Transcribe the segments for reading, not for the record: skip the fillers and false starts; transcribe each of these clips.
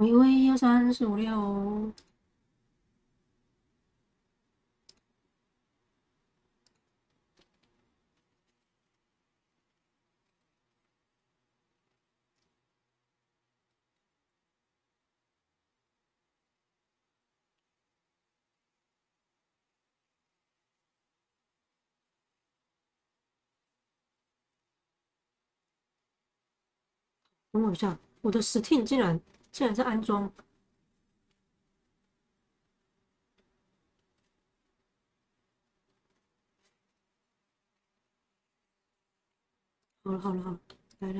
喂喂，1、2、3、4、5、6。等我一下，我的 Steam 竟然在安装。好了好了好了，来。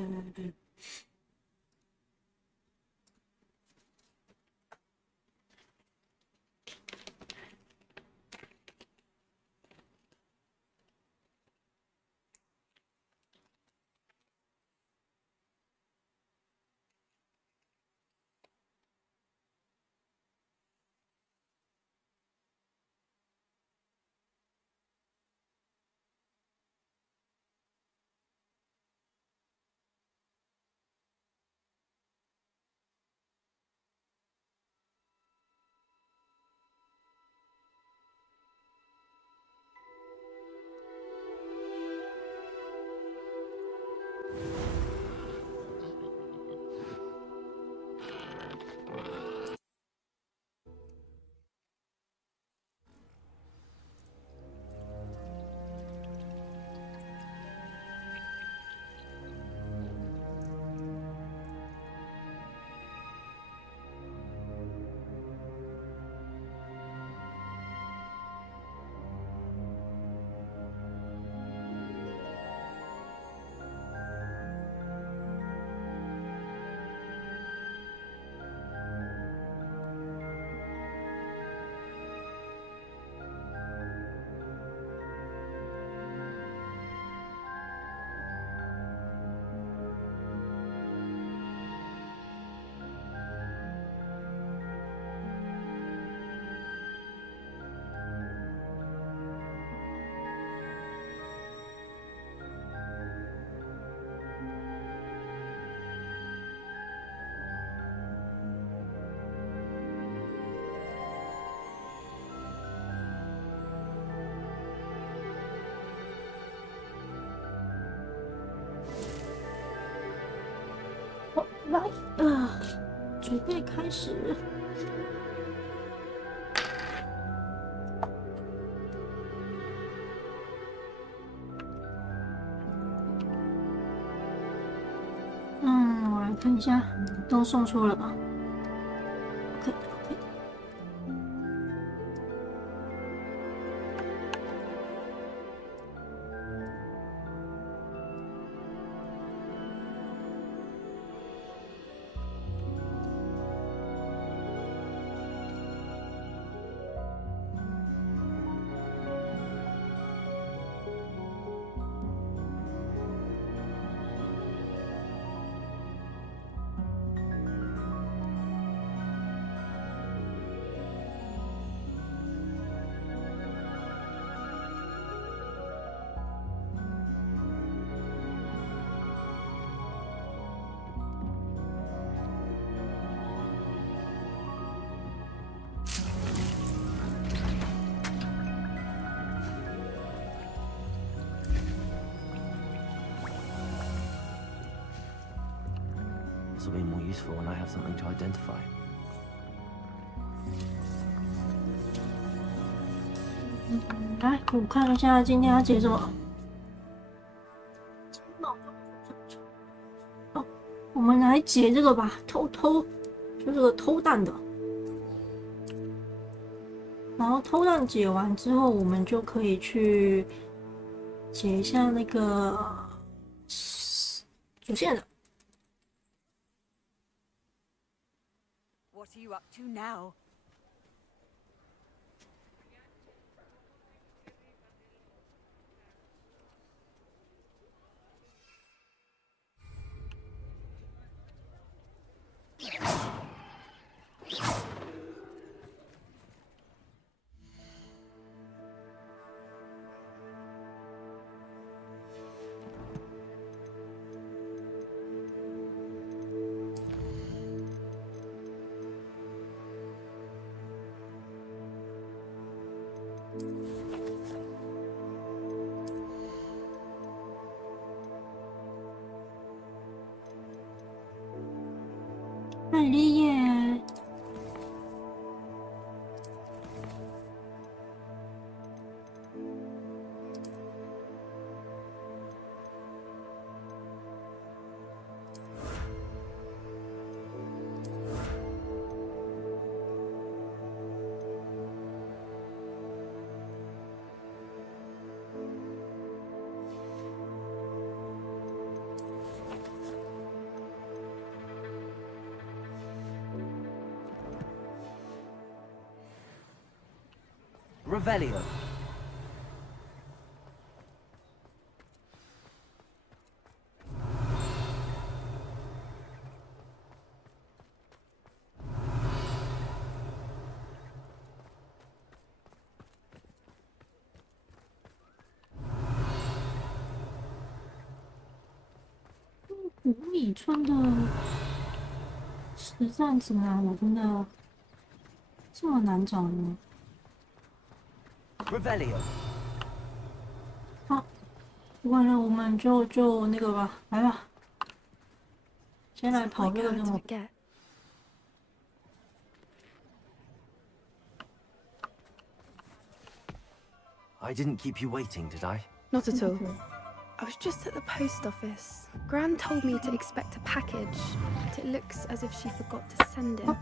来，准备开始。我来看一下，都送出了吧 ？OK。This will be more useful when I have something to identify. 来，我看一下今天要解什么。我们来解这个吧，就这个偷蛋的。然后偷蛋解完之后，我们就可以去解一下那个主线的。What are you up to now? 美丽耶！Revelio. 古里村的实战指南，我真的这么难找呢？ Revelio. 好，不管了，我们就那个吧，来吧，先来跑这个任务。 I didn't keep you waiting, did I? Not at all. I was just at the post office. Gran told me to expect a package, but it looks as if she forgot to send it.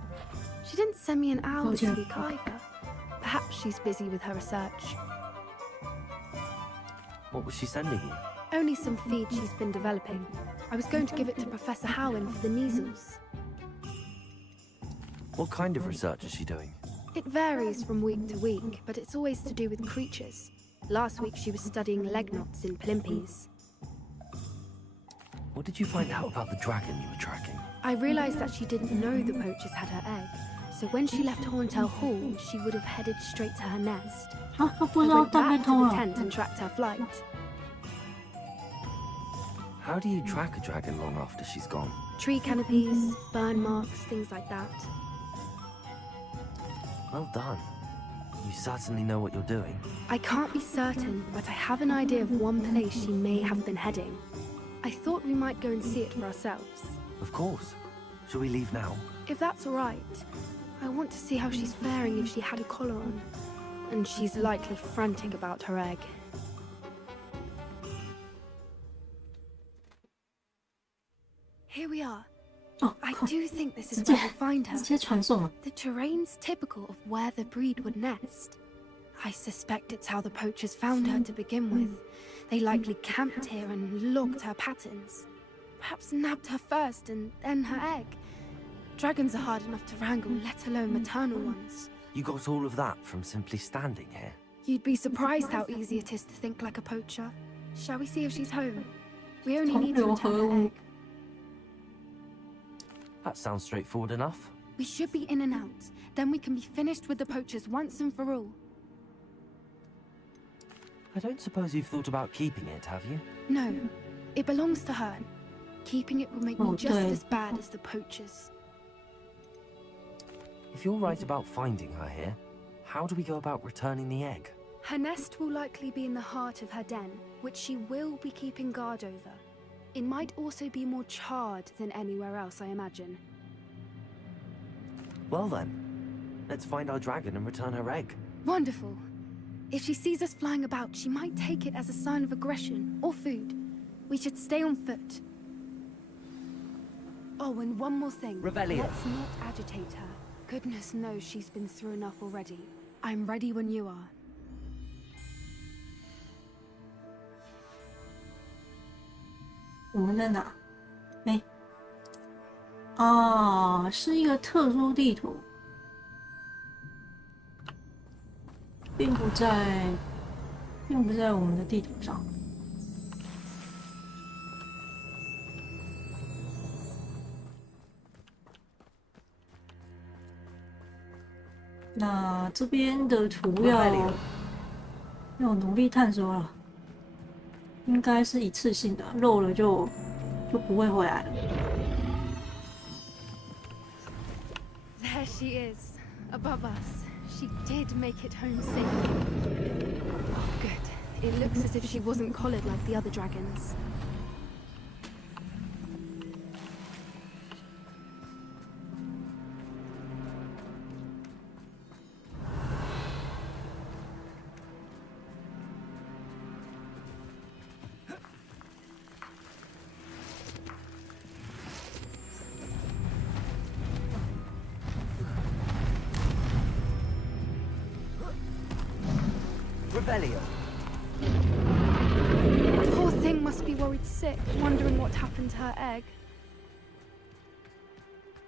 She didn't send me an owl this week either. Perhaps she's busy with her research. What was she sending you? Only some feed she's been developing. I was going to give it to Professor Howen for the measles. What kind of research is she doing? It varies from week to week, but it's always to do with creatures. Last week she was studying leg knots in plimpies. What did you find out about the dragon you were tracking? I realized that she didn't know the poachers had her egg, so when she left Horntail Hall, she would have headed straight to her nest. 啊，他不 I 知道 went 大被 back 偷 to 了 the。tent and tracked her flight. How do you track a dragon long after she's gone? Tree canopies, burn marks, things like that. Well done. You certainly know what you're doing. I can't be certain, but I have an idea of one place she may have been heading. I thought we might go and see it for ourselves. Of course. Shall we leave now? If that's all right, I want to see how she's faring if she had a collar on. And she's likely frantic about her egg. Here we are. 哦， I 靠 do think this is 直接 where we'll find her. 直接传送了。 The terrain's typical of where the breed would nest. I suspect it's how the poachers found her to begin with. They likely camped here and logged her patterns. Perhaps nabbed her first and then her egg. Dragons are hard enough to wrangle, let alone maternal ones. You got all of that from simply standing here. You'd be surprised how easy it is to think like a poacher. Shall we see if she's home? We only need to return her egg. That sounds straightforward enough. We should be in and out. Then we can be finished with the poachers once and for all. I don't suppose you've thought about keeping it, have you? No, it belongs to her. Keeping it will make me just Okay. as bad as the poachers. If you're right about finding her here, how do we go about returning the egg? Her nest will likely be in the heart of her den, which she will be keeping guard over. It might also be more charred than anywhere else, I imagine. Well then, let's find our dragon and return her egg. Wonderful. If she sees us flying about, she might take it as a sign of aggression or food. We should stay on foot. Oh, and one more thing. Revelio. Let's not agitate her. Goodness knows she's been through enough already. I'm ready when you are. 我们在哪？哎，啊，是一个特殊地图，并不在我们的地图上。那这边的图要努力探索了。 应该是一次性的，漏了就不会回来了。 There she is, above us. she did make it home safe. Oh, good. It looks as if she wasn't collared like the other dragons. Revelio. Poor thing must be worried sick, wondering what happened to her egg.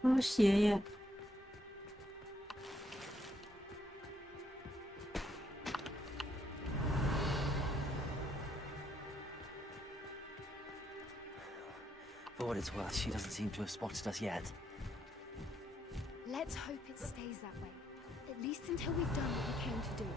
有血耶！ For what it's worth, she doesn't seem to have spotted us yet. Let's hope it stays that way. At least until we've done what we came to do.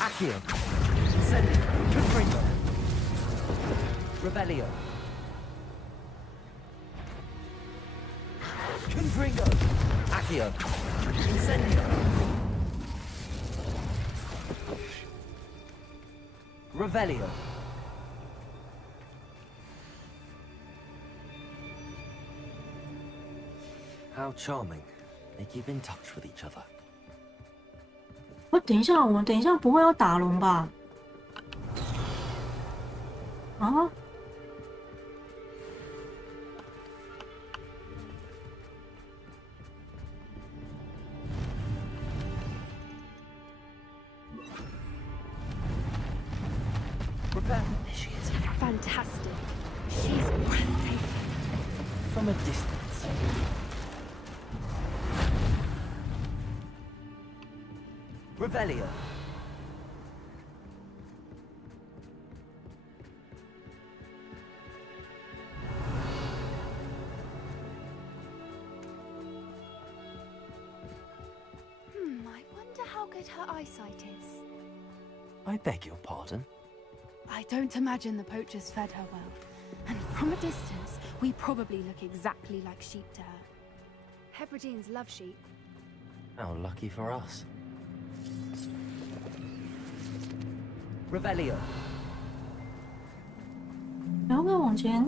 Accio. Incendio. Confringo. Revelio. Confringo. Accio. Incendio. Revelio. How charming. They keep in touch with each other. 等一下，我们等一下不会要打龙吧？啊？ There she is. Fantastic. She's breathtaking. From a distance. Revelio. I wonder how good her eyesight is. I beg your pardon? I don't imagine the poachers fed her well. And from a distance, we probably look exactly like sheep to her. Hebrideans love sheep. How lucky for us. Revelio. 然后再往前，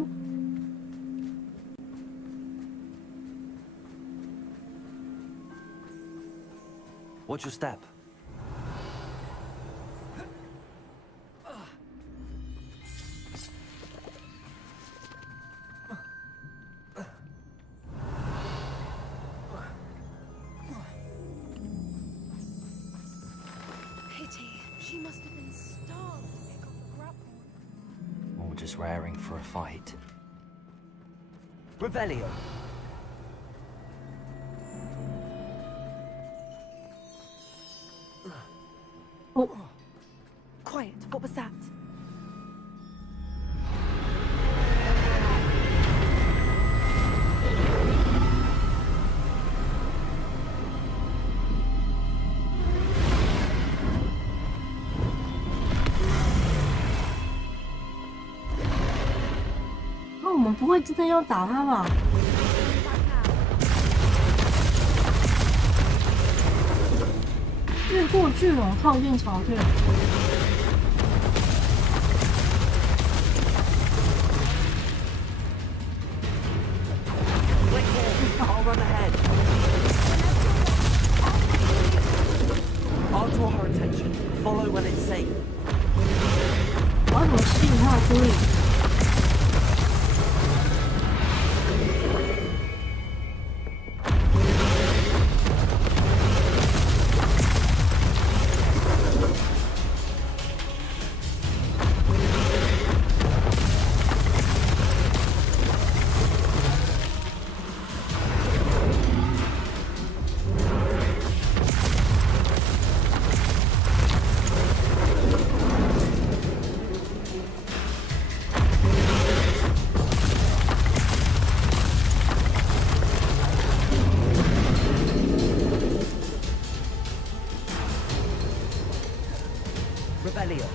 Watch your step. Pity. She must have been starved to pick up the grapple. Or just raring for a fight. Revelio. Oh. Quiet. What was that?那我们不会真的要打他吧？ 越过巨龙，靠近巢穴。 Wait here. I'll run ahead. I'll draw her attention. Follow when it's safe. 我要怎么吸引他的注意？ Revelio. Revelio.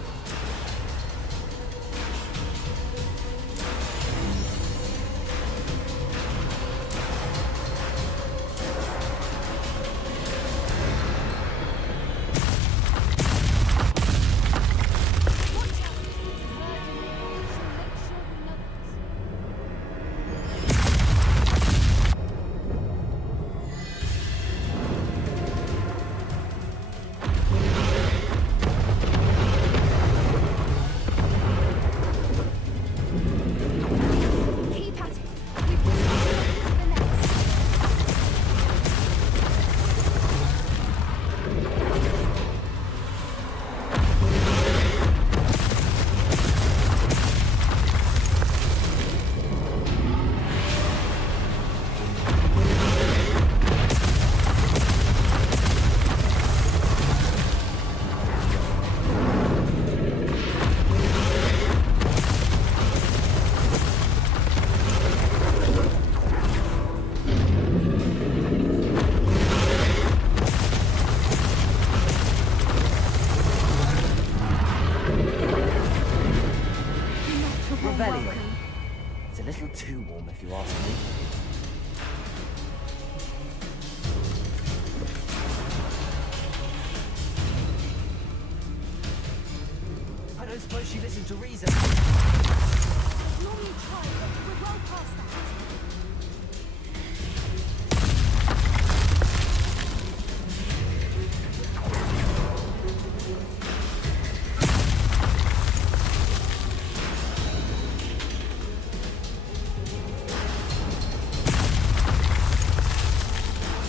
Keep at it. We've just got to get to the next. Revelio. It's a little too warm if you ask me. I don't suppose she listened to reason. Normally try, but we're well past that.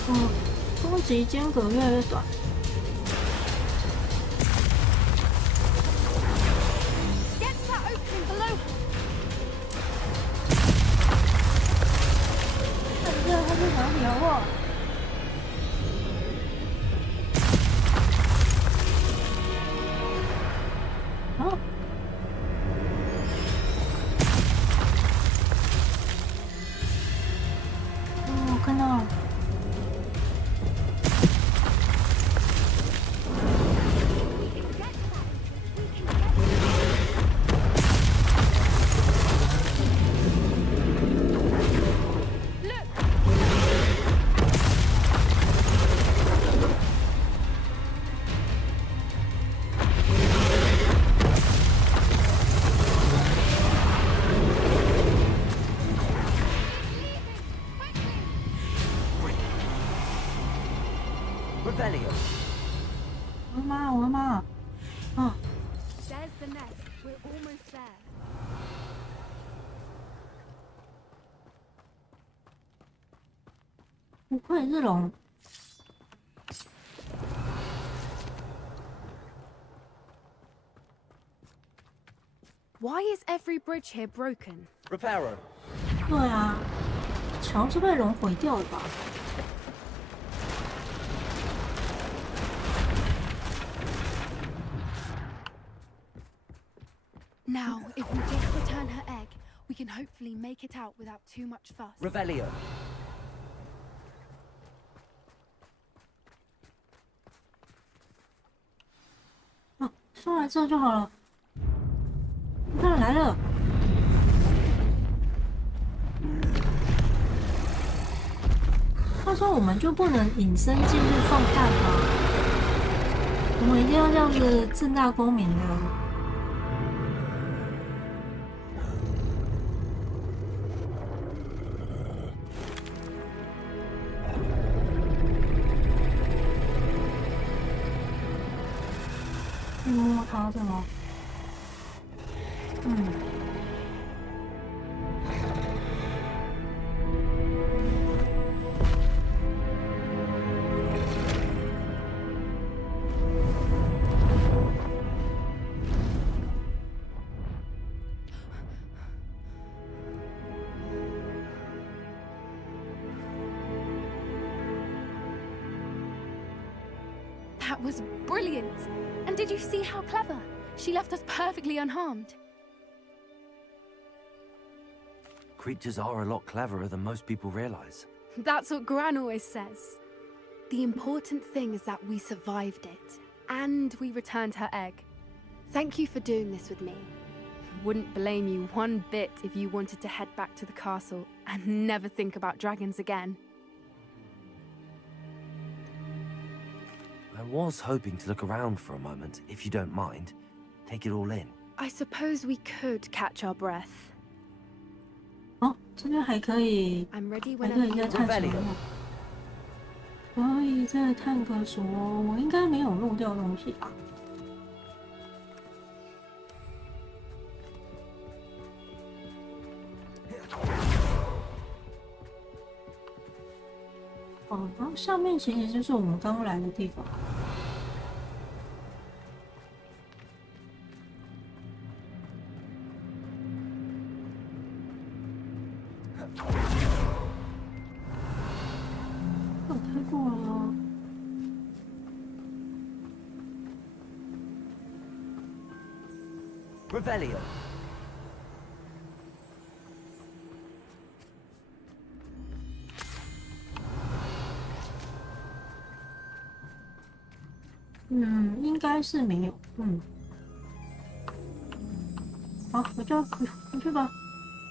Oh, 攻击间隔越来越短。Get to that opening below her. 看一下他在哪里好不好？啊！哦，我看到了。Revelio. 我的妈！我的妈！啊！ There's the nest. We're almost there. 不愧是龙。 Why is every bridge here broken? Reparo. 对啊，桥是被龙毁掉的吧？ Now, if we just return her egg, we can hopefully make it out without too much fuss. Revelio. 啊，送来这就好了。你看来了。他说我们就不能隐身进去放弹吗？我们一定要这样子正大光明的。 去摸它是吗？嗯。That was brilliant! And did you see how clever? She left us perfectly unharmed. Creatures are a lot cleverer than most people realize. That's what Gran always says. The important thing is that we survived it, and we returned her egg. Thank you for doing this with me. Wouldn't blame you one bit if you wanted to head back to the castle and never think about dragons again. I was hoping to look around for a moment, if you don't mind. Take it all in. I suppose we could catch our breath. 哦，这边还可以， I'm ready 还可 whenever 以 you 再 are. 探索吗？可以再探个索，我应该没有漏掉东西吧？哦，然后下面其实就是我们刚来的地方。有开过了。Revelio. 嗯，应该是没有。嗯，好，回去吧。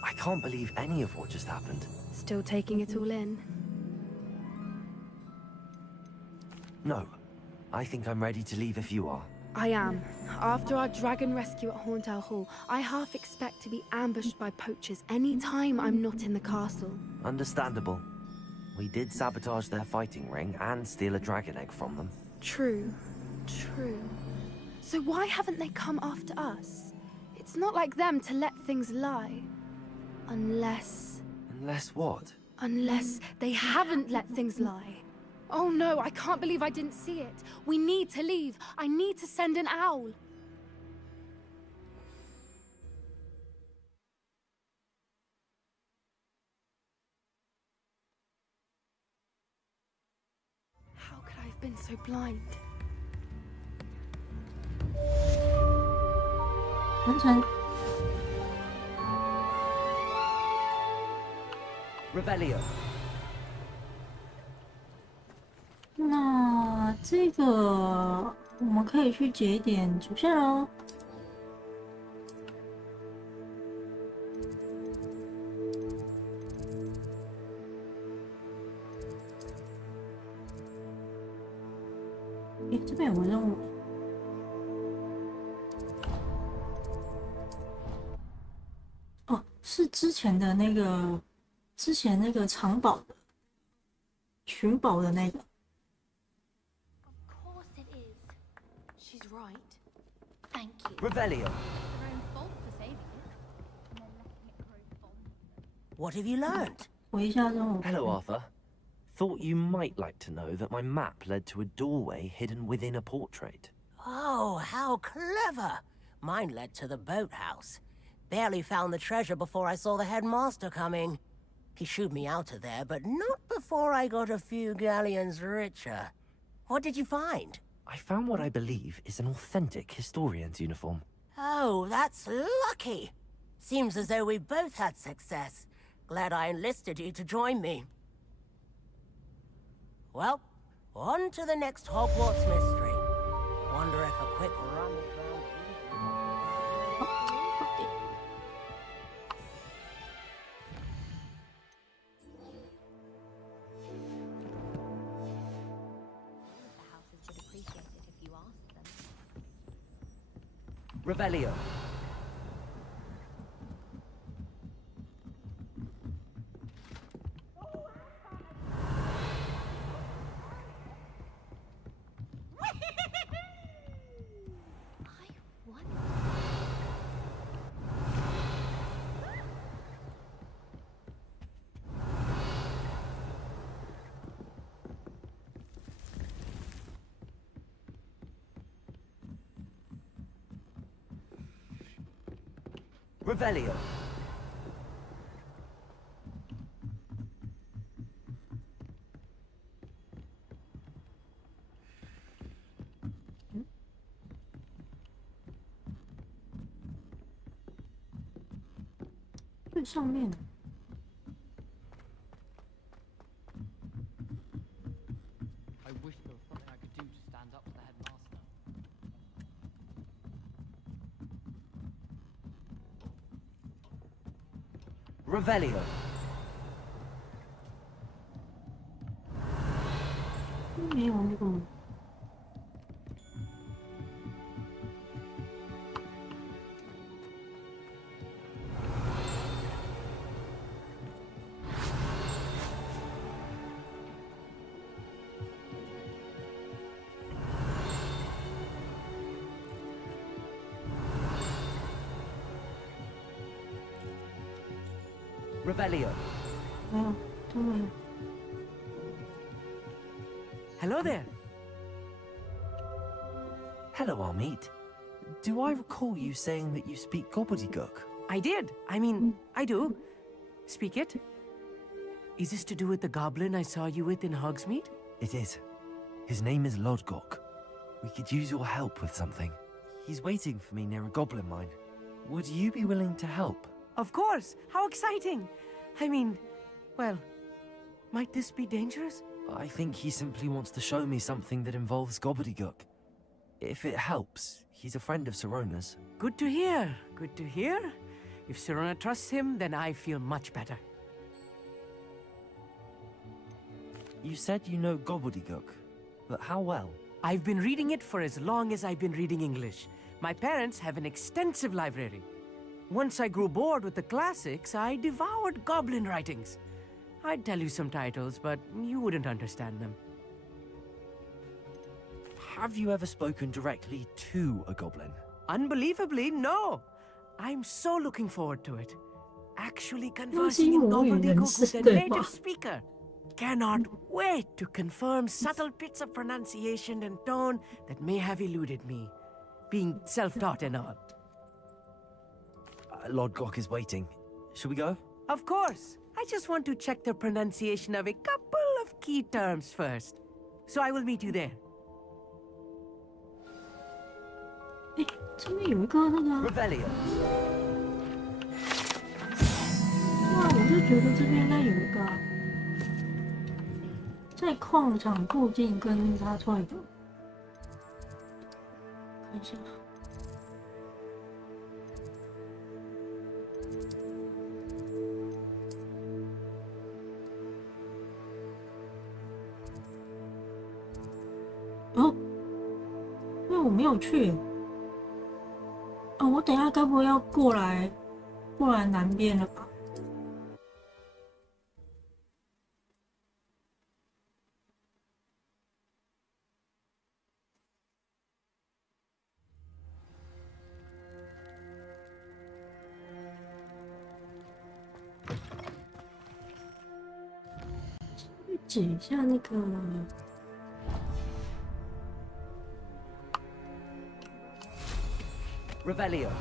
I can't believe any of what just happened. Still taking it all in. No. I think I'm ready to leave if you are. I am. After our dragon rescue at Hauntow Hall, I half expect to be ambushed by poachers any time I'm not in the castle. Understandable. We did sabotage their fighting ring and steal a dragon egg from them. True. True. So why haven't they come after us? It's not like them to let things lie. Unless they haven't let things lie. Oh no, I can't believe I didn't see it. We need to leave. I need to send an owl. How could I have been so blind? 完成。 Revelio. 那这个我们可以去解点主线喽。诶，这边有个任务。哦，是之前那个藏宝的、寻宝的那个。 Of course it is. She's right. Thank you. Revelio. It's their own fault for saving it. And then letting it grow fond of them. What have you learned? 回一下任务。 Hello, Arthur. Thought you might like to know that my map led to a doorway hidden within a portrait. Oh, how clever! Mine led to the boathouse. Barely found the treasure before I saw the headmaster coming. He shooed me out of there, but not before I got a few galleons richer. What did you find? I found what I believe is an authentic historian's uniform. Oh, that's lucky. Seems as though we both had success. Glad I enlisted you to join me. Well, on to the next Hogwarts mystery. Wonder if a quick run around... The houses should appreciate it if you ask them. Revelio. I wonder. Revelio. Hmm? 最上面。 I wish there was something I could do to stand up to the headmaster. Revelio. 没有那个。Revelio. 没有，都没有。 Hello there. Hello, Armeet. Do I recall you saying that you speak gobbledygook? I did. I mean, I do. Speak it. Is this to do with the goblin I saw you with in Hogsmeade? It is. His name is Lodgok. We could use your help with something. He's waiting for me near a goblin mine. Would you be willing to help? Of course. How exciting. I mean, well, might this be dangerous? I think he simply wants to show me something that involves gobbledygook. If it helps, he's a friend of Sirona's. Good to hear. Good to hear. If Sirona trusts him, then I feel much better. You said you know gobbledygook, but how well? I've been reading it for as long as I've been reading English. My parents have an extensive library. Once I grew bored with the classics, I devoured goblin writings. I'd tell you some titles, but you wouldn't understand them. Have you ever spoken directly to a goblin? Unbelievably, no. I'm so looking forward to it. Actually conversing in gobbledygook with a native speaker. Cannot wait to confirm subtle bits of pronunciation and tone that may have eluded me, being self-taught and all. Lodgok is waiting. Shall we go? Of course. I just want to check the pronunciation of a couple of key terms first. So I will meet you there. 哎，这边有一个那个、啊， Revelio. 对啊，我就觉得这边应该有一个、啊，在矿场附近跟他出来的，看一下。 哦，因为我没有去。哦，我等一下该不会要过来南边了吧？去解一下那个。 Revelio.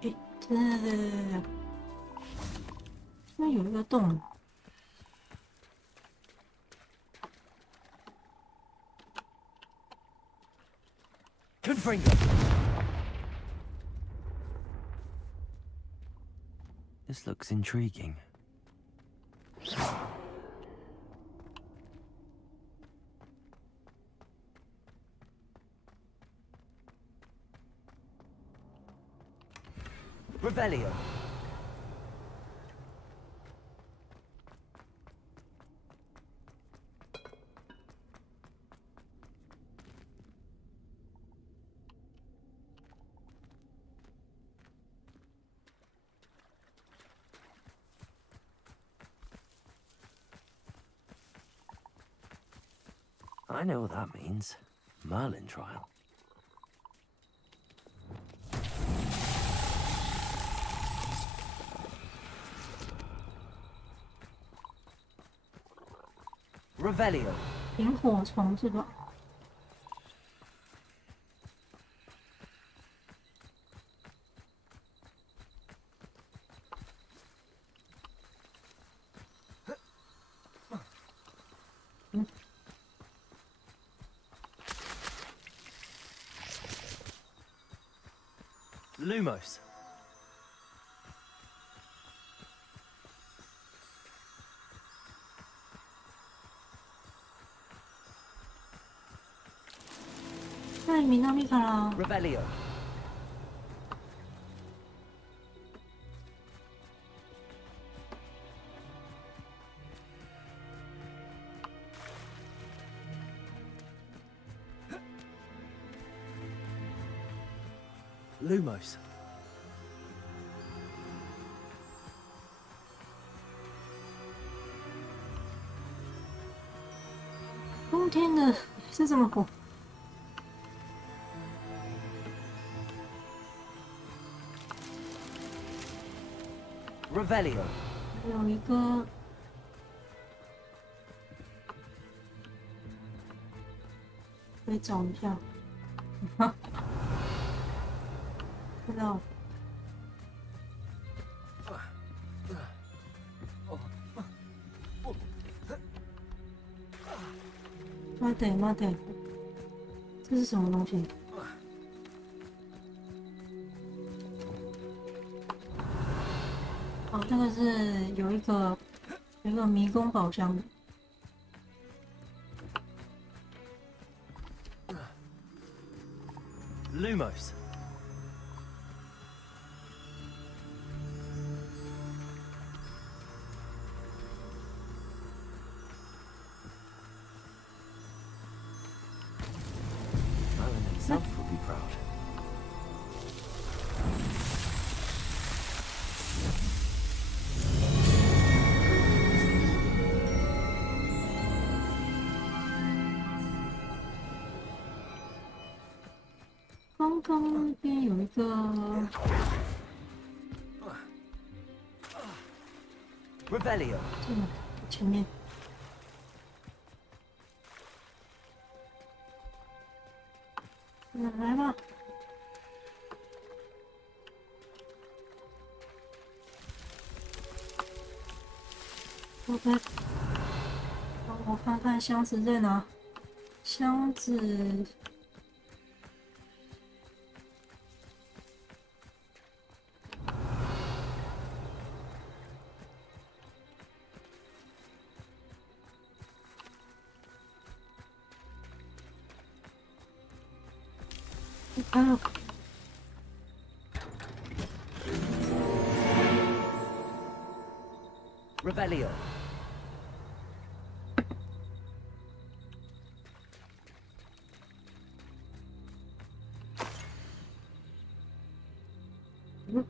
Eh, 这边有一个洞。 Confringo. This looks intriguing. Revelio. I know what that means. Merlin trial. Revelio. 萤火虫是吧？Lumos. 南から。Revelio. Lumos. 冬天的是这么火。 Revelio. 还有一个，可以找一下。不知道。待て，这是什么东西？哦，那个是有一个迷宫宝箱的。 Lumos. Merlin himself would be proud. 刚刚那边有一个， Revelio. 这个前面，来吧。OK， 让我看看箱子在哪。箱子。 啊！ Revelio. Mm.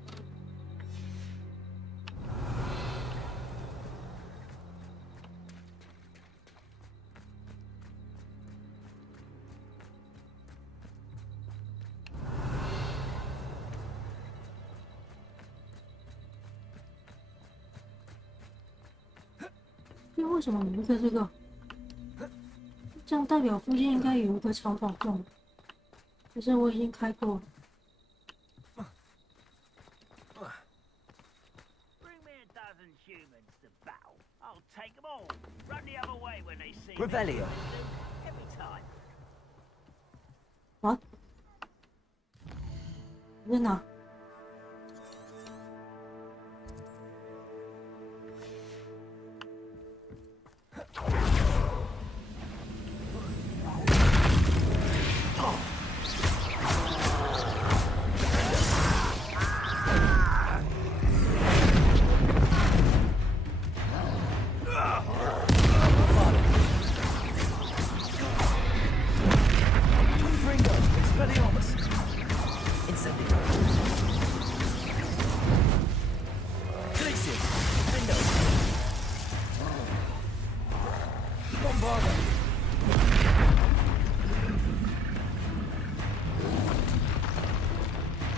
为什么有一个这个？这样代表附近应该有一个藏宝洞，可是我已经开过了。Revelio. 啊？你在哪？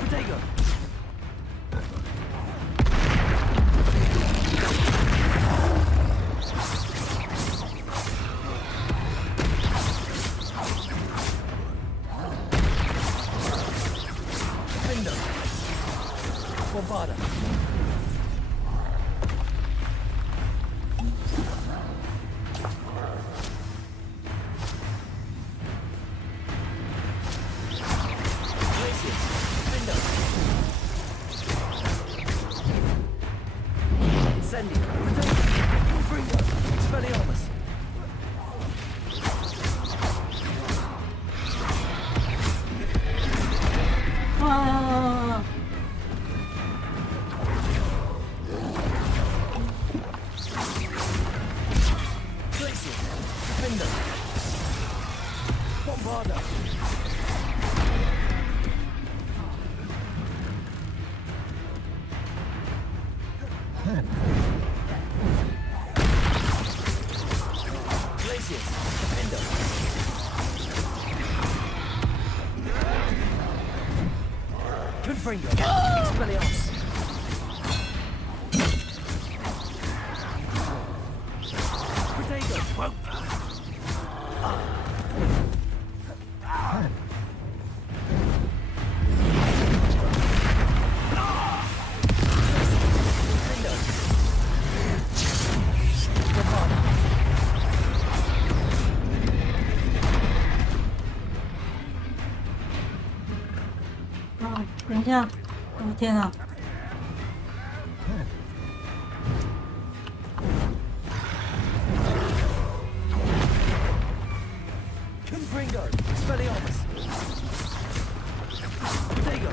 Revelio. Confringo. Expelliarmus. Potato. Whoa.啊，等一下，我的天啊！ Confringo. Expelliarmus. Potato.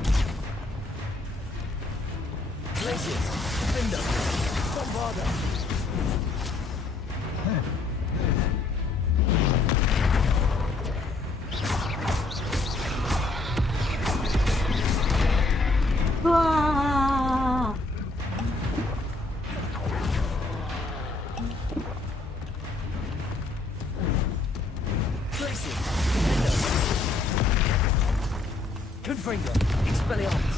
Glacius. Findo. Bombarda. Wow. Glacius. Confringo. Expelliarmus.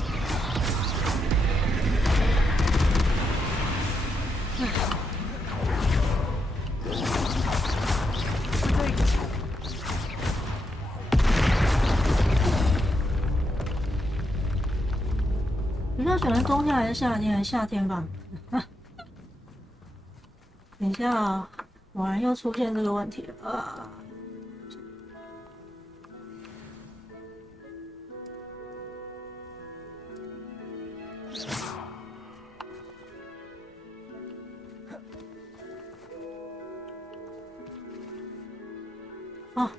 Potato. 你要选的冬天还是夏天？还是夏天吧。等一下啊，果然又出现这个问题了啊！啊！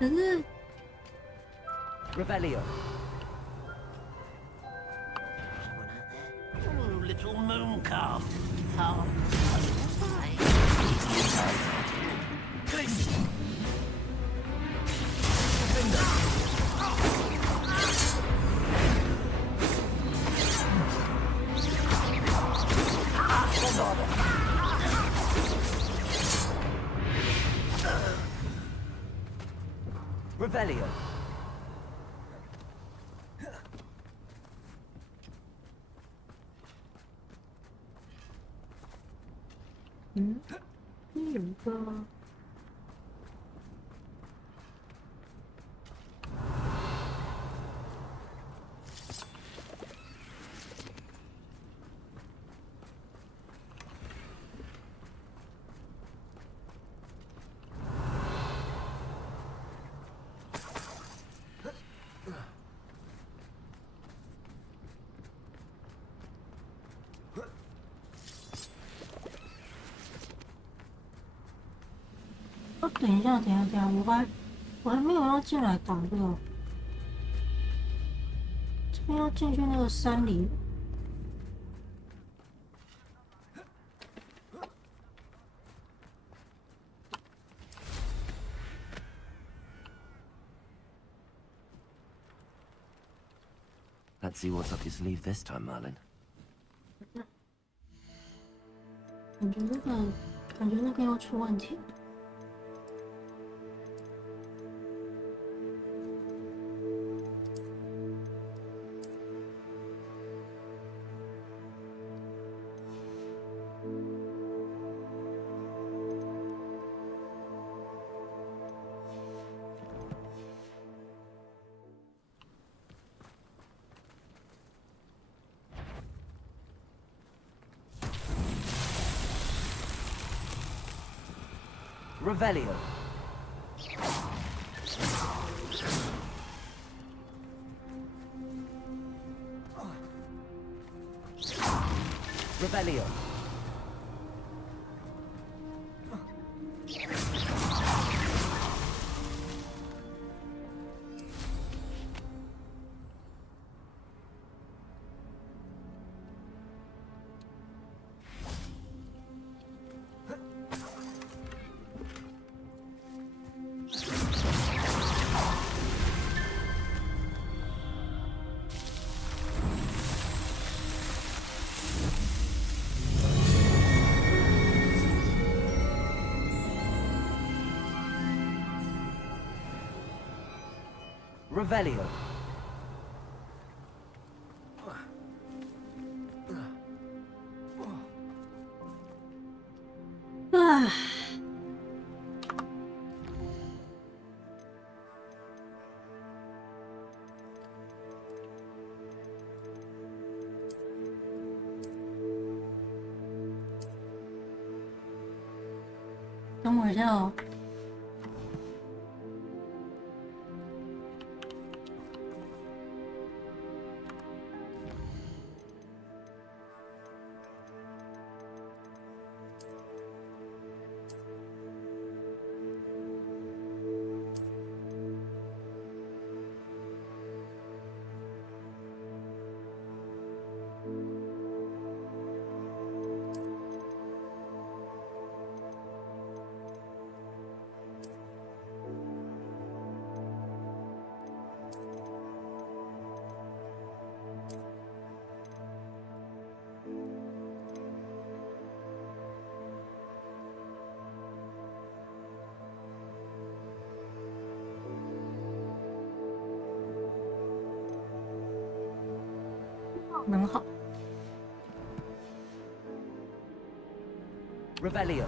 可是 Revelio. Little moon calf. How Glacius. Findo. Bombarda. Revelio. 嗯，有一个。哦，等一下，我还没有要进来打这个，这边要进去那个山里。Let's see what's up your sleeve this time, Merlin. 感觉那个要出问题了。Revelio. Revelio. Revelio. 唉，等我一下哦。能好。Revelio.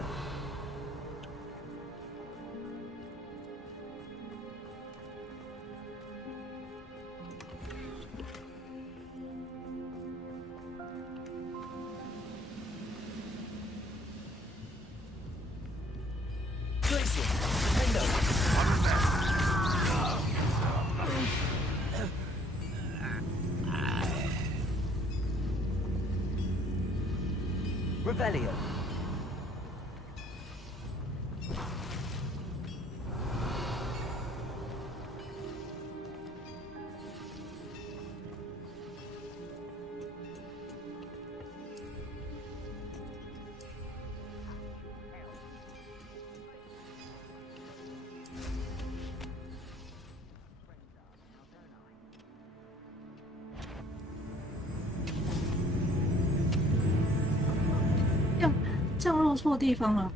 Revelio.降落错地方了。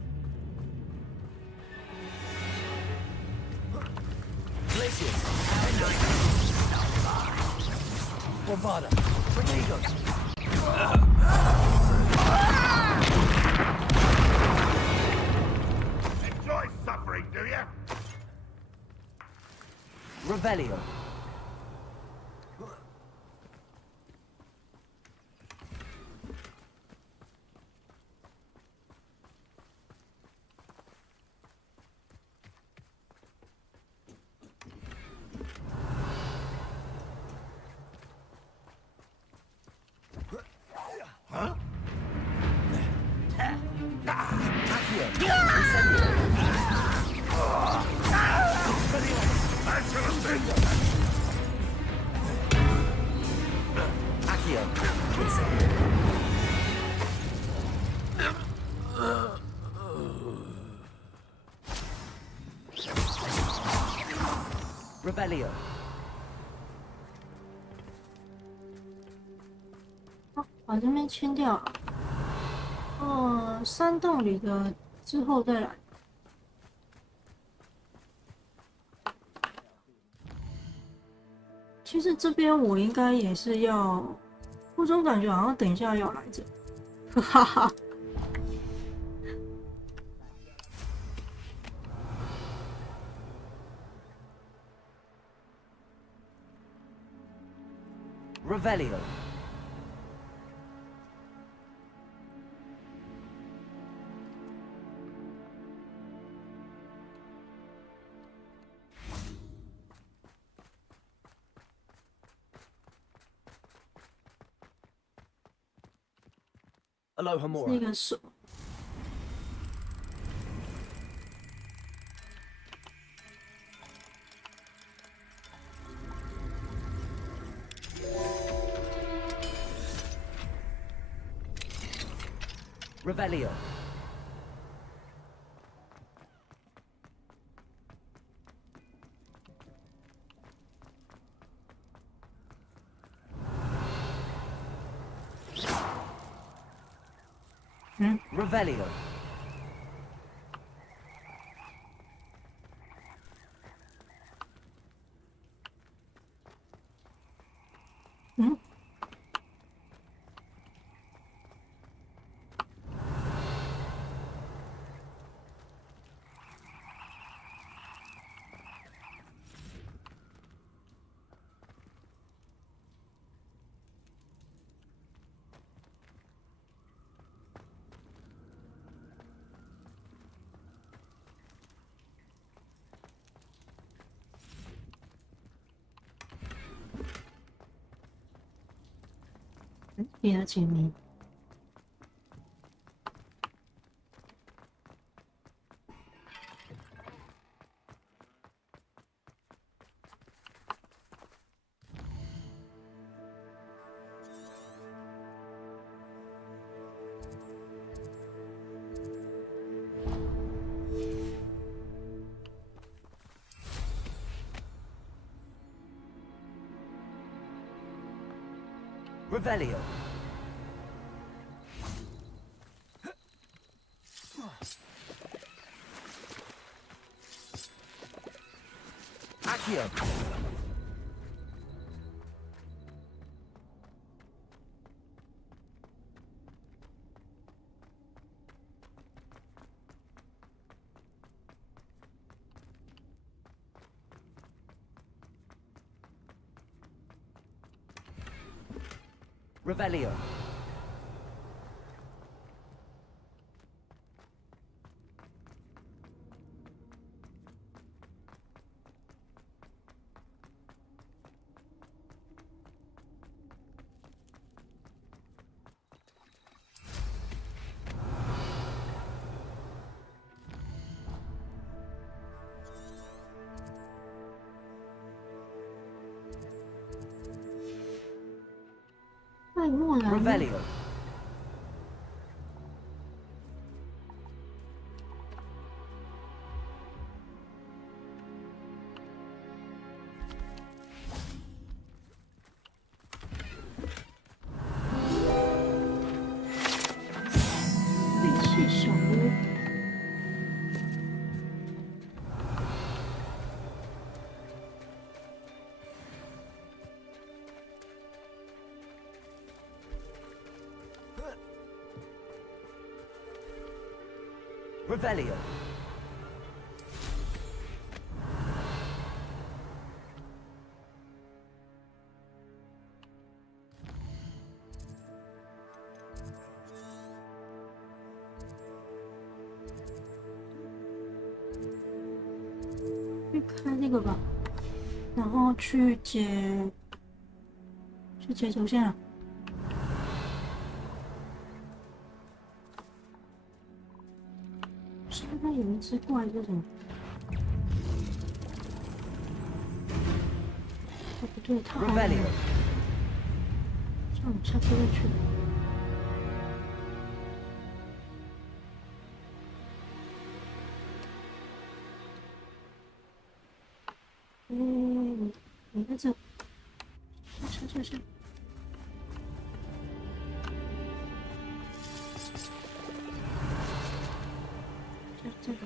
Enjoy suffering, do you? Revelio. Huh? Accio. Revelio. 把这边清掉。山洞里的之后再来。其实这边我应该也是要，我总感觉好像等一下要来着，哈哈。Revelio. Aloha 是 Mora. 一个手。Revelio. Revelio. 嗯。你的解谜。Revelio. Accio. Revelio. Revelio. Revelio.去开这个吧，然后去解轴线啊。现在有一只怪是什么？哦不对，它还没有。这样下次再去。你在这，是。这个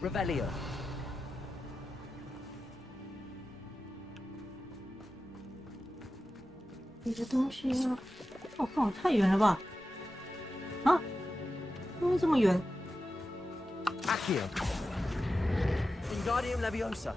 ，Revelio. 你的东西啊，我靠，太远了吧？啊，怎么这么远？ Accio. Wingardium Leviosa.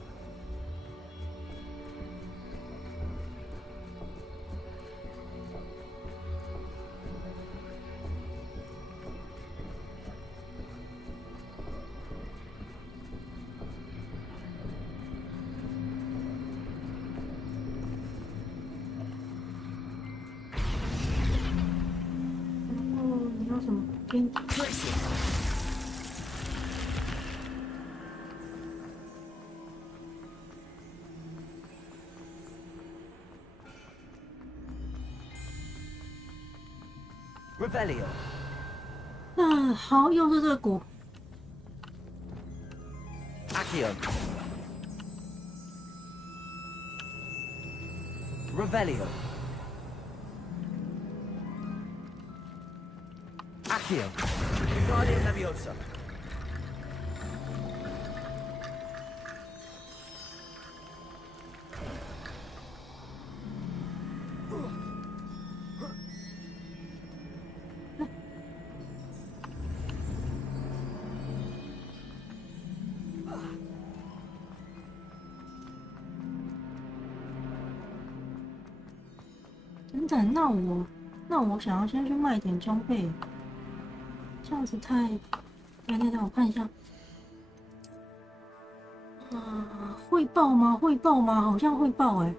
Revelio. 好，又是这个鼓。Accio. Revelio. Accio. Wingardium Leviosa. 等，那我想要先去卖点装备，这样子太……等，我看一下。会爆吗？会爆吗？好像会爆哎、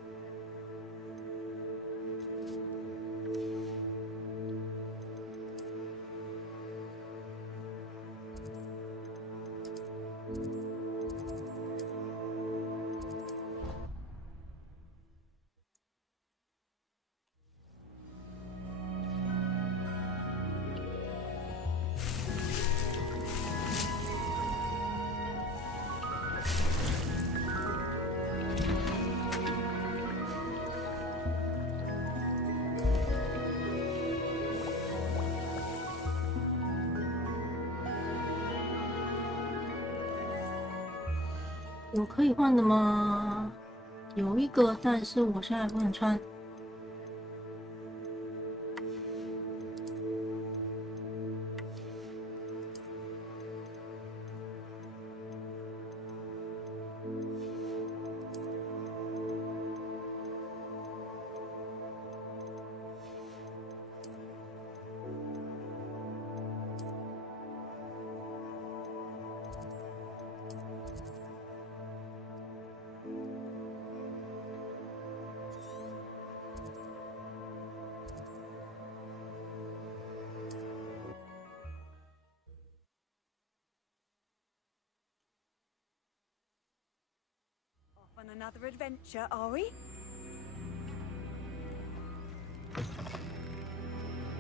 有可以换的吗？有一个，但是我现在不能穿。On another adventure, are we?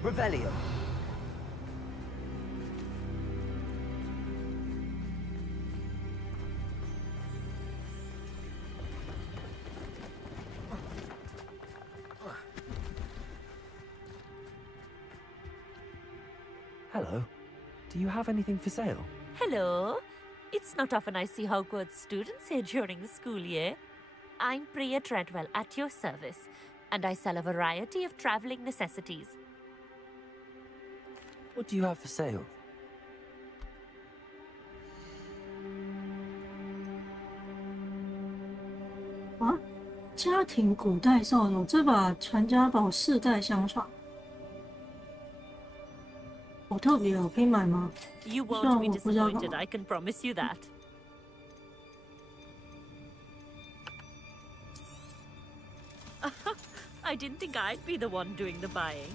Revelio. Hello. Do you have anything for sale? Hello. It's not often I see Hogwarts students here during the school year. I'm Priya Treadwell at your service, and I sell a variety of traveling necessities. What do you have for sale? 啊，家庭古代少女，这把传家宝世代相传。好特别哦，可以买吗？ You won't be disappointed, I can promise you that. I didn't think I'd be the one doing the buying.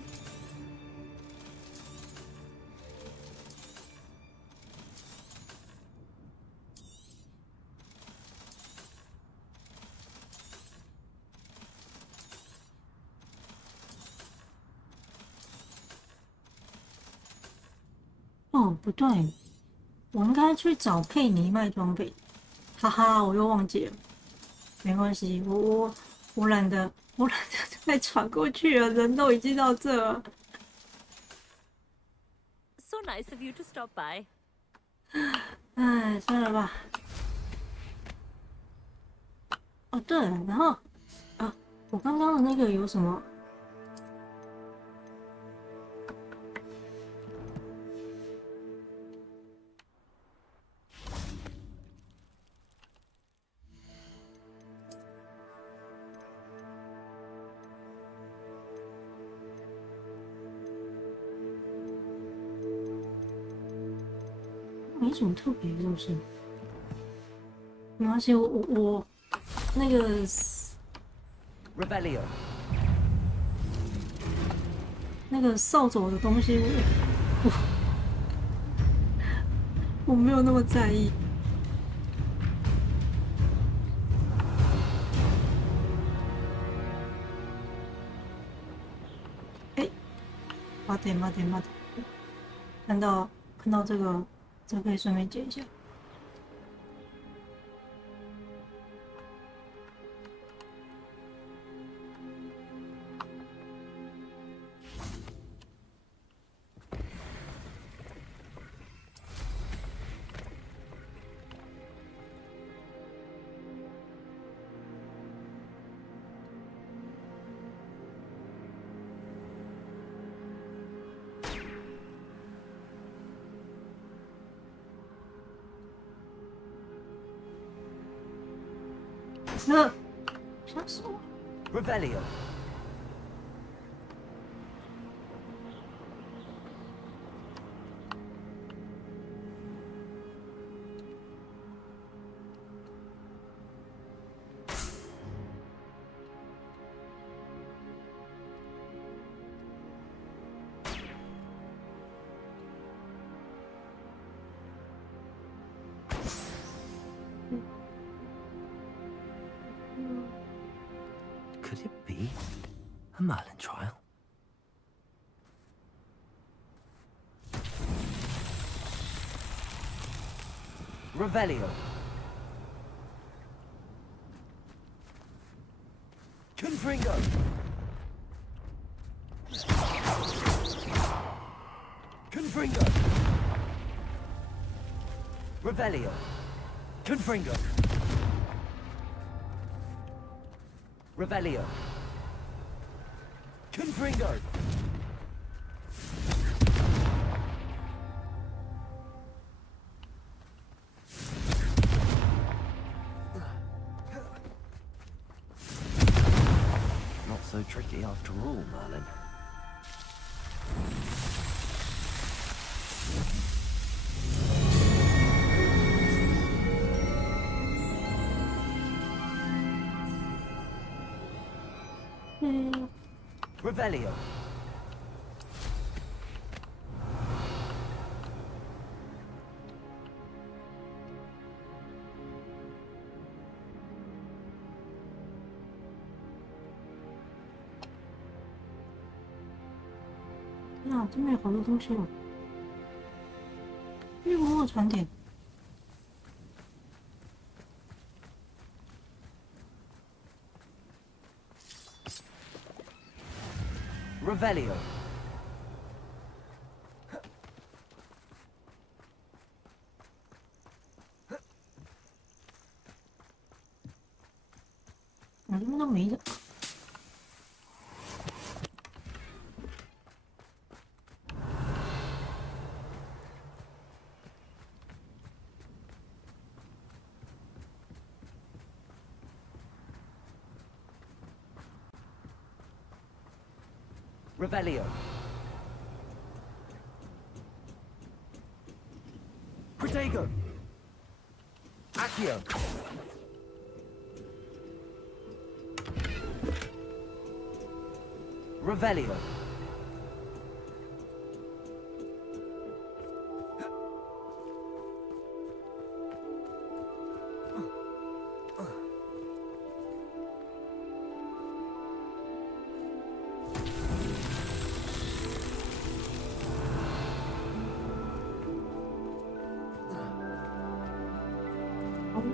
哦，不对，我应该去找佩妮卖装备。哈哈，我又忘记了，没关系，我懒得再传过去了，人都已经到这了。So nice of you to stop by. 哎，算了吧。哦，对了，然后啊，我刚刚的那个有什么？没什么特别，是不是？没关系，我那个 Revelio. 那个扫帚的东西，我没有那么在意。哎，待て，看到这个可以顺便解一下。吓死我！ Revelio. Could it be a Merlin trial? Revelio. Confringo. Confringo. Revelio. Confringo. Revelio. Confringo. Not so tricky after all, Merlin. Revelio.呀，这边有好多东西哦。玉墨传点。Revelio. Revelio. 这边都没的。Revelio. Protego. Accio. Revelio.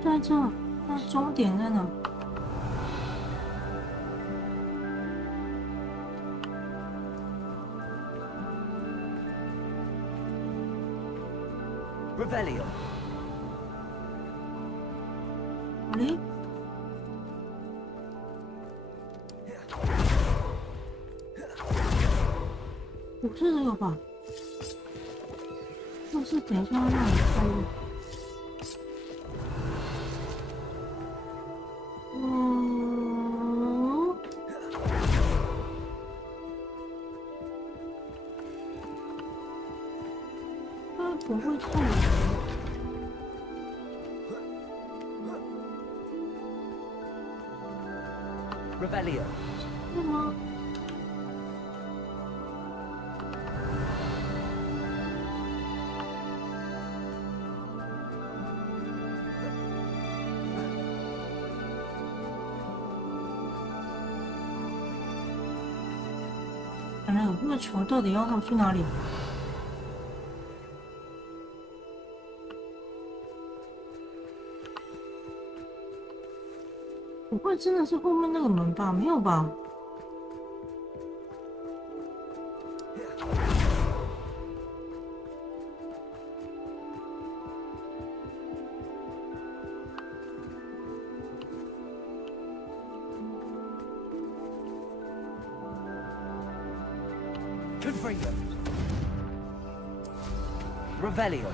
在这，那终点在哪？ Revelio. 哎，不是这个吧？就是等一下让你开的。 不会太难。Revelio. 是吗？完了，这个球到底要跑去哪里？ 不会真的是后面那个门吧？没有吧？Confringo. Revelio.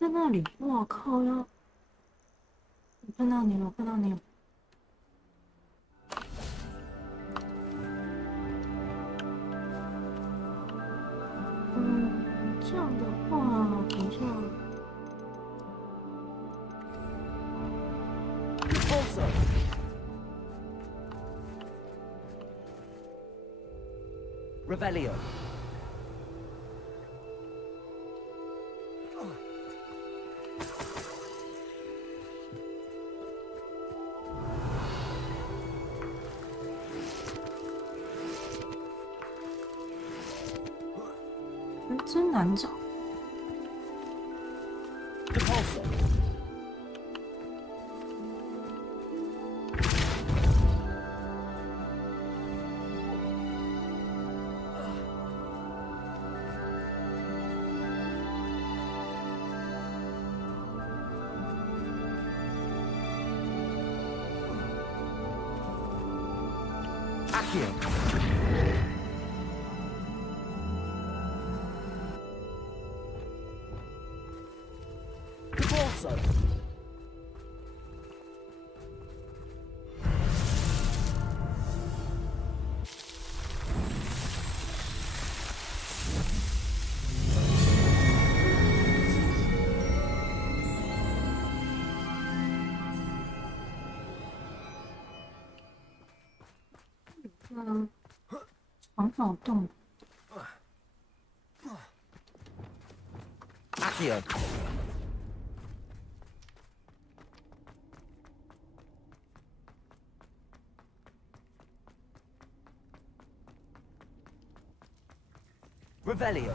在那里，我靠呀！我看到你了，我看到你了。这样的话，等一下。 Revelio. 真难找。床脑洞。Accio. Revelio.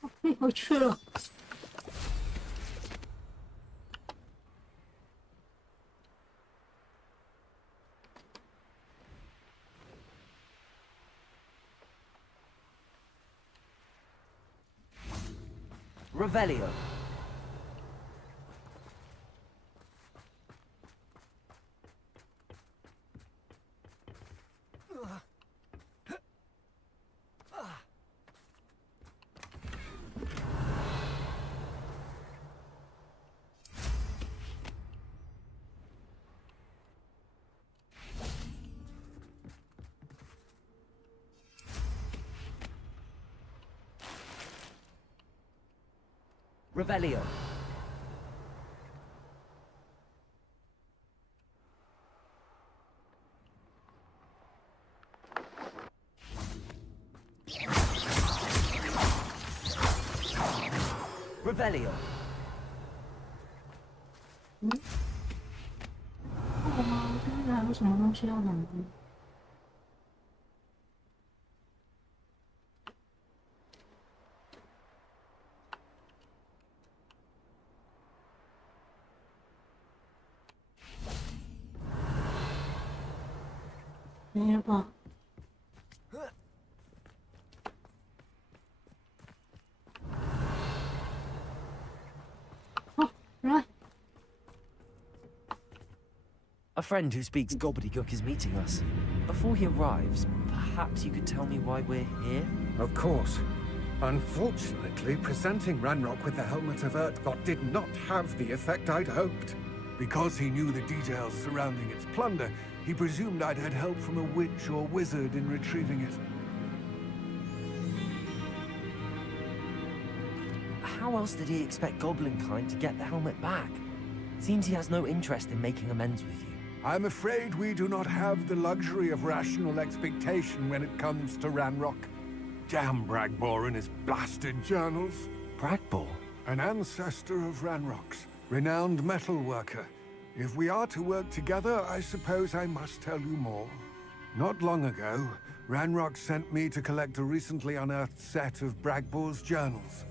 OK， 回去了。Revelio. Revelio. Revelio. 这还有什么东西要拿的？没了吧？哦，来。 A friend who speaks gobbledygook is meeting us. Before he arrives, perhaps you could tell me why we're here? Of course. Unfortunately, presenting Ranrock with the helmet of Urtkot did not have the effect I'd hoped. Because he knew the details surrounding its plunder, he presumed I'd had help from a witch or wizard in retrieving it. How else did he expect Goblinkind to get the helmet back? Seems he has no interest in making amends with you. I'm afraid we do not have the luxury of rational expectation when it comes to Ranrock. Damn Bragbor and his blasted journals. Bragbor? An ancestor of Ranrock's, renowned metal worker. If we are to work together, I suppose I must tell you more. Not long ago, Ranrock sent me to collect a recently unearthed set of Bragbor's journals.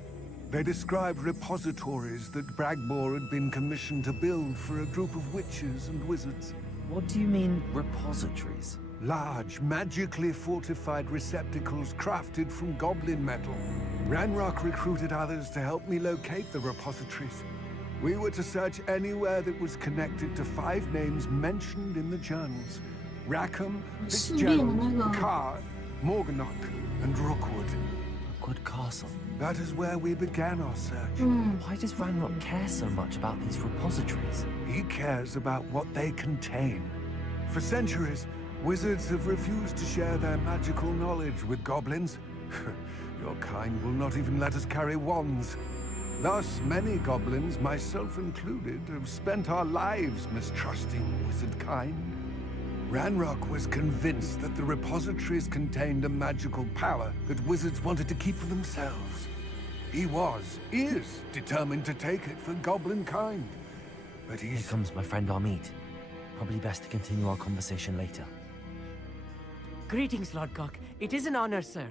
They described repositories that Bragbor had been commissioned to build for a group of witches and wizards. What do you mean, repositories? Large, magically fortified receptacles crafted from goblin metal. Ranrock recruited others to help me locate the repositories. We were to search anywhere that was connected to 5 names mentioned in the journals. Rackham, Fitzgerald, Carr, Morganach, and Rookwood. Rookwood Castle. That is where we began our search. Why does Ranrock care so much about these repositories? He cares about what they contain. For centuries, wizards have refused to share their magical knowledge with goblins. Your kind will not even let us carry wands. Thus, many goblins, myself included, have spent our lives mistrusting wizard kind. Ranrock was convinced that the repositories contained a magical power that wizards wanted to keep for themselves. He is determined to take it for goblin kind. But Here comes my friend Armid. Probably best to continue our conversation later. Greetings, Lord Gok. It is an honor, sir.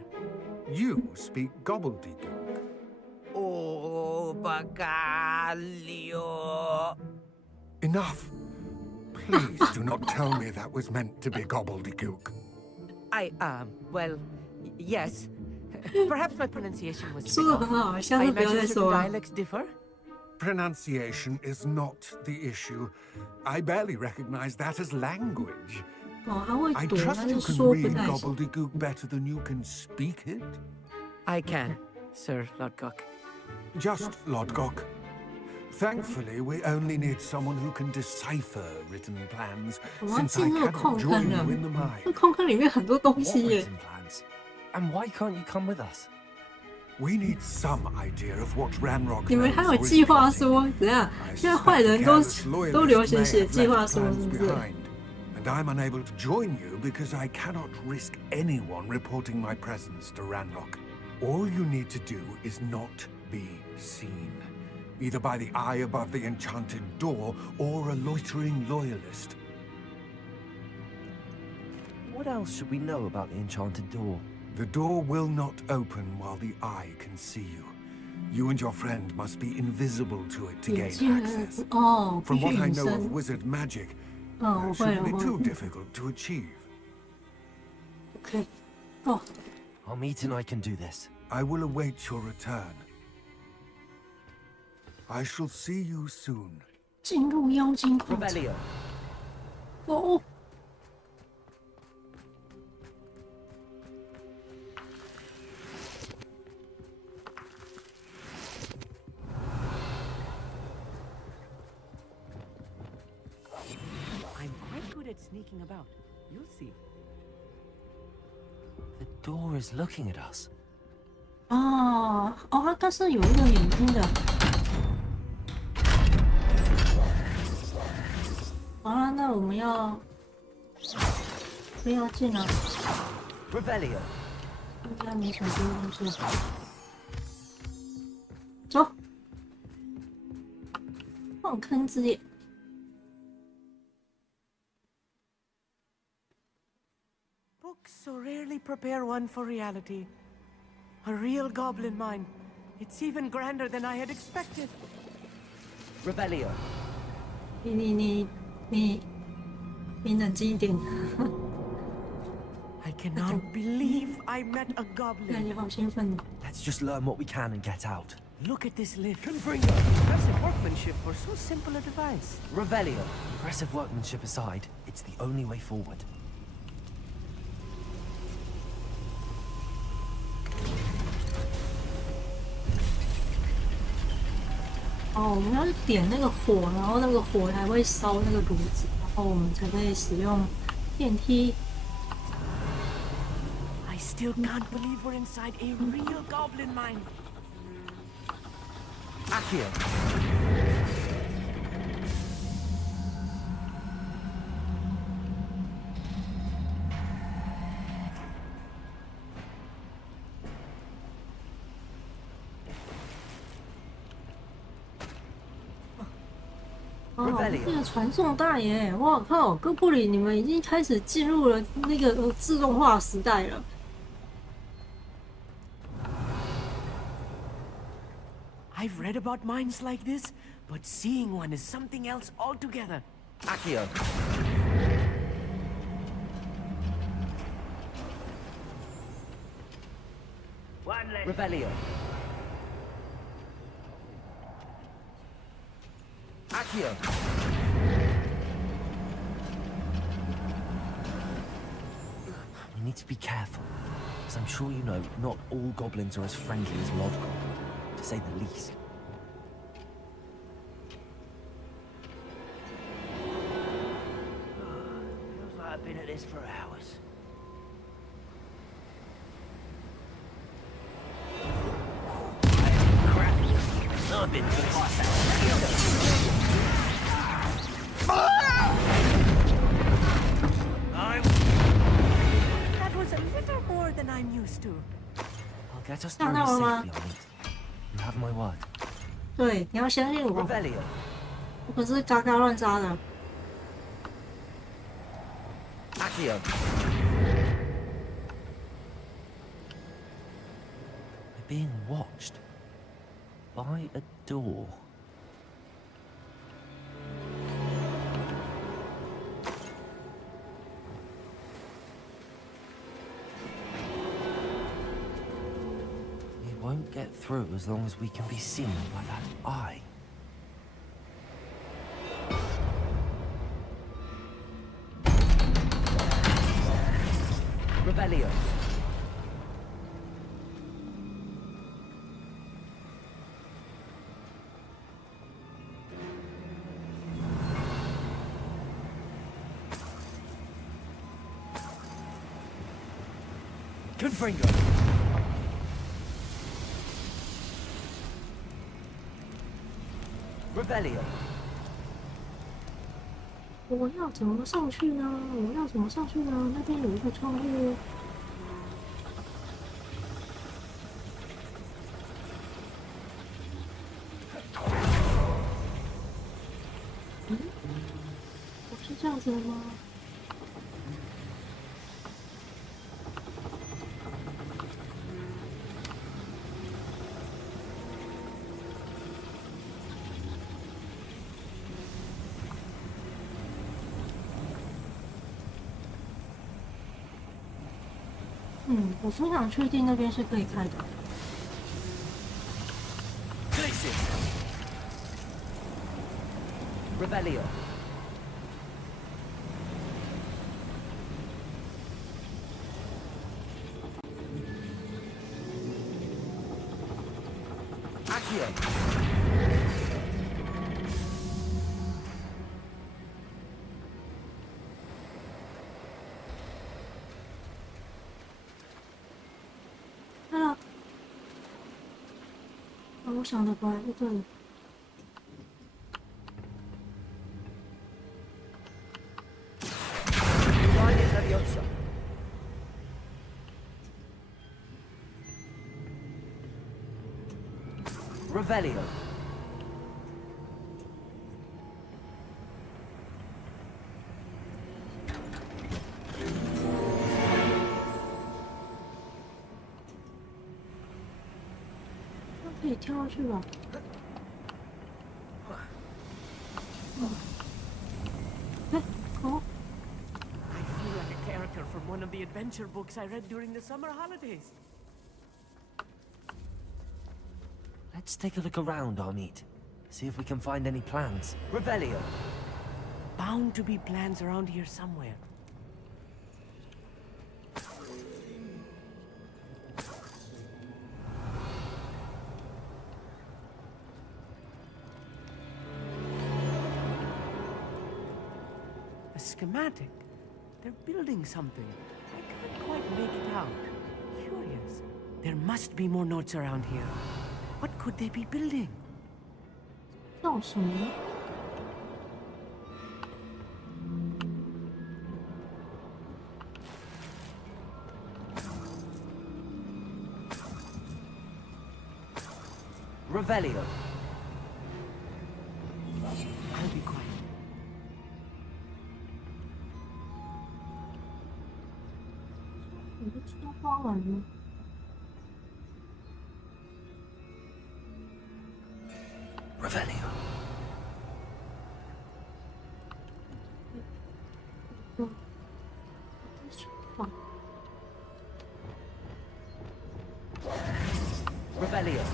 You speak gobbledygook. Oh, Bacalio. Enough. Please do not tell me that was meant to be gobbledygook. Well, yes. Perhaps my pronunciation was 说得很好，下 I 次不要 imagine 再 certain 说了。 dialects differ. Pronunciation is not the issue. I barely recognize that as language. 哦，他会 I 读， trust 但 you 是 can 说不 read 太行。 gobbledygook better than you can speak it. I can, Sir Lord Gok. Just Lodgok. Thankfully, we only need someone who can decipher written plans, 我要 since I 进那个 cannot 矿 join 坑 you 了 in the。那 mine. 矿坑里面很多东 What 西耶。 written plans? And why can't you come with us? We need some idea of what Ranrock 你们 knows 还有 or is 计划 plotting. 书？怎样？ I 现在坏 suspect 人 the 都 careless loyalists 都流行 may 写 have 计划 left 书，是 plans 不是？ behind, and I'm unable to join you because I cannot risk anyone reporting my presence to Ranrock. All you need to do is not be seen, either by the eye above the enchanted door or a loitering loyalist. What else should we know about the enchanted door? The door will not open while the eye can see you. You and your friend must be invisible to it to 眼 gain 镜 access. 哦，必 From 须 what I 隐 know of 身。 wizard magic, 嗯， it 我会了， shouldn't be 我 too 会。 difficult to achieve. OK，哦， Armid and I can do this. I will await your return. I shall see you soon. 进入妖精矿场。 Revelio. 哦。 I'm quite good at sneaking about. You'll see. The door is looking at us. 哦哦，它是有一个眼睛的。好了，那我们要不要进来？ Revelio. 应该没什么东西。走，矿坑之夜。 Books so rarely prepare one for reality. A real goblin mine. It's even grander than I had expected. Revelio. 你冷静一点。 I cannot believe I met a 看 goblin. 你好兴奋。 Let's just learn what we can and get out. Look at this lift. Impressive workmanship for so simple a device. Revelio. Impressive workmanship aside, it's the only way forward. 哦，我们要点那个火，然后那个火才会烧那个炉子，然后我们才可以使用电梯。 I still can't believe we're inside a real goblin mine. Accio. 哦，那个传送带耶！哇靠，哥布林，你们已经开始进入了那个自动化时代了。 I've read about mines like this, but seeing one is something else altogether. Accio. Revelio. Accio. We need to be careful, as I'm sure you know, not all goblins are as friendly as Lodgok, to say the least. Feels like I've been at this for hours. Crap. I've been Get us 看 through 到了吗？ safely on it. You have my word. 对，你要相信我， Revelio. 我可是嘎嘎乱扎的。 Accio. We're being watched by a door. We won't get through as long as we can be seen by that eye. Revelio. Confringo. Revelio. 我要怎么上去呢？我要怎么上去呢？那边有一个窗户。嗯，我是这样子的吗？我非常确定那边是可以开的。Revelio. Accio.我想的本来就对了。Revelio. 可以跳下去吧？哎，哦。 I feel like a character from one of the adventure books I read during the summer holidays. Let's take a look around, Armit. See if we can find any plans. Revelio. Bound to be plans around here somewhere. A schematic. They're building something. I can't quite make it out. Curious. There must be more notes around here. What could they be building? 造什么？ Revelio. I'll be quiet. 你不知道花完吗？ Revelio. Revelio.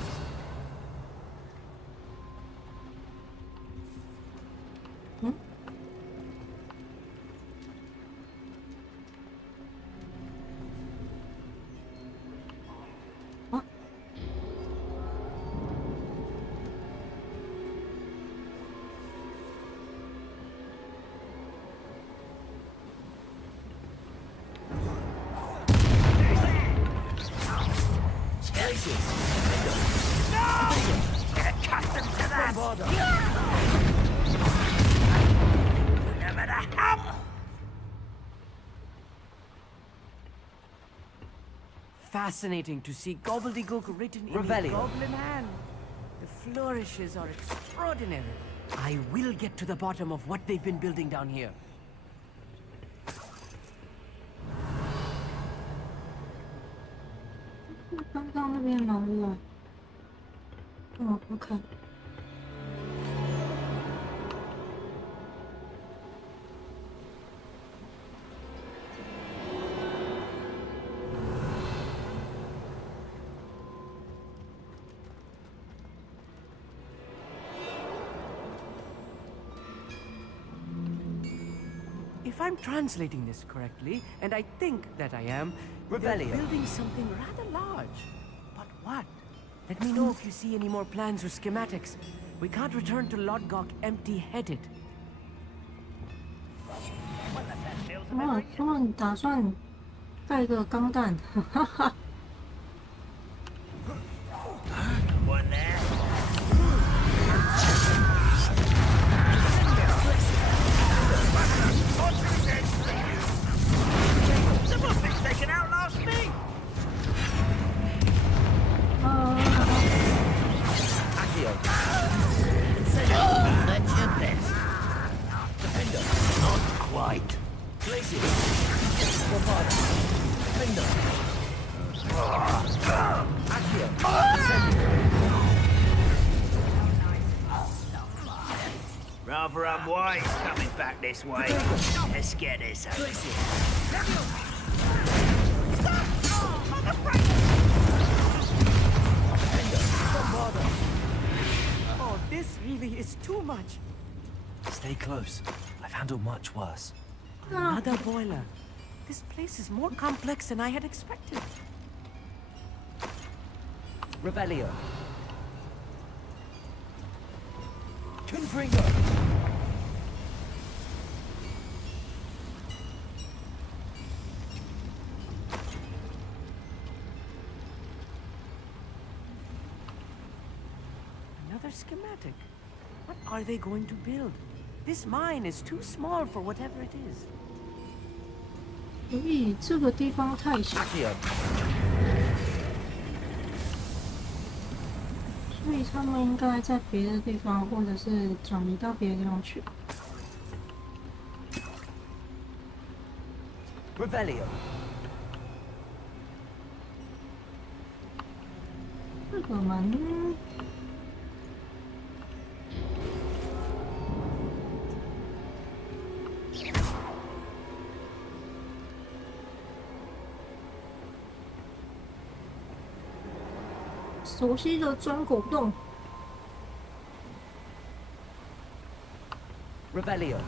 Excelsior! fascinating to see gobbledygook written in a goblin hand. The flourishes are extraordinary. I will get to the bottom of what they've been building down here. 刚刚那边吗？对吧？哦，我看。If I'm translating this correctly, and I think that I am, they're building something rather large. But what? Let me know if you see any more plans or schematics. We can't return to Lodgok empty-headed. 哦，他们打算盖个钢弹，哈哈。Rather unwise coming back this way. Let's get this over. Oh, this really is too much. Stay close. I've handled much worse. Another boiler. This place is more complex than I had expected. Revelio. Confringo. Another schematic. What are they going to build? This mine is too small for whatever it is. 所以这个地方太小，所以他们应该在别的地方，或者是转移到别的地方去。Revelio. 这个门。熟悉的钻狗洞。Revelio.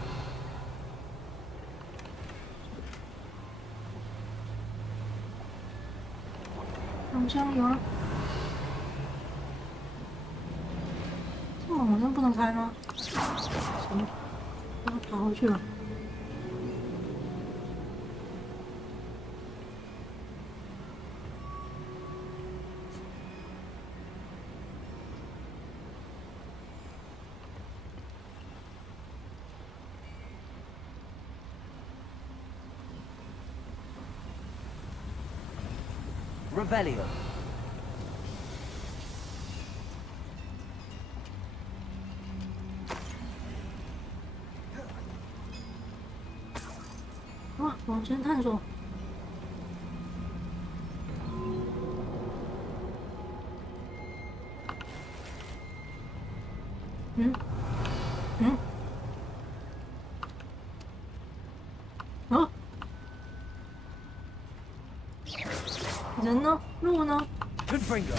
好像有啊。这门好像不能开吗？行，要爬回去了。Revelio. 哇，往前探索。嗯，嗯，啊，人呢？路呢？ Confringo.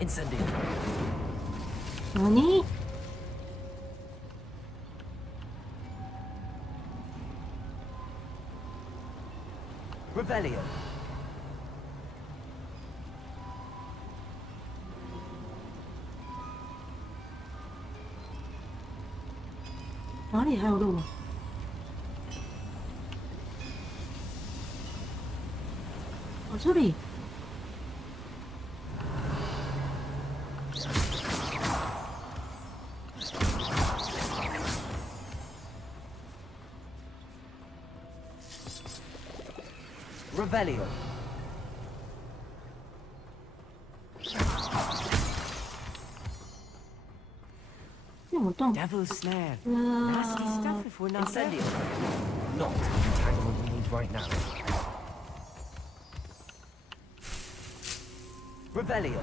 Incendio. 何？ Revelio. 哪里还有路啊？哦，这里。Revelio. 动。 Devil's snare. 啊 Nasty stuff if we're not Incendio. careful. Not the entanglement we need right now. Revelio.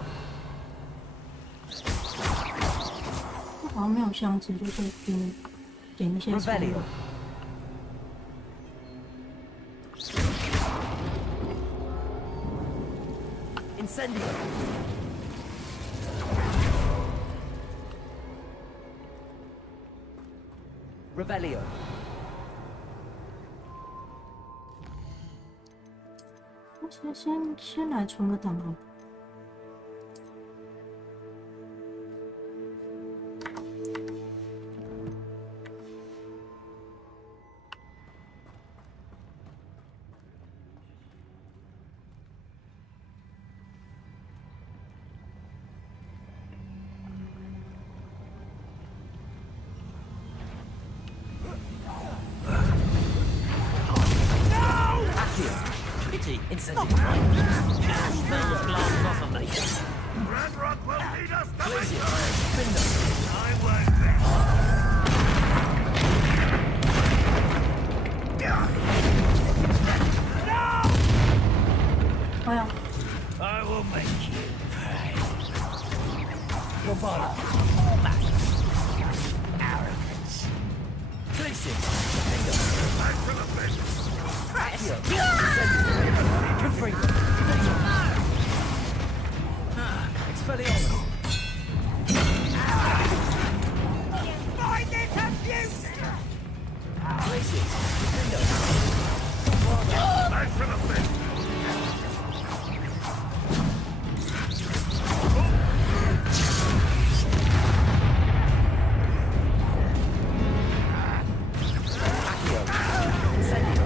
好像没有箱子，就是点一些材料 Revelio. Incendio. Revelio. 先来存个档好了。Incendio. Ranrock will lead us to Glacier. victory! Spindo. I won't miss. 哎呀， I will make you pay. Lombardo. Arrogance. Glacier. Spindo. Back to the pit! Accio. Incendio. Confringo. Expelliarmus. Find this abuse! Glacier. Spindo. Back to the pit! Accio. Incendio.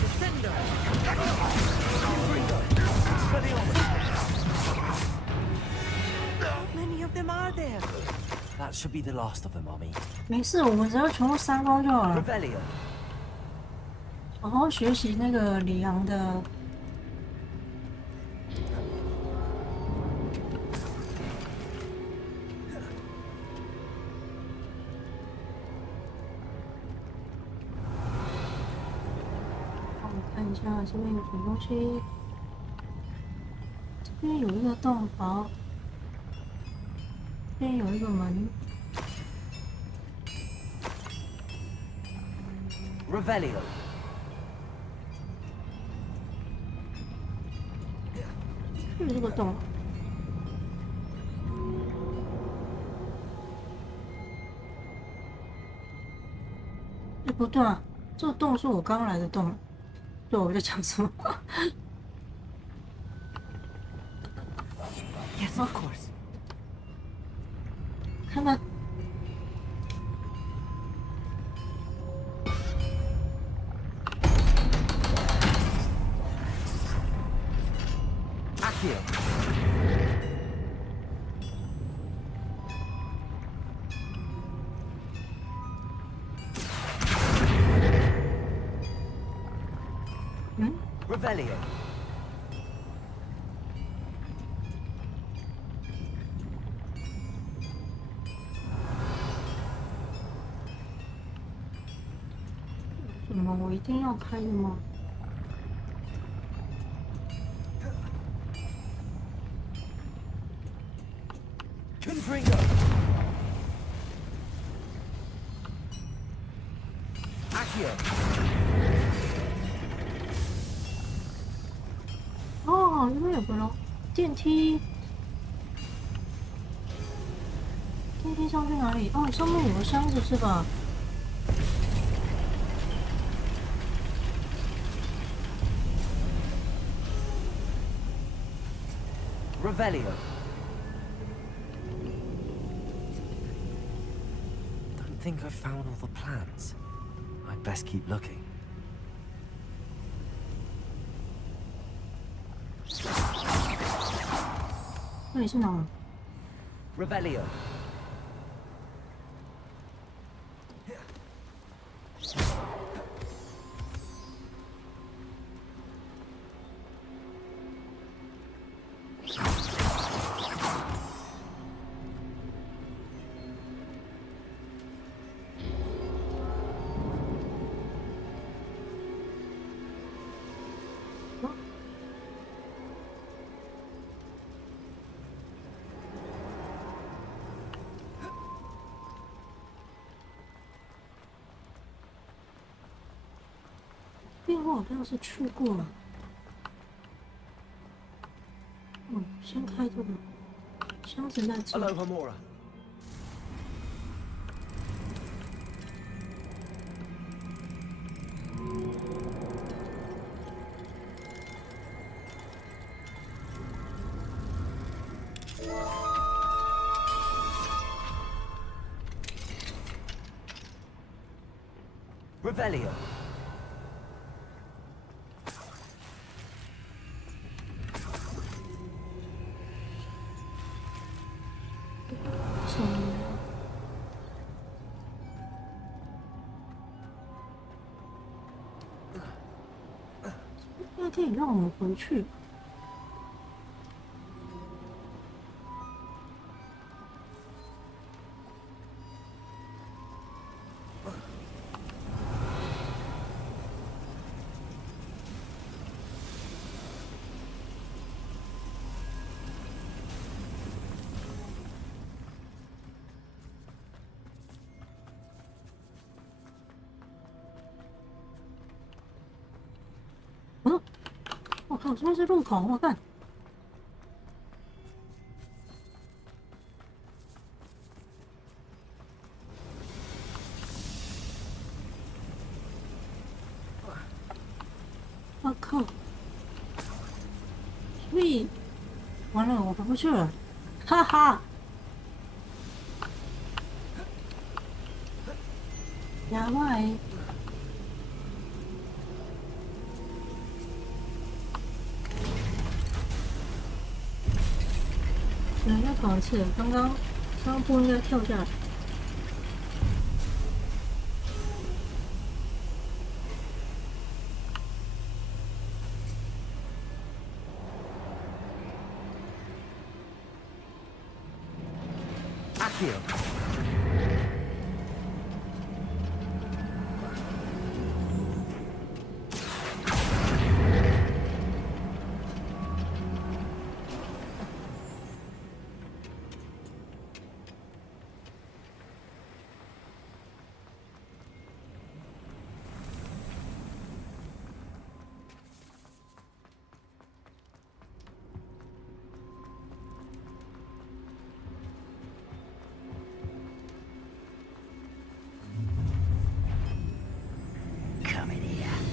Descendo. Confringo. Expelliarmus. How many of them are there? That should be the last of them, Mommy. 没事，我们只要全部删光就好了。 Revelio. 好好学习那个里昂的。让我看一下这边有什么东西。这边有一个洞，好。这边有一个门。 Revelio. 就是这个洞。哎，不对啊，这个洞是我刚来的洞。对，我在讲什么？ Yes, of course. 看到。 Accio. Revelio. 什么？我一定要开的吗？ Confringo. Accio. 哦，那边有个楼，电梯。电梯上去哪里？哦，上面有个箱子是吧？ Revelio. Don't think I've found all the plans. I'd best keep looking. 这里是哪？ Revelio. 边我好像是去过了。先开这个箱子在这。Hello, Hamura. Revelio. 应该可以让我们回去。我靠，这边是入口，我看。我靠！所以，完了，我回不去了，哈哈！やばい。要跑一次，刚刚不应该跳下来。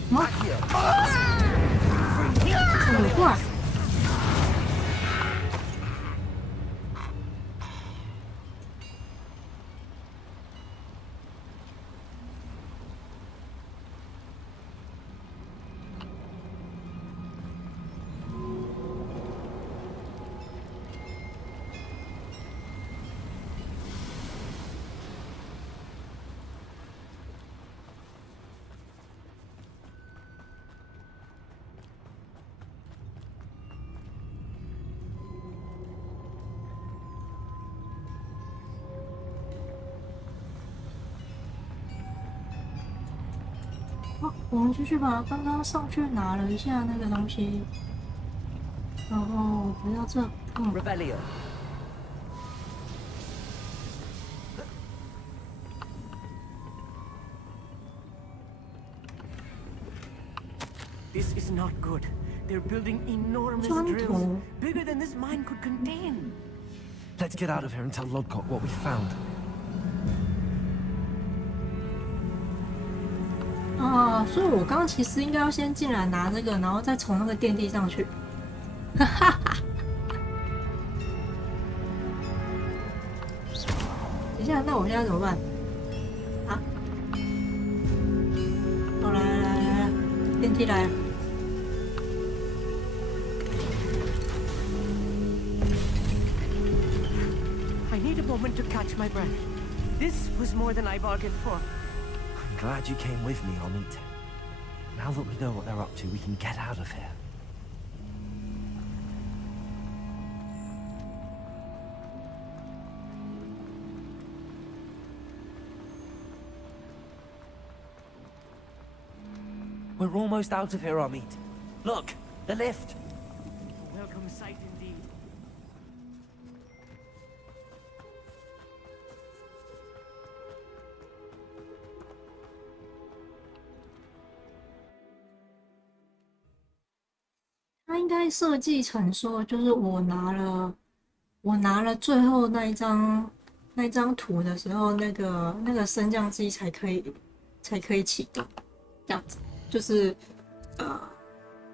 什么？怎么过来？我们继续吧。刚刚上去拿了一下那个东西，然后回到这。Revelio. This is not good. They're building enormous drills, bigger than this mine could contain. Let's get out of here and tell Lodcock what we found. 所以我刚刚其实应该要先进来拿这个，然后再从那个电梯上去。哈哈哈！等一下，那我现在怎么办？啊！哦，来，电梯来了。I need a moment to catch my breath. This was more than I bargained for. I'm glad you came with me, Amit. Now that we know what they're up to, we can get out of here. We're almost out of here, Amit. Look, the lift. Welcome sight indeed. 该设计成说，就是我拿了最后那一张图的时候，那个升降机才可以启动，这样子，就是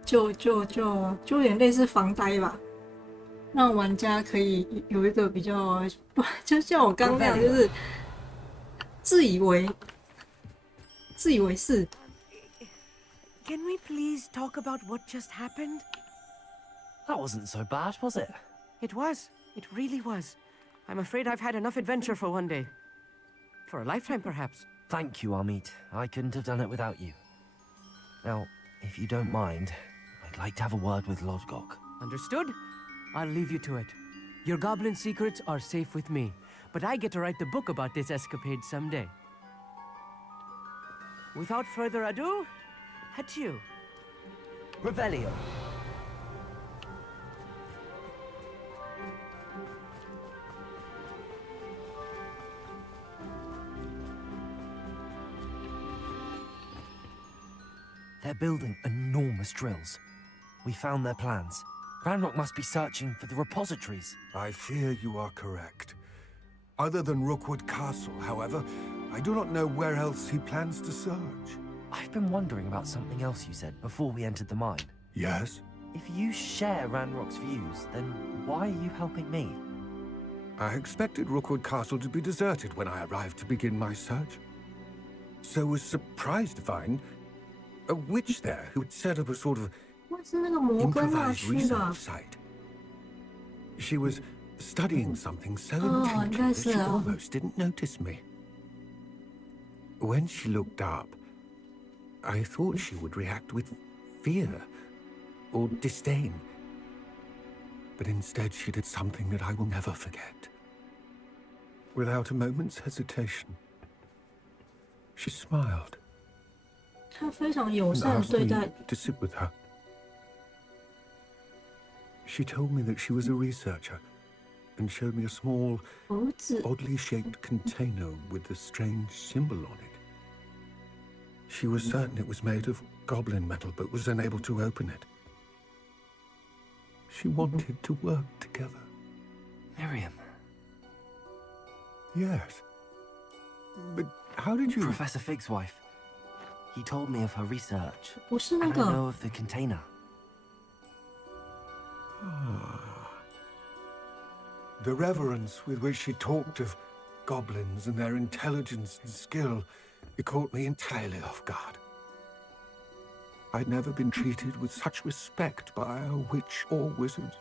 就有点类似防呆吧，让玩家可以有一个比较，就像我刚那样，就是自以为是。Can we please talk about what just happened? That wasn't so bad, was it? It was. It really was. I'm afraid I've had enough adventure for one day. For a lifetime, perhaps. Thank you, Amit. I couldn't have done it without you. Now, if you don't mind, I'd like to have a word with Lodgok. Understood? I'll leave you to it. Your goblin secrets are safe with me, but I get to write the book about this escapade someday. Without further ado, adieu. Revelio. They're building enormous drills. We found their plans. Ranrock must be searching for the repositories. I fear you are correct. Other than Rookwood Castle, however, I do not know where else he plans to search. I've been wondering about something else you said before we entered the mine. Yes? If you share Ranrock's views, then why are you helping me? I expected Rookwood Castle to be deserted when I arrived to begin my search. So was surprised to find a witch there who had set up a sort of 是那个摩根大 improvised 区吧 research site. She was studying something so 应 intently 该 that 是 she 啊 almost didn't notice me. When she looked up, I thought she would react with fear or disdain. But instead she did something that I will never forget. Without a moment's hesitation, she smiled 他非常友 and 善的 asked 对 me 待 to sit with her. She told me that she was a researcher and showed me a small, 猴子。 oddly shaped container with a strange symbol on it. She was certain it was made of goblin metal, but was unable to open it. She wanted to work together. Miriam. Yes. But how did you... Professor Fig's wife. He told me of her research. 不是那 And I 个 know of the container. The reverence with which she talked of goblins and their intelligence and skill, it caught me entirely off guard. I'd never been treated with such respect by a witch or wizard.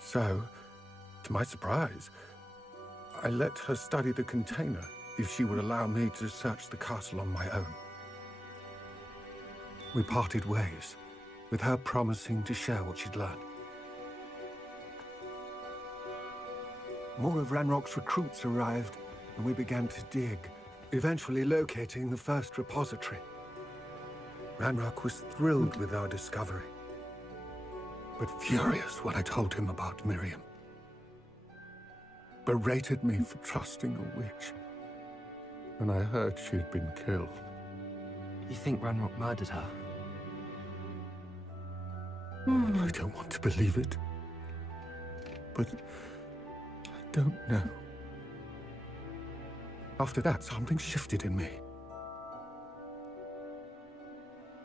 So, to my surprise, I let her study the container if she would allow me to search the castle on my own. We parted ways, with her promising to share what she'd learned. More of Ranrock's recruits arrived, and we began to dig, eventually locating the first repository. Ranrock was thrilled with our discovery, but furious when I told him about Miriam. Berated me for trusting a witch, and I heard she'd been killed. You think Ranrock murdered her? I don't want to believe it, but I don't know. After that, something shifted in me.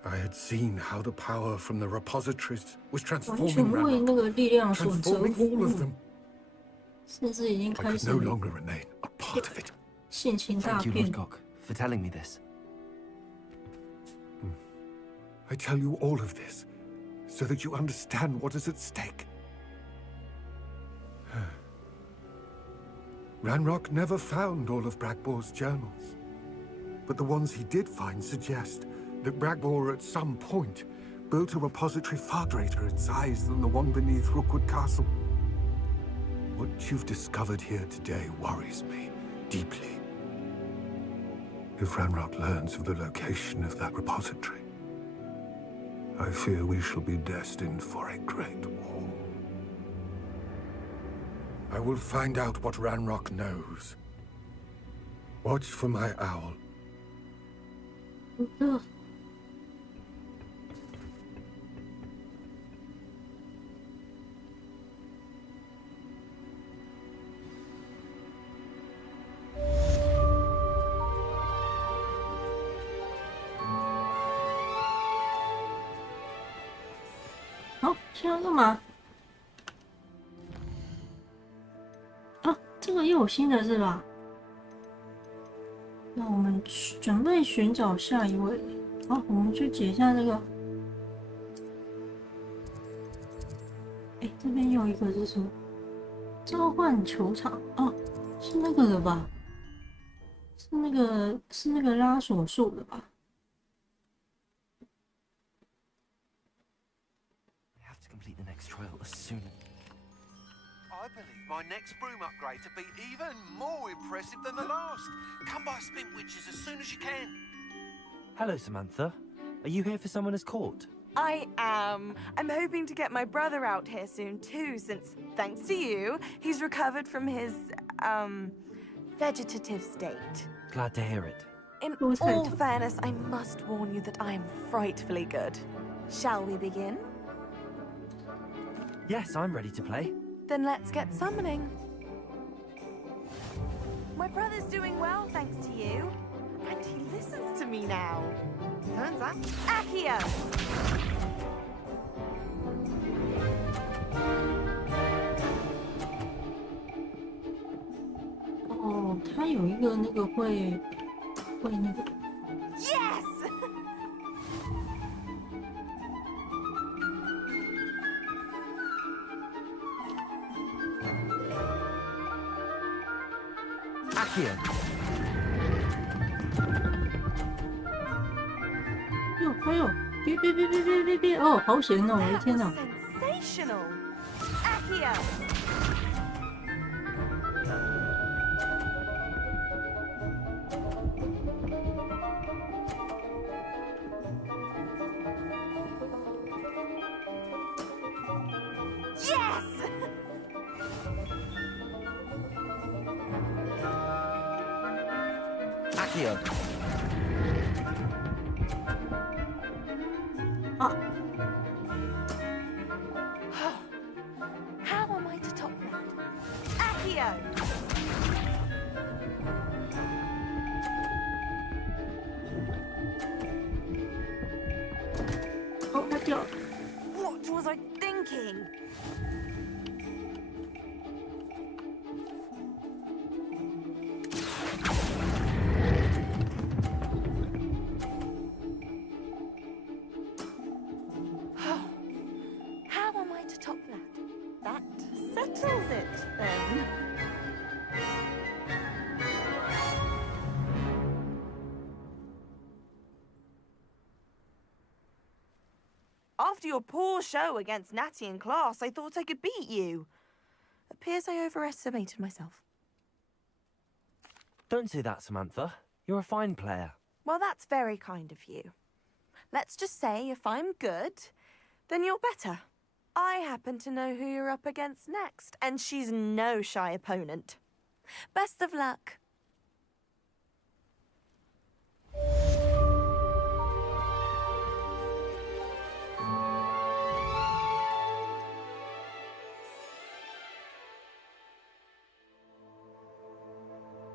I had seen how the power from the repositories was 完 transforming 全为 Ranrock, 那个力量所折 transforming all 服 of，them. 甚至已经 I 开 could 始 no longer remain a part of it. 性情大 Thank you, 变 Lodgok, for telling me this. I tell you all of this so that you understand what is at stake. Ranrock never found all of Bragbor's journals, but the ones he did find suggest that Bragbor at some point built a repository far greater in size than the one beneath Rookwood Castle. What you've discovered here today worries me deeply. If Ranrock learns of the location of that repository, I fear we shall be destined for a great war. I will find out what Ranrock knows. Watch for my owl. 嗯好，现在干嘛？啊，这个又有新的是吧？那我们准备寻找下一位。好，我们去解一下这个。哎，这边有一个是什么？召唤球场哦，是那个的吧？是那个拉锁术的吧？ The next trail as soon as... I believe my next broom upgrade to be even more impressive than the last. Come by Spin Witches as soon as you can. Hello, Samantha. Are you here for someone as caught? I am. I'm hoping to get my brother out here soon too, since, thanks to you, he's recovered from his, vegetative state. Glad to hear it. In all fairness, I must warn you that I am frightfully good. Shall we begin? Yes, I'm ready to play. Then let's get summoning. My brother's doing well, thanks to you. And he listens to me now. Turns out... Accio! 哦，他有一个那个会那个。Yes! Accio. 哟，还有，别！哦，好险哦！我的天哪！ Sensational! Accio! 啊！ How am I to top that? Accio! Oh, 他掉了。 What was I thinking? How am I to top that? That settles it, then. After your poor show against Natty in class, I thought I could beat you. Appears I overestimated myself. Don't say that, Samantha. You're a fine player. Well, that's very kind of you. Let's just say if I'm good, then you're better. I happen to know who you're up against next, and she's no shy opponent. Best of luck.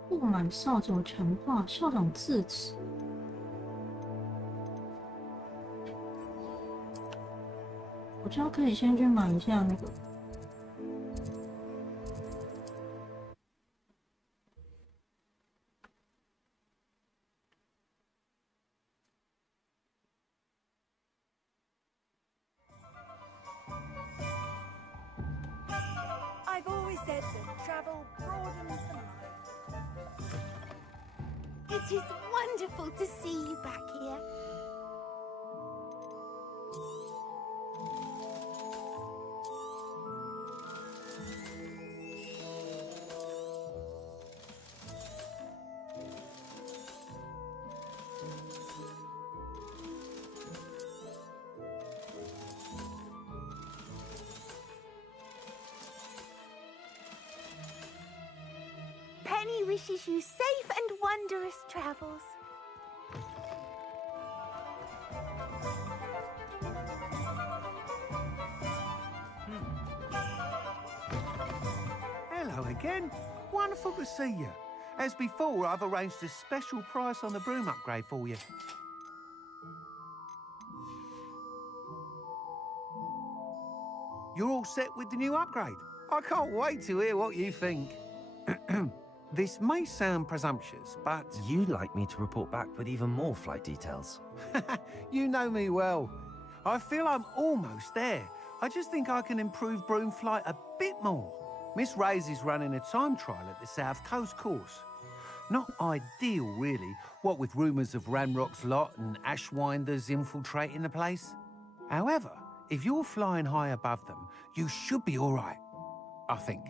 布满扫帚强化校长致辞。我觉得可以先去买一下那个。I've always said that travel broadens the mind. It is wonderful to see you back here. Penny wishes you safe and wondrous travels. Hello again. Wonderful to see you. As before, I've arranged a special price on the broom upgrade for you. you're all set with the new upgrade. I can't wait to hear what you think. This may sound presumptuous, but... You'd like me to report back with even more flight details. You know me well. I feel I'm almost there. I just think I can improve broom flight a bit more. Miss Ray's is running a time trial at the South Coast course. Not ideal, really, what with rumours of Ranrock's lot and Ashwinders infiltrating the place. However, if you're flying high above them, you should be all right, I think.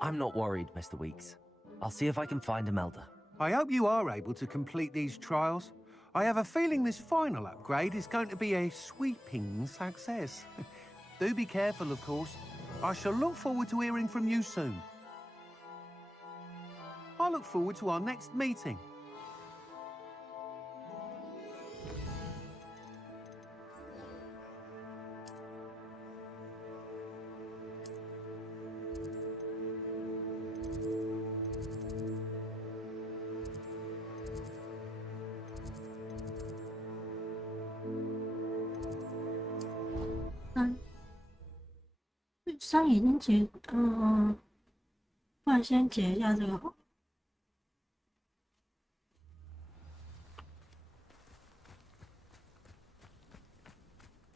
I'm not worried, Mr. Weeks. I'll see if I can find Imelda. I hope you are able to complete these trials. I have a feeling this final upgrade is going to be a sweeping success. Do be careful, of course. I shall look forward to hearing from you soon. I look forward to our next meeting.3已经解，不然先解一下这个好。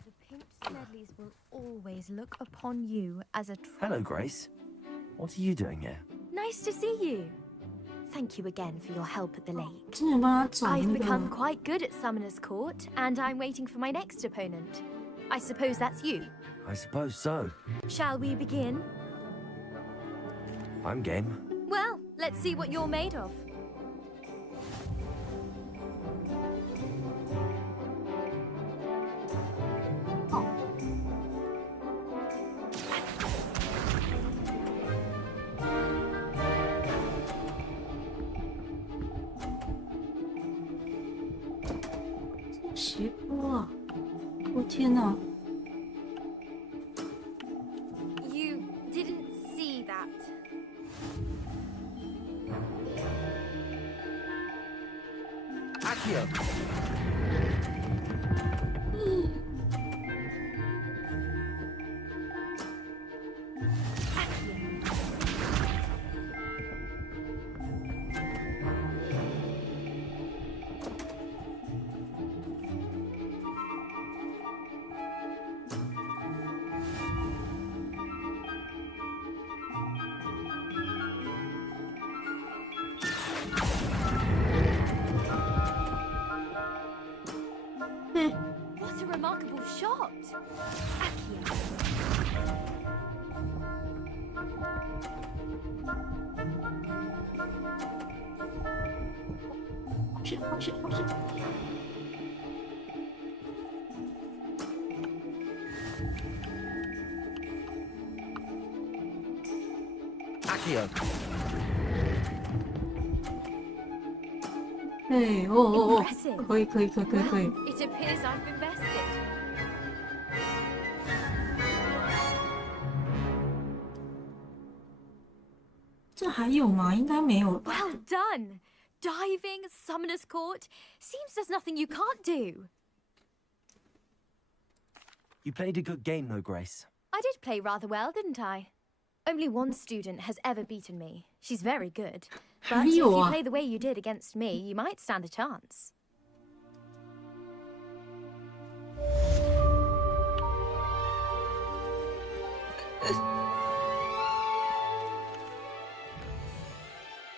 The Pink Smedleys will always look upon you as a Hello, Grace. What are you doing here? Nice to see you. Thank you again for your help at the lake. 之前帮他找 I've 那 become 个， quite good at Summoner's Court, and I'm waiting for my next opponent. I suppose that's you. I suppose so. Shall we begin? I'm game. Well, let's see what you're made of. Oh, 斜坡啊！我天哪！ You didn't see that. Accio! What a remarkable shot! Accio. 是好是好是。 Accio! 对，哦， Impressive. 可以可以可以可以可以。 It appears I've been bested. 这还有吗？应该没有吧。 Well done! Diving, Summoner's Court. Seems there's nothing you can't do. You played a good game, though, Grace. I did play rather well, didn't I? Only one student has ever beaten me. She's very good. But if you play the way you did against me, you might stand a chance.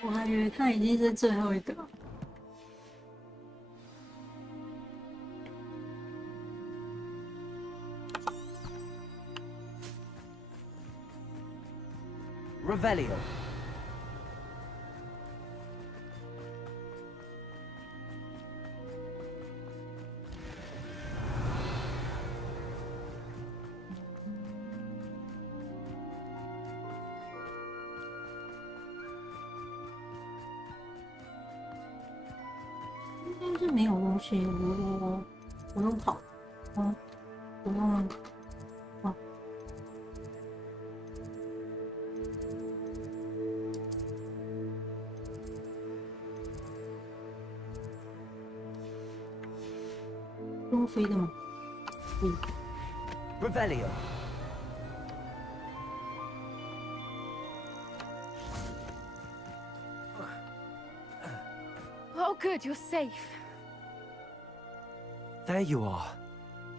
我还以为他已经是最后一个。 Revelio.应该是没有东西，我都跑，我用，哦。 多飞的吗？ Revelio. Oh, good, you're safe. There you are.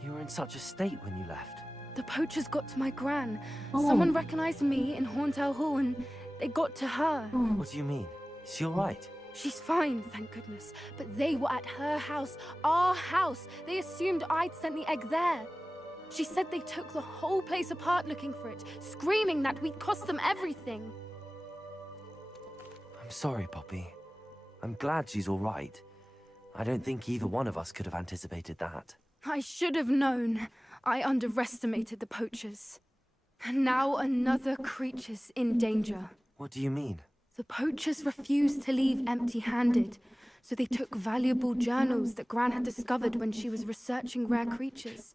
You were in such a state when you left. The poachers got to my gran. Oh. Someone recognized me in Horntail Hall and they got to her. What do you mean? Is she alright? She's fine, thank goodness. But they were at her house, our house. They assumed I'd sent the egg there. She said they took the whole place apart looking for it, screaming that we'd cost them everything. I'm sorry, Poppy. I'm glad she's alright. I don't think either one of us could have anticipated that. I should have known. I underestimated the poachers. And now another creature's in danger. What do you mean? The poachers refused to leave empty-handed, so they took valuable journals that Gran had discovered when she was researching rare creatures.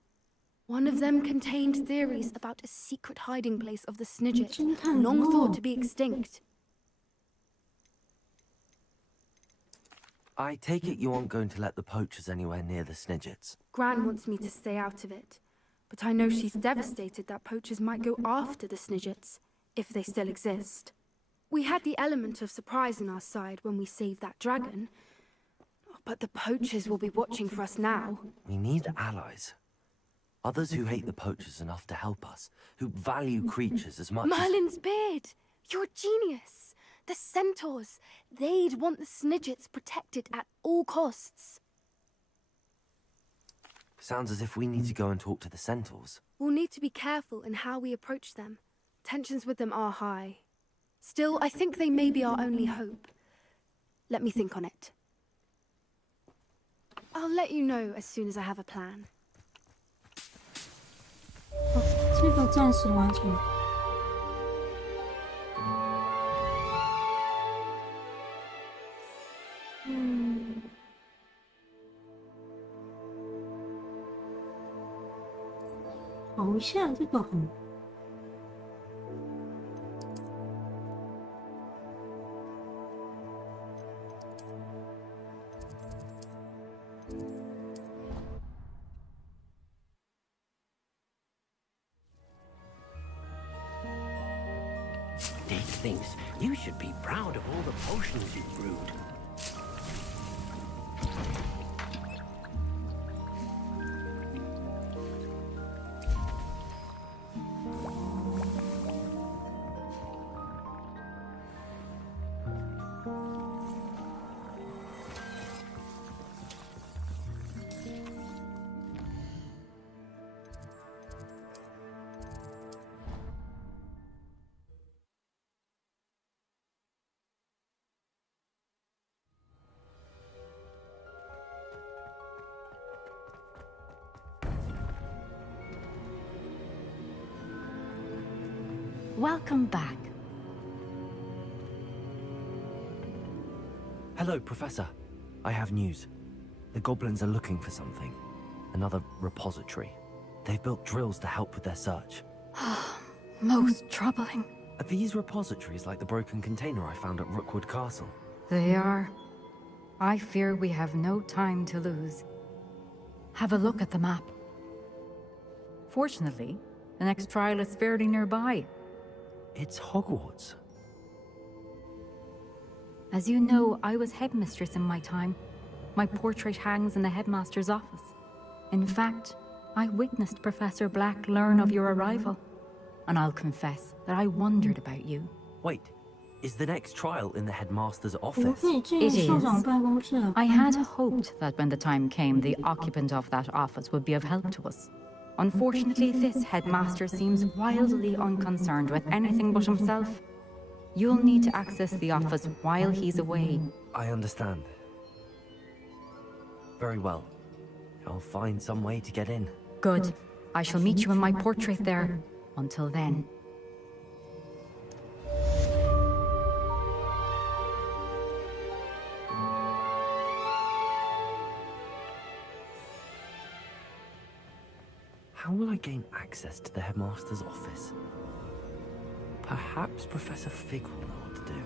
One of them contained theories about a secret hiding place of the Snidget, long thought to be extinct. I take it you aren't going to let the poachers anywhere near the Snidgets. Gran wants me to stay out of it, but I know she's devastated that poachers might go after the Snidgets, if they still exist. We had the element of surprise on our side when we saved that dragon, but the poachers will be watching for us now. We need allies. Others who hate the poachers enough to help us, who value creatures as much Merlin's beard! You're a genius! The centaurs! They'd want the Snidgets protected at all costs. Sounds as if we need to go and talk to the centaurs. We'll need to be careful in how we approach them. Tensions with them are high. Still, I think they may be our only hope. Let me think on it. I'll let you know as soon as I have a plan. 这个暂时完成。好像这个很。Dick thinks you should be proud of all the potions you've brewed. Welcome back. Hello, Professor. I have news. The goblins are looking for something. Another repository. They've built drills to help with their search. Most troubling. Are these repositories like the broken container I found at Rookwood Castle? They are. I fear we have no time to lose. Have a look at the map. Fortunately, the next trial is fairly nearby. It's Hogwarts. As you know, I was headmistress in my time. My portrait hangs in the headmaster's office. In fact, I witnessed Professor Black learn of your arrival. And I'll confess that I wondered about you. Wait, is the next trial in the headmaster's office? It is. I had hoped that when the time came, the occupant of that office would be of help to us. Unfortunately, this headmaster seems wildly unconcerned with anything but himself. You'll need to access the office while he's away. I understand. Very well. I'll find some way to get in. Good. I shall meet you in my portrait there. Until then. How will I gain access to the headmaster's office? Perhaps Professor Fig will know what to do.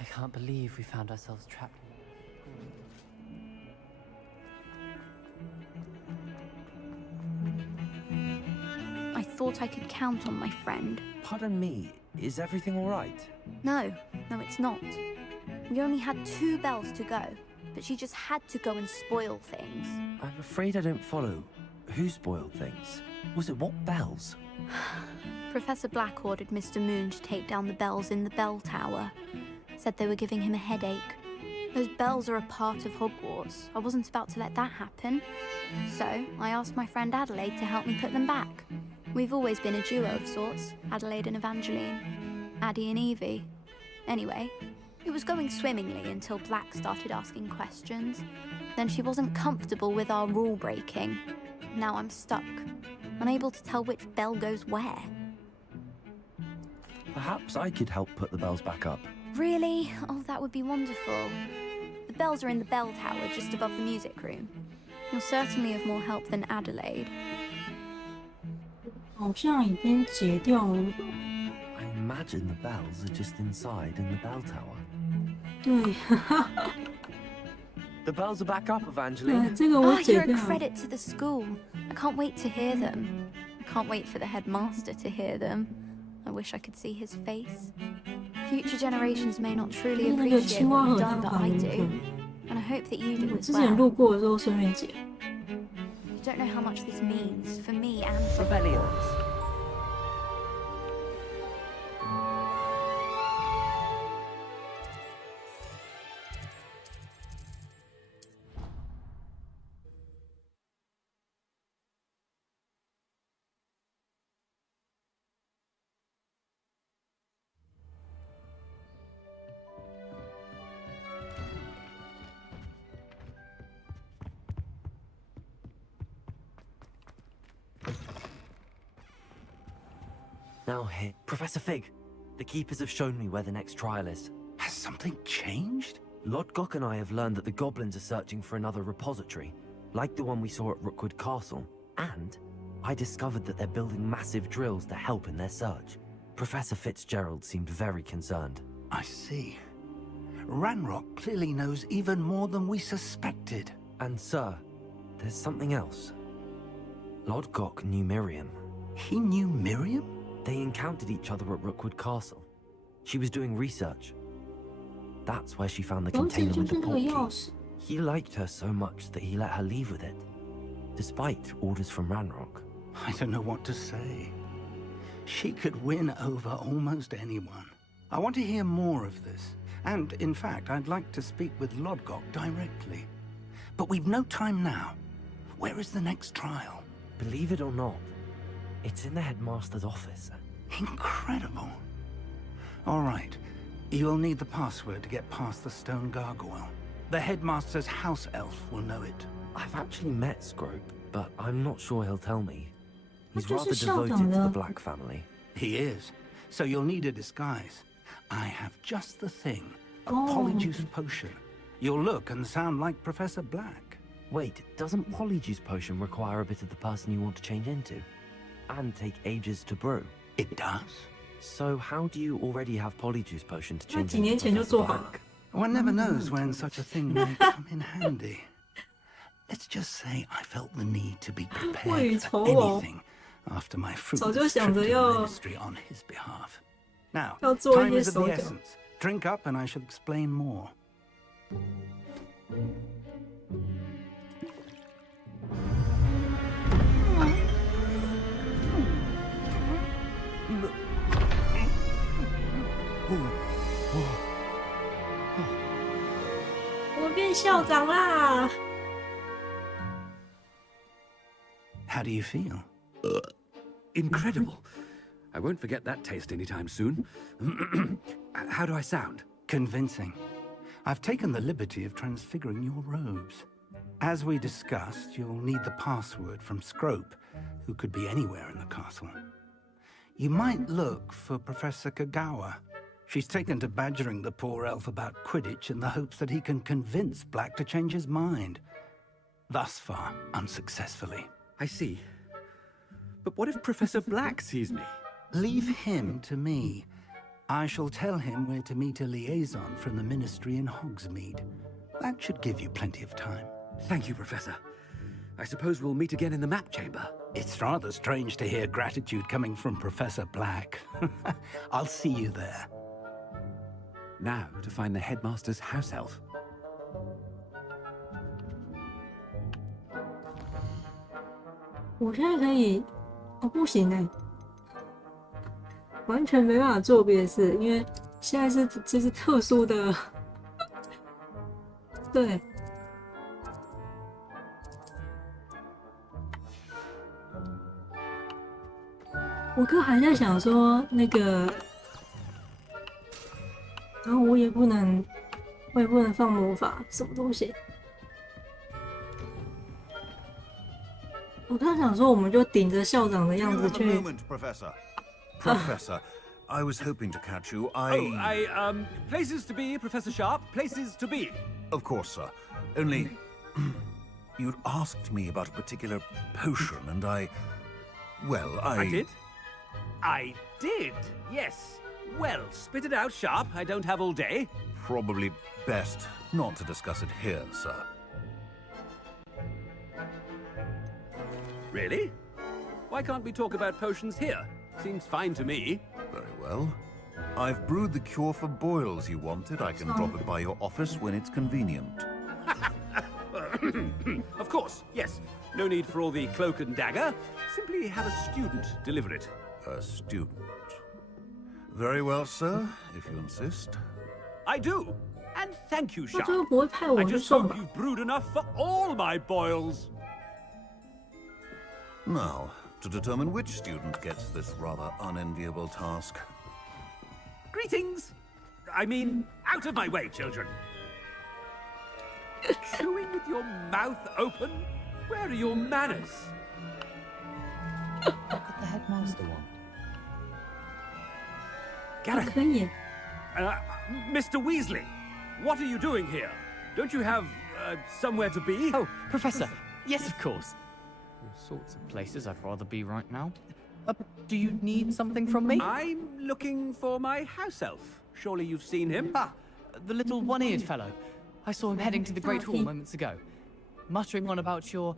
I can't believe we found ourselves trapped. I thought I could count on my friend. Pardon me, is everything all right? No, it's not. We only had 2 bells to go, but she just had to go and spoil things. I'm afraid I don't follow. Who spoiled things? Was it what bells? Professor Black ordered Mr. Moon to take down the bells in the bell tower. Said they were giving him a headache. Those bells are a part of Hogwarts. I wasn't about to let that happen. So, I asked my friend Adelaide to help me put them back. We've always been a duo of sorts, Adelaide and Evangeline. Addie and Evie. Anyway, it was going swimmingly until Black started asking questions. Then she wasn't comfortable with our rule breaking. Now I'm stuck, unable to tell which bell goes where. Perhaps I could help put the bells back up. Really? Oh, that would be wonderful. The bells are in the bell tower just above the music room. You're certainly of more help than Adelaide. 好像已经解掉了。 I imagine the bells are just inside in the bell tower. 对， The bells are back up, 对， Evangeline. 这个我 Ah, 解 you're 掉 a 了。 credit to the school. I can't wait to hear them. I can't wait for the headmaster to hear them. I wish I could see his face. Future generations may not truly 那个 appreciate 青蛙 what 和 we've 蛋 done, but 挞 I 有 do. 分。 And I hope that you do 我 as 之前 well. 路过的时候顺便解。 You don't know how much this means for me and for Rebellions. Now here, Professor Fig. The keepers have shown me where the next trial is. Has something changed? Lodgok and I have learned that the goblins are searching for another repository, like the one we saw at Rookwood Castle. And I discovered that they're building massive drills to help in their search. Professor Fitzgerald seemed very concerned. I see. Ranrock clearly knows even more than we suspected. And sir, there's something else. Lodgok knew Miriam. He knew Miriam? They encountered each other at Rookwood Castle. She was doing research. That's where she found the 然后这 container 就 with 是 the 那个 portkey. 钥匙。 He liked her so much that he let her leave with it, despite orders from Ranrock. I don't know what to say. She could win over almost anyone. I want to hear more of this. And, in fact, I'd like to speak with Lodgok directly. But we've no time now. Where is the next trial? Believe it or not, it's in the headmaster's office. Incredible. All right. You'll need the password to get past the stone gargoyle. The headmaster's house elf will know it. I've actually met Scrope, but I'm not sure he'll tell me. He's 他就是 rather 校 devoted 长 to the 的。 Black family. He is. So you'll need a disguise. I have just the thing. A Oh. polyjuice potion. You'll look and sound like Professor Black. Wait, doesn't Polyjuice Potion require a bit of the person you want to change into? And take ages to brew? It does. So how do you already have Polyjuice Potion to 那 change 几年 into 前就 Professor 做好了。 Black? One never knows when such a thing may come in handy. Let's just say I felt the need to be 未雨 prepared 绸 for 缪。 anything after my 早就 fruitless 想 trip 着 to the 要 ministry on his behalf. Now, 要做一 time 些 is of 手 the 脚。 essence. Drink up and I shall explain more. Oh. 我变校长啦！ How do you feel? Incredible. I won't forget that taste anytime soon. How do I sound? Convincing. I've taken the liberty of transfiguring your robes. As we discussed, you'll need the password from Scrope, who could be anywhere in the castle. You might look for Professor Kagawa. She's taken to badgering the poor elf about Quidditch in the hopes that he can convince Black to change his mind. Thus far, unsuccessfully. I see. But what if Professor Black sees me? Leave him to me. I shall tell him where to meet a liaison from the Ministry in Hogsmeade. That should give you plenty of time. Thank you, Professor. I suppose we'll meet again in the map chamber. It's rather strange to hear gratitude coming from Professor Black. I'll see you there. Now to find the headmaster's house elf. 我现在可以，哦，不行哎，完全没办法做别的事，因为现在是就是特殊的，对。我哥还在想说那个，然后我也不能放魔法，什么东西？我刚想说，我们就顶着校长的样子去。Professor, I was hoping to catch you. Places to be, Professor Sharp. Places to be. Of course, sir. Only you'd asked me about a particular potion, and I did. I did. Yes. Well, spit it out, Sharp. I don't have all day. Probably best not to discuss it here, sir. Really? Why can't we talk about potions here? Seems fine to me. Very well. I've brewed the cure for boils you wanted. I can drop it by your office when it's convenient. Of course, yes. No need for all the cloak and dagger. Simply have a student deliver it. A student. Very well, sir, if you insist. I do. And thank you, Sharp. I just hope you've brewed enough for all my boils. Now, to determine which student gets this rather unenviable task. Greetings! I mean, out of my way, children. Chewing with your mouth open? Where are your manners? What could the headmaster want? Gareth. Mr. Weasley, what are you doing here? Don't you have somewhere to be? Oh, Professor. Yes, of course. All sorts of places I'd rather be right now. Do you need something from me? I'm looking for my house elf. Surely you've seen him? Ah, the little one-eared fellow. I saw him heading to the Great Hall moments ago, muttering on about your,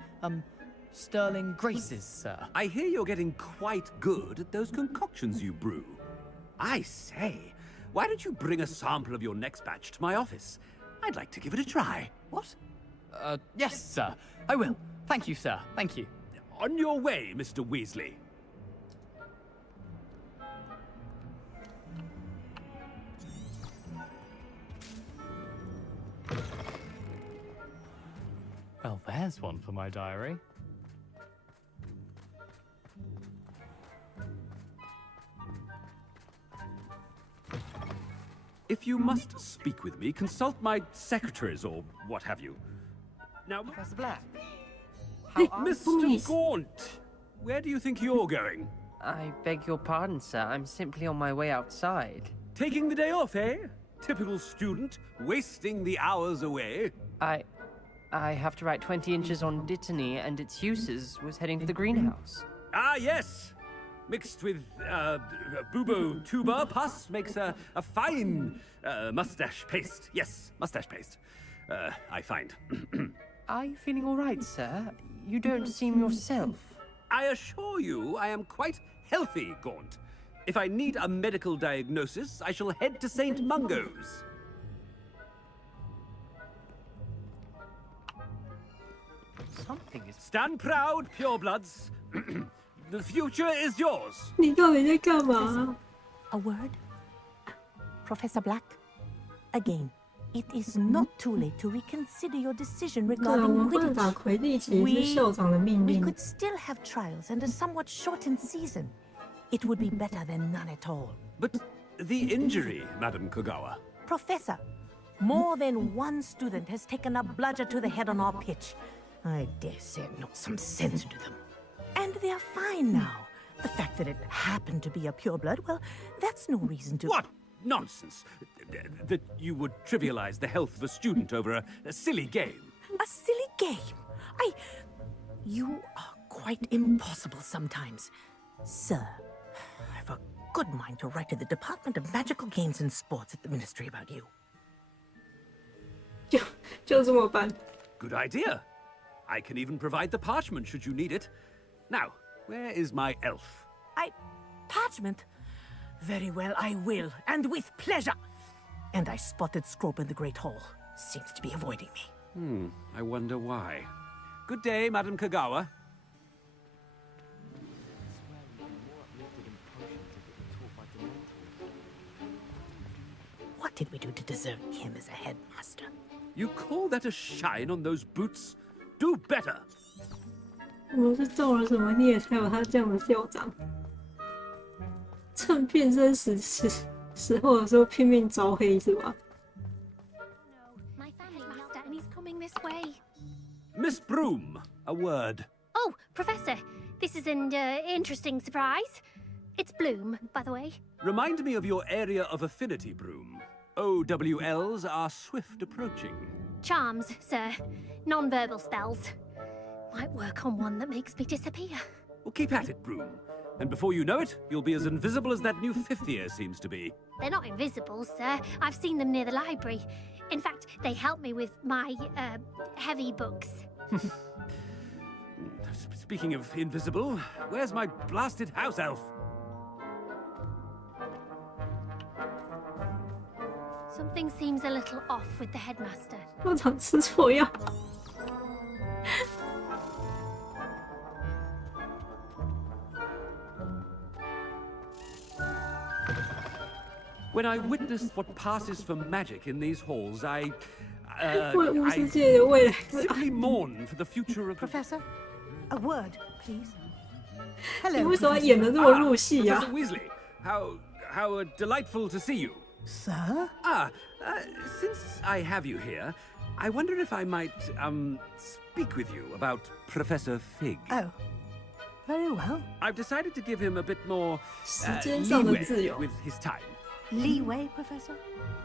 sterling graces, sir. I hear you're getting quite good at those concoctions you brew. I say, why don't you bring a sample of your next batch to my office? I'd like to give it a try. What? Yes, sir. I will. Thank you, sir. Thank you. On your way, Mr. Weasley. Well, there's one for my diary. If you must speak with me, consult my secretaries or what have you. Now, Professor Black. Mr. Gaunt, where do you think you're going? I beg your pardon, sir. I'm simply on my way outside. Taking the day off, eh? Typical student, wasting the hours away. I have to write 20 inches on Dittany and its uses. Was heading to the greenhouse. Ah, yes. Mixed with Vtuber pus makes a fine mustache paste. Yes, mustache paste. I find. Are you feeling all right, sir? You don't seem yourself. I assure you I am quite healthy, Gaunt. If I need a medical diagnosis, I shall head to St. Mungo's. Something is... Stand proud, purebloods. The future is yours. 你到底在干嘛？ A word? Professor Black? Again, it is not too late to reconsider your decision 对啊，我 regarding 们不能打 Quidditch. 魁地奇是校长的命 We 令。 could still have trials and a somewhat shortened season. It would be better than none at all. But the injury, Madam Kogawa. Professor, More than one student has taken a bludger to the head on our pitch. I dare say it knocked some sense into them. And they're fine now. The fact that it happened to be a pureblood, well, that's no reason to... What nonsense! That you would trivialize the health of a student over a silly game. A silly game? You are quite impossible sometimes. Sir, I've a good mind to write to the Department of Magical Games and Sports at the Ministry about you. 就这么办。 Good idea. I can even provide the parchment should you need it. Now, where is my elf? Parchment? Very well, I will, and with pleasure. And I spotted Scrope in the Great Hall. Seems to be avoiding me. I wonder why. Good day, Madam Kagawa. What did we do to deserve him as a headmaster? You call that a shine on those boots? Do better! 我们是中了什么孽才有他这样的校长？趁变身时候的时候拼命招黑是吧？ My family master, and he's coming this way. Miss Broom, a word. Oh, Professor, this is an interesting surprise. It's Bloom, by the way. Remind me of your area of affinity, Broom. OWLs are swift approaching. Charms, sir. Non-verbal spells. Might work on one that makes me disappear. Well, keep at it, Broom. And before you know it, you'll be as invisible as that new fifth year seems to be. They're not invisible, sir. I've seen them near the library. In fact, they help me with my, heavy books. Speaking of invisible, where's my blasted house elf? Something seems a little off with the headmaster. 校长吃错药。 When I witnessed what passes for magic in these halls, I simply mourn for the future of... Professor, a word, please. 你为什么演得这么入戏呀？ Professor Weasley, how delightful to see you. Sir? Since I have you here, I wonder if I might, speak with you about Professor Fig. Oh, very well. I've decided to give him a bit more, 时间上的自由。 with his time. Leeway, Professor?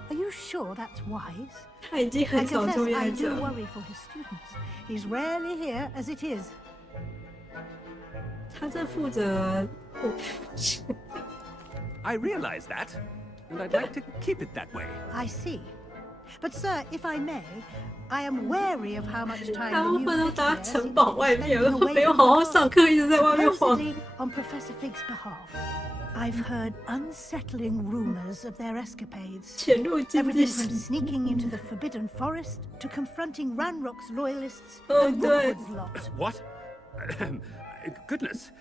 Are you sure that's wise? 他已经很少出 I 现 do 这。 worry for his students. He's rarely here as it is. 他在负责。I realize that, and I'd like to keep it that way. I see. But, sir, if I may, I am wary of how much time 大 the 部 new 分都 fifth 待 year 城 seems 堡 to be 外面， spending away 没有 from 好好 the 上课，一直在外面晃。 Supposedly, on Professor Fig's behalf, I've heard unsettling rumors of their escapades. 潜入禁闭 Everything 室 from。sneaking into the Forbidden Forest to confronting Ranrock's loyalists Oh, and good. Rookwood's lot. What? Goodness.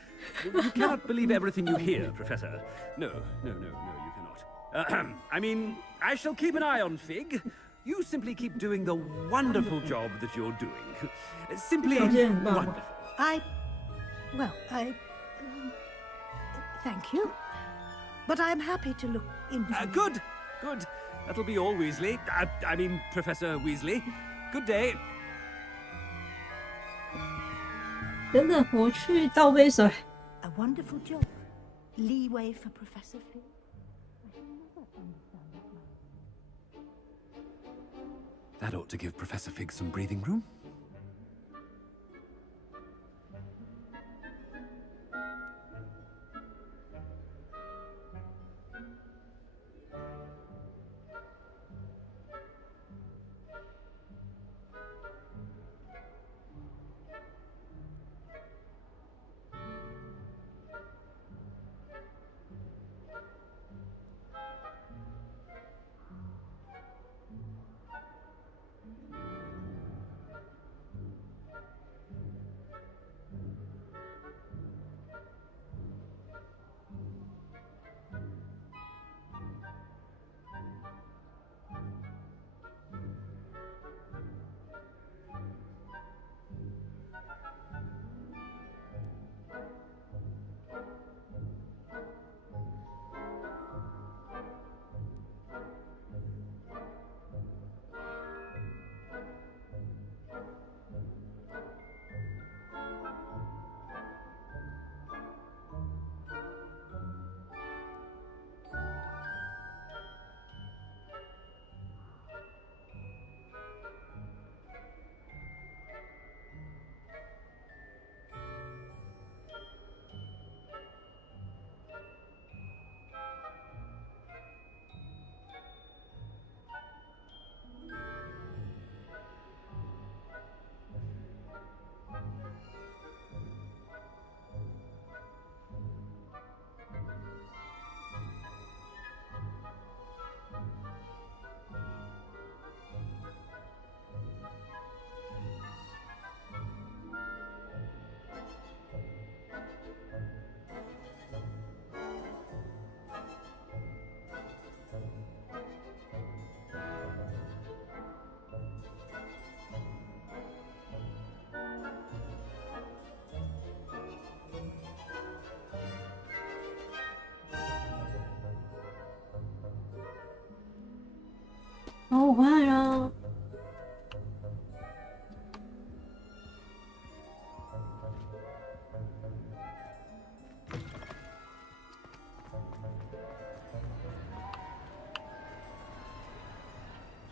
You cannot believe everything you hear, Professor. No, you cannot. I mean, I shall keep an eye on Fig. You simply keep doing the wonderful job that you're doing. Simply wonderful. Thank you. But I'm happy to look into it. Good. That'll be all, Weasley. I mean, Professor Weasley. Good day. 等等，我去倒杯水。 A wonderful job. Leeway for Professor Fig. That ought to give Professor Fig some breathing room. 哦，我回来了。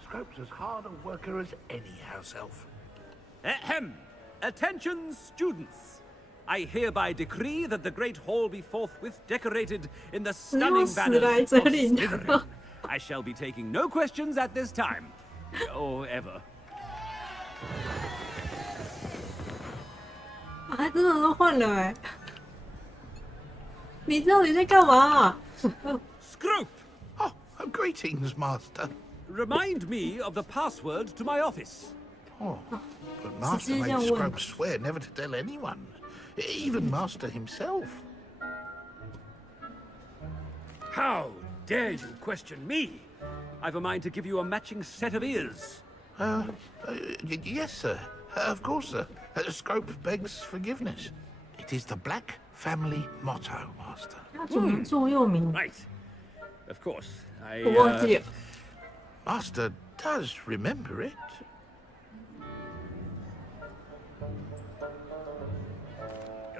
Scrope's as hard a worker as any house elf. Ahem! Attention, students! I hereby decree that the Great Hall be forthwith decorated in the stunning banners of Slytherin. I shall be taking no questions at this time. Or ever. 还真的都换了哎！你到底在干嘛？Scrope! Oh, greetings, Master. Remind me of the password to my office. Oh, but Master made Scrope swear never to tell anyone. Even Master himself. How dare you question me? I've a mind to give you a matching set of ears. Yes, sir. Of course, sir. Scrope begs forgiveness. It is the Black family motto, Master. Right. Of course. Master does remember it.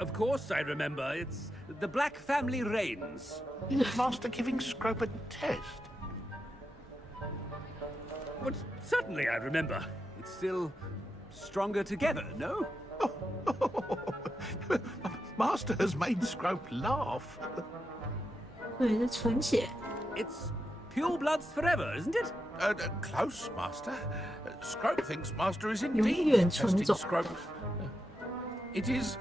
Of course I remember. It's the Black family reigns. Is Master giving Scrope a test? But certainly I remember. It's still stronger together, no? Master has made Scrope laugh. It's pure bloods forever, isn't it? Close, Master. Scrope thinks Master is indeed testing Scrope. It is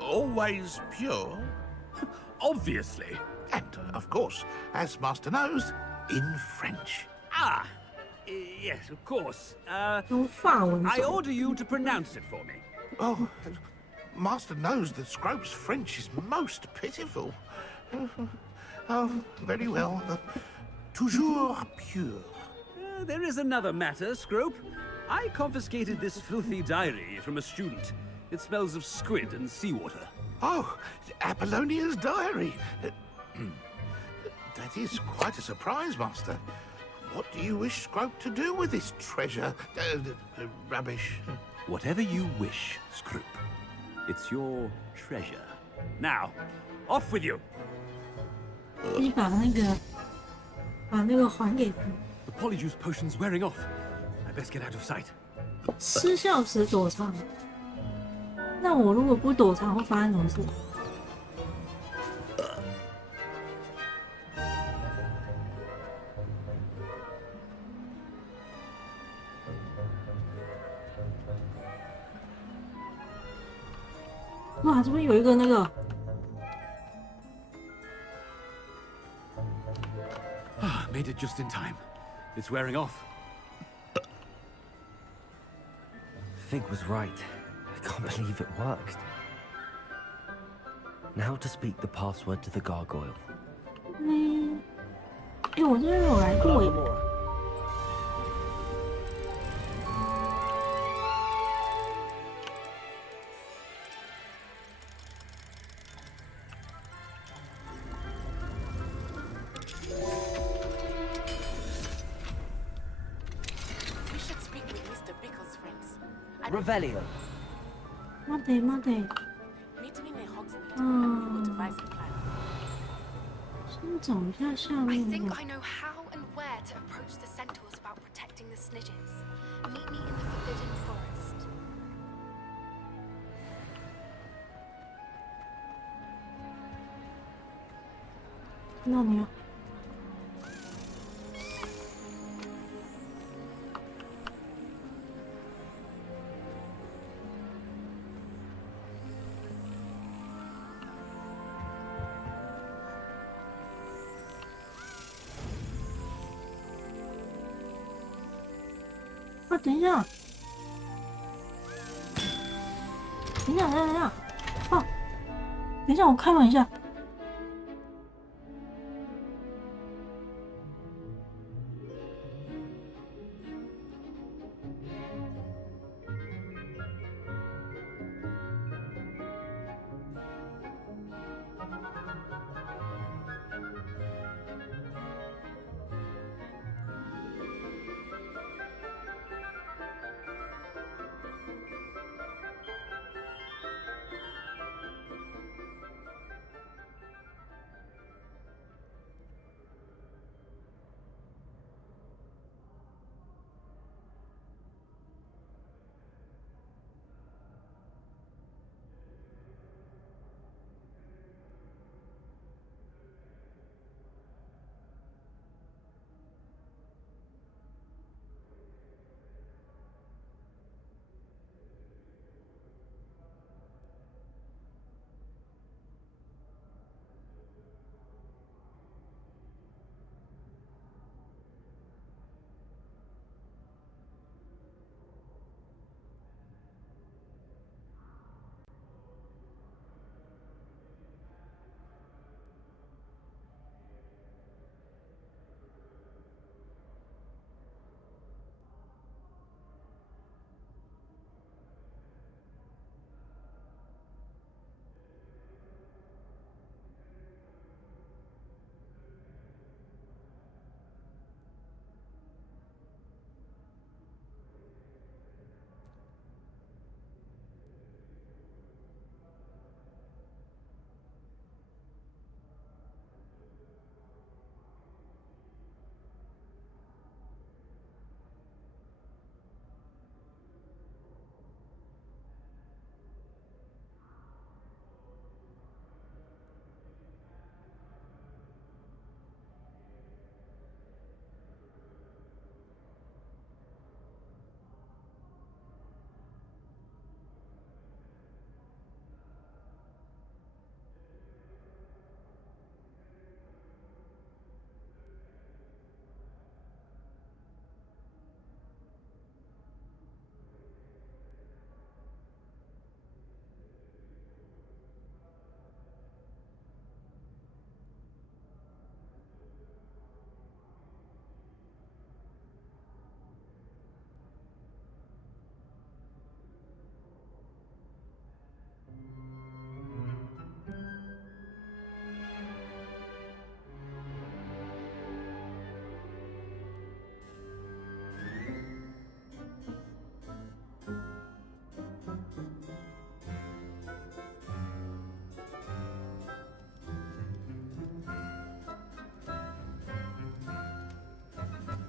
always pure. Obviously. And, of course, as Master knows, in French. Ah! Yes, of course. I order you to pronounce it for me. Oh, Master knows that Scrope's French is most pitiful. Oh, very well. Toujours pure. There is another matter, Scrope. I confiscated this filthy diary from a student. It smells of squid and seawater. Oh, Apollonia's diary. That is quite a surprise, Master. What do you wish Scrope to do with this treasure? Rubbish. Whatever you wish, Scrope. It's your treasure. Now, off with you. 你把那个还给他。The Polyjuice potion's wearing off. I best get out of sight. 失效时躲藏。那我如果不躲藏，会发生什么事？哇，这边有一个那个。Made it just in time. It's wearing off. Fig was right. I can't believe it worked. Now to speak the password to the gargoyle. 我这边有来过耶。Revelio. 待て。先找一下下 I 面 think 那 I know how and where to approach the centaurs about protecting the snidges. Meet me in the Forbidden Forest. 看到没有？等一下，哦，等一下，我开门一下。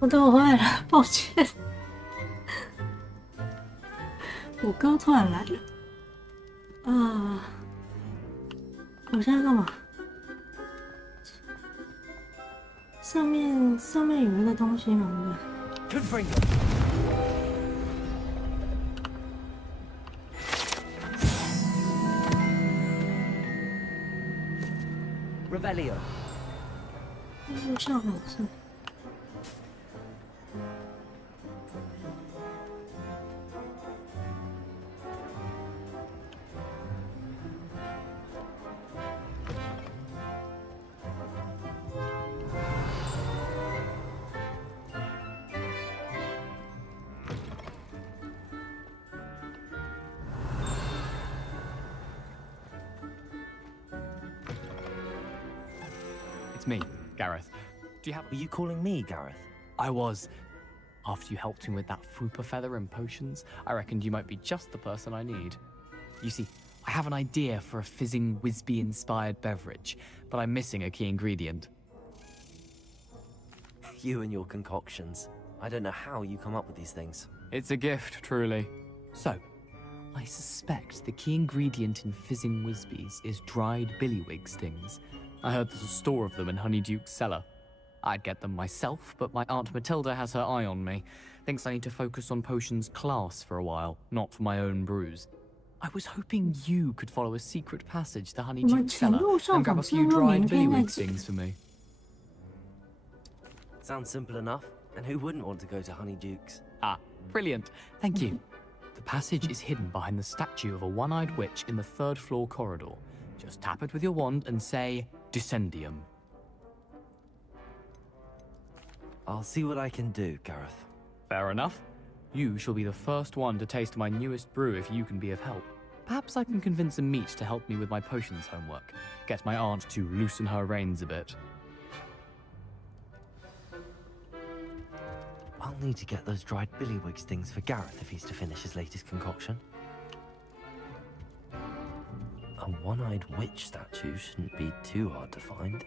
我都坏了，抱歉。我哥突然来了。我现在干嘛？上面有一个东西嘛，对不对？ Revelio. 录像很是。 It's me, Gareth. Do you have... Were you calling me Gareth? I was. After you helped me with that Fupa feather and potions, I reckoned you might be just the person I need. You see, I have an idea for a fizzing Whizbee-inspired beverage, but I'm missing a key ingredient. You and your concoctions. I don't know how you come up with these things. It's a gift, truly. So, I suspect the key ingredient in fizzing Whizbees is dried billywig stings. I heard there's a store of them in Honeyduke's cellar. I'd get them myself, but my Aunt Matilda has her eye on me. Thinks I need to focus on potions class for a while, not for my own brews. I was hoping you could follow a secret passage to Honeyduke's cellar and grab a few dried billywig stings for me. Sounds simple enough. And who wouldn't want to go to Honeyduke's? Ah, brilliant. Thank you. The passage is hidden behind the statue of a one-eyed witch in the 3rd floor corridor. Just tap it with your wand and say, Descendium. I'll see what I can do, Gareth. Fair enough. You shall be the first one to taste my newest brew if you can be of help. Perhaps I can convince a meat to help me with my potions homework. Get my aunt to loosen her reins a bit. I'll need to get those dried billywig stings for Gareth if he's to finish his latest concoction. A one-eyed witch statue shouldn't be too hard to find.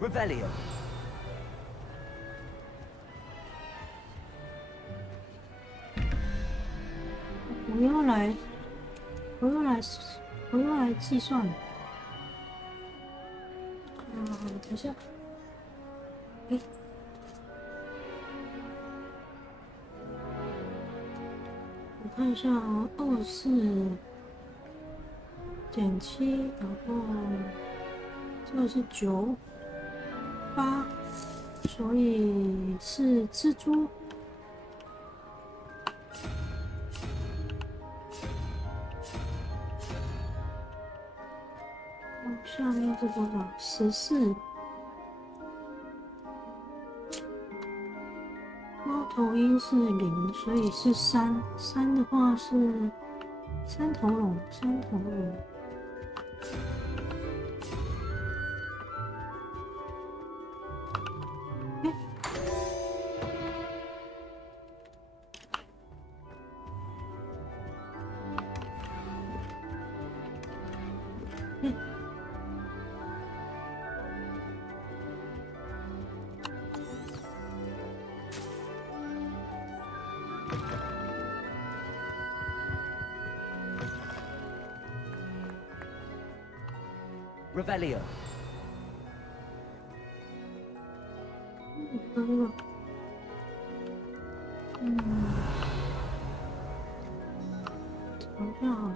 Revelio. 我又来计算了。等一下，我看一下啊，24减7，然后这个是9、8，所以是蜘蛛。 下面是多少？14。猫头鹰是0，所以是3。3的话是3头龙。Revelio. 好像。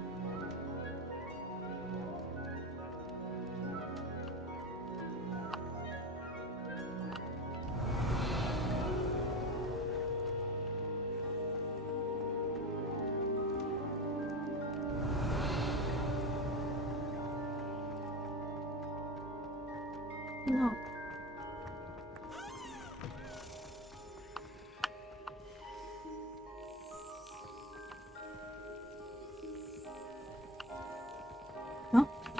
No.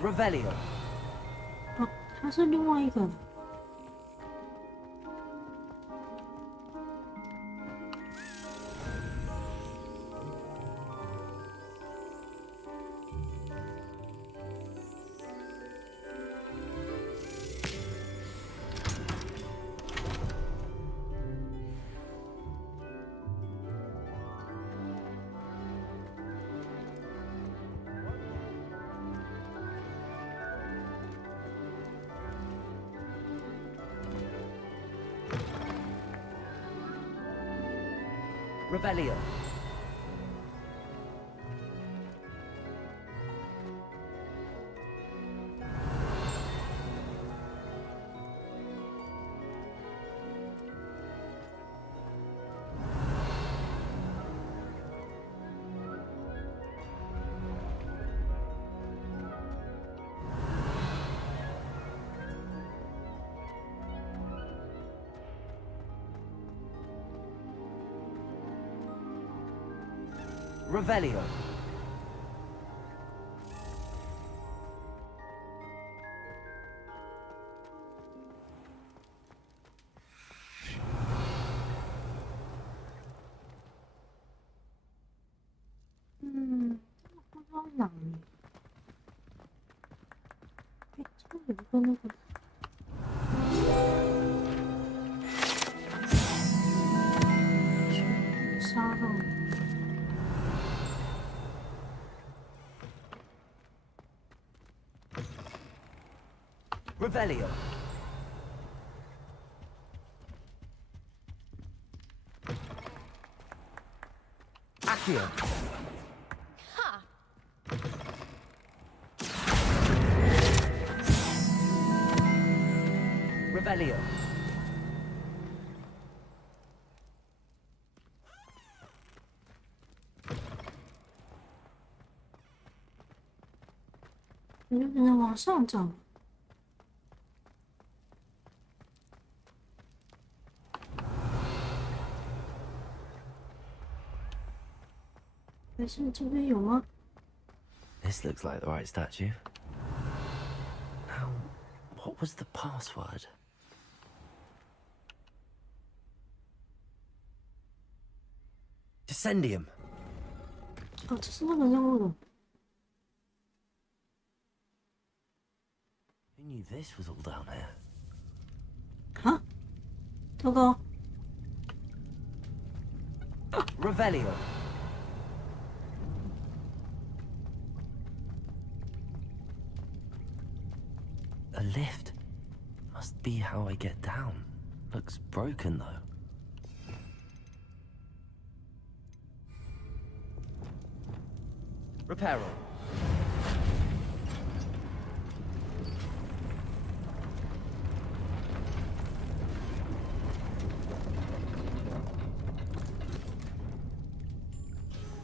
Revelio. 哦，它是另外一个。Revelio. Revelio. 음, 나 이거는 사람. Revelio. Accio. Ha! Revelio.你就只能往上走。还是这边有吗？ This looks like the right statue. Now, what was the password? Descendium. 哦，这是那个任务。 Who knew this was all down here? 啊？糟糕！ Revelio. A lift. Must be how I get down. Looks broken though. Reparo.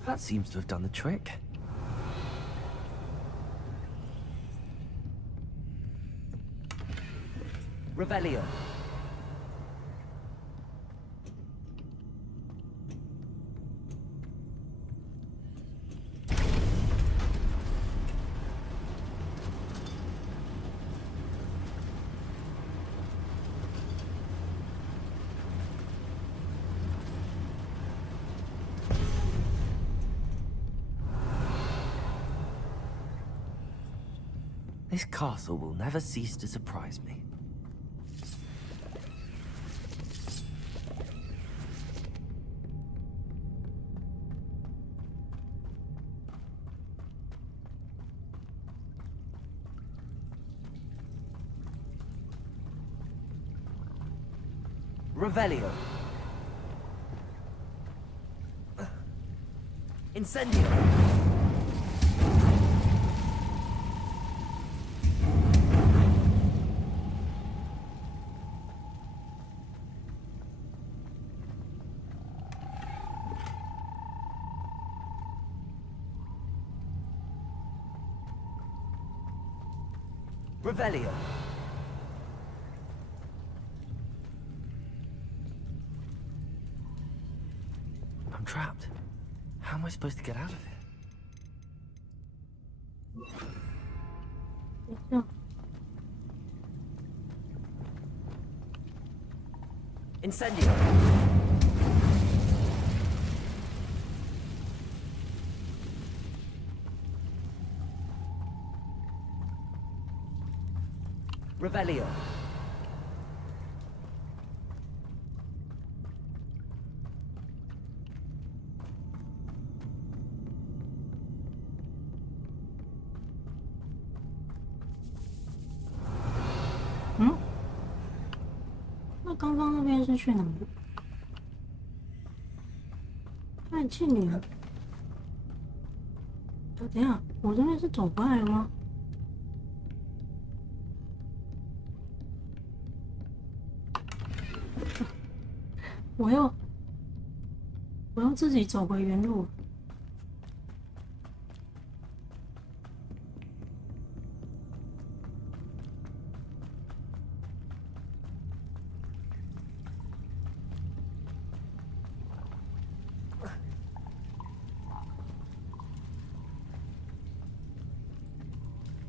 That seems to have done the trick. Revelio. This castle will never cease to surprise me. Revelio. Incendio. Revelio. I'm trapped. How am I supposed to get out of here? Incendio. Revelio. Hmm? 那刚刚那边是去哪里？太近了。等一下，我这边是走过来了吗？我要自己走回原路。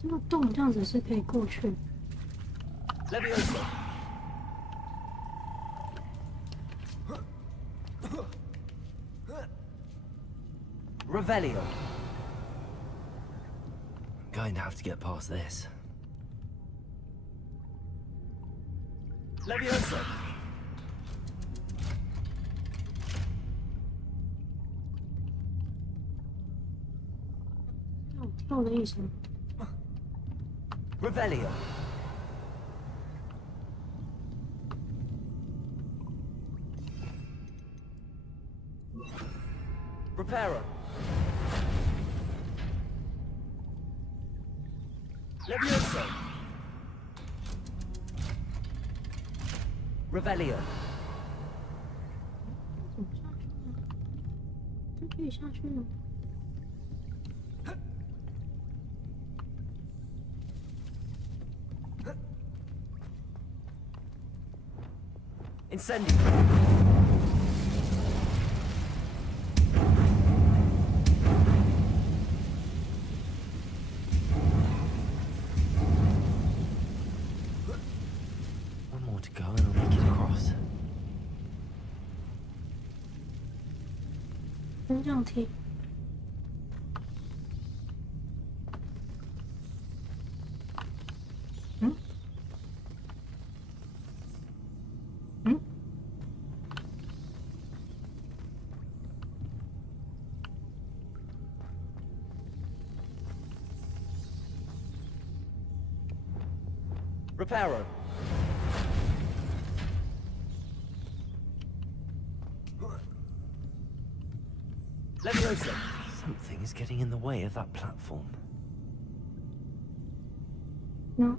这个洞这样子是可以过去。Revelio. Going to have to get past this. Levioso. Oh, 跳了一声。Revelio. Reparo. Levioso. Revelio. 怎么下去呢？这可以下去吗？ Incendio. One more to go and I'll make it across. 升降梯。嗯？嗯？ Reparo. Leviosa. Something is getting in the way of that platform. No.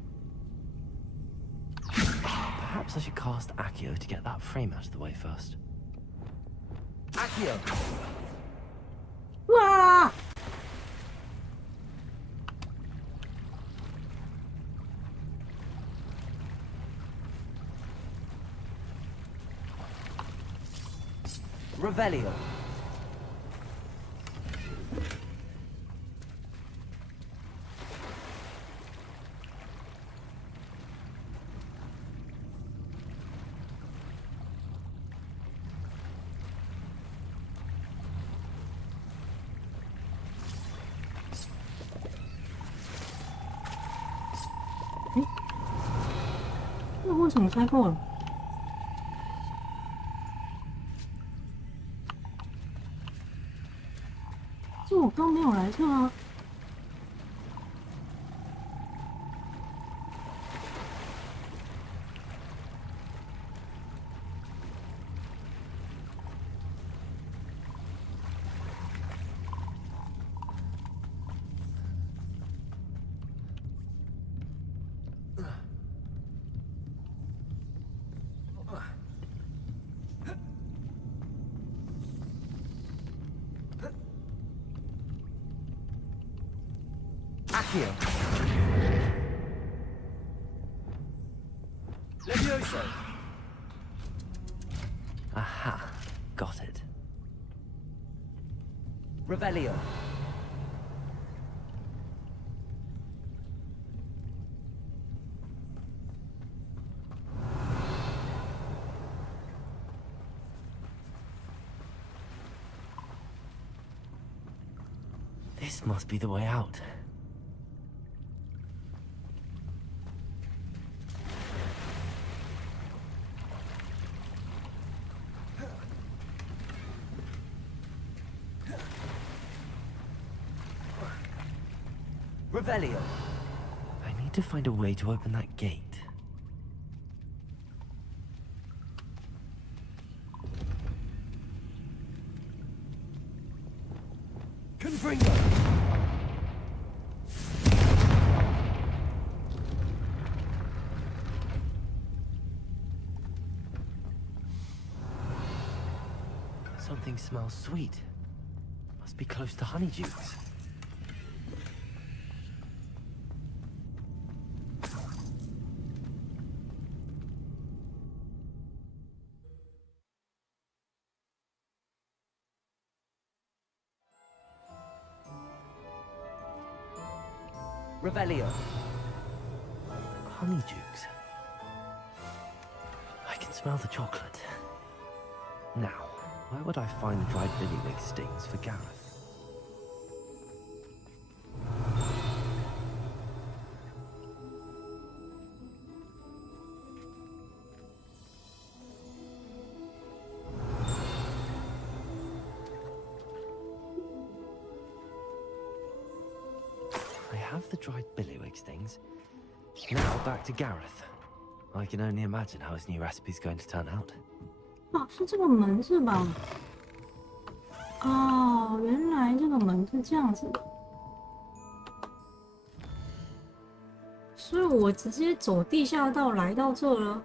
Perhaps I should cast Accio to get that frame out of the way first. Accio! Wow! Revelio. Eh? 那为什么开过了？这我刚没有来这啊。Accio. Levioso. Aha, got it. Revelio. This must be the way out. Revelio. I need to find a way to open that gate. Confringo! Something smells sweet. Must be close to Honeydukes. Revelio. Honeydukes. I can smell the chocolate. Now, where would I find the dried billywig stings for Gareth? I have the dried billywig stings. Now back to Gareth. I can only imagine how his new recipe's going to turn out. 啊，是这个门是吧？哦，原来这个门是这样子的，所以我直接走地下道来到这了。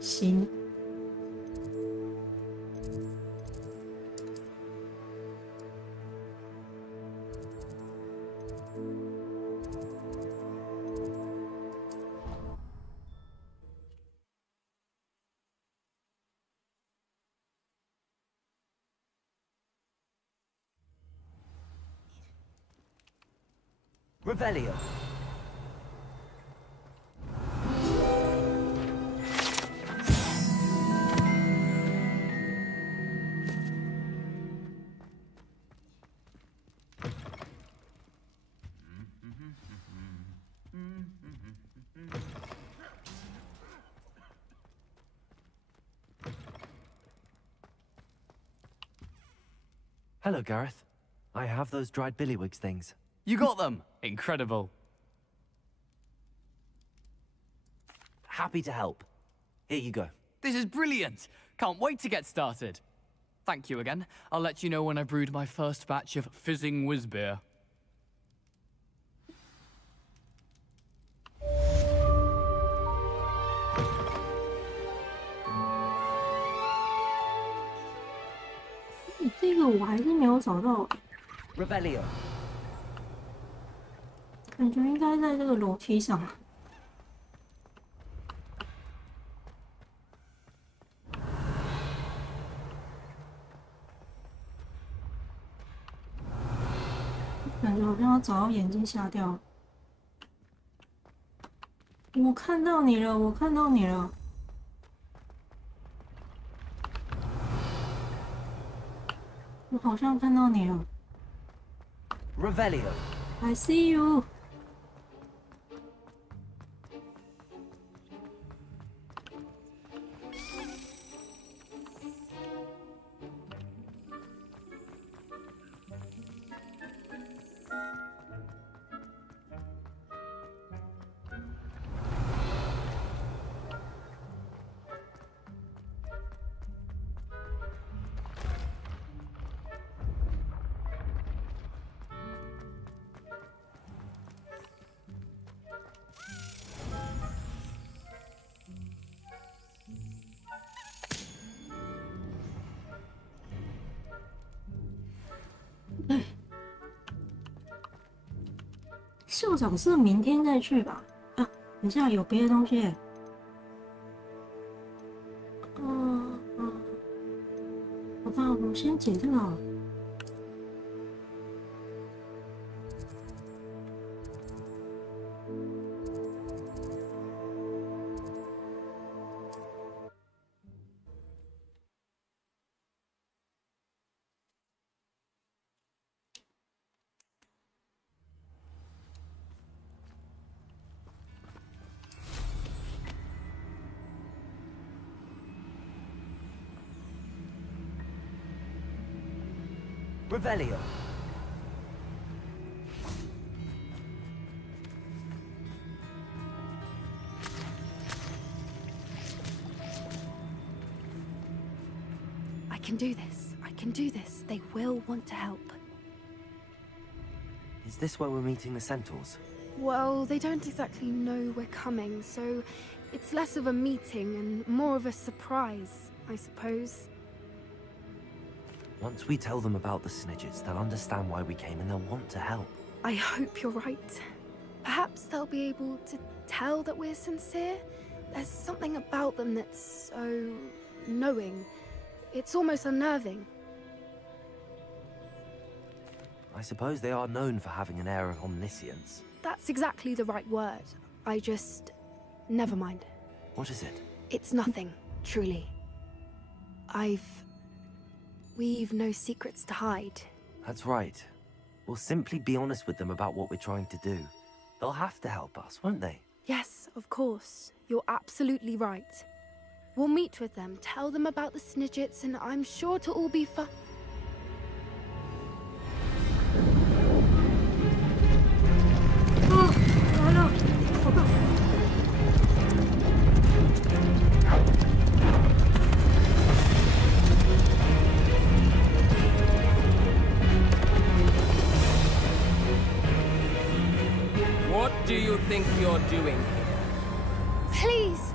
行。Revelio. Hello, Gareth. I have those dried billywigs things. You got them! Incredible. Happy to help. Here you go. This is brilliant! Can't wait to get started. Thank you again. I'll let you know when I brewed my first batch of fizzing whiz beer. 这个我还是没有找到。Revelio. 感觉应该在这个楼梯上。感觉好像要找到眼睛瞎掉。我看到你了，我看到你了。我好像看到你了。Revelio. I see you.哎，校长是明天再去吧？啊，等一下有别的东西。好吧，我们先解这个好了。Revelio. I can do this. I can do this. They will want to help. Is this where we're meeting the centaurs? Well, they don't exactly know we're coming, so it's less of a meeting and more of a surprise, I suppose. Once we tell them about the Snidgets, they'll understand why we came and they'll want to help. I hope you're right. Perhaps they'll be able to tell that we're sincere. There's something about them that's so knowing. It's almost unnerving. I suppose they are known for having an air of omniscience. That's exactly the right word. I just... never mind. What is it? It's nothing, truly. We've no secrets to hide. That's right. We'll simply be honest with them about what we're trying to do. They'll have to help us, won't they? Yes, of course. You're absolutely right. We'll meet with them, tell them about the Snidgets, and I'm sure it'll all be fun. Oh, hello. What do you think you're doing here? Please!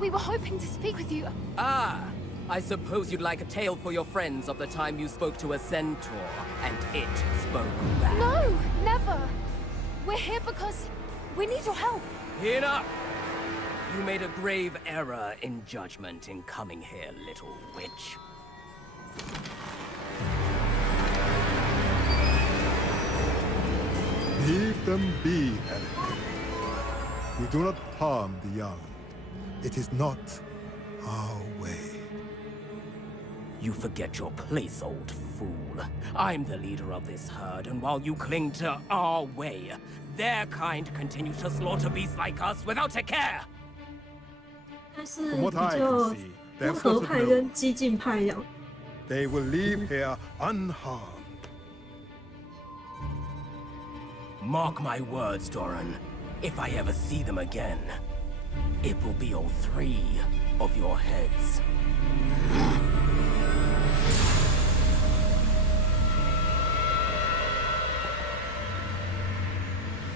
We were hoping to speak with you. Ah! I suppose you'd like a tale for your friends of the time you spoke to a centaur, and it spoke back. No! Never! We're here because we need your help. Enough! You made a grave error in judgment in coming here, little witch. Leave them be, Eric. We do not harm the young. It is not our way. You forget your place, old fool. I'm the leader of this herd, and while you cling to our way, their kind continue to slaughter beasts like us without a care. 但是比较温和派跟激进派一样。 They will leave here unharmed. Mark my words, Doran. If I ever see them again, it will be all 3 of your heads.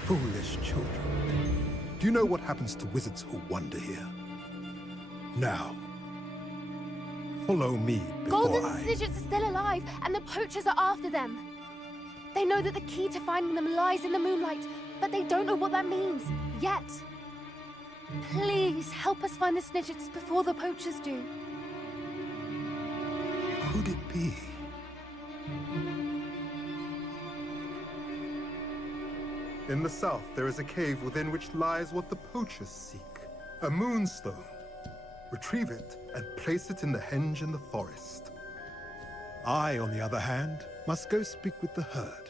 Foolish children. Do you know what happens to wizards who wander here? Now, follow me before Golden I... Snidgets are still alive, and the poachers are after them. They know that the key to finding them lies in the moonlight, but they don't know what that means, yet. Please, help us find the Snidgets before the poachers do. Could it be? In the south, there is a cave within which lies what the poachers seek. A moonstone. Retrieve it and place it in the henge in the forest. I, on the other hand, must go speak with the herd.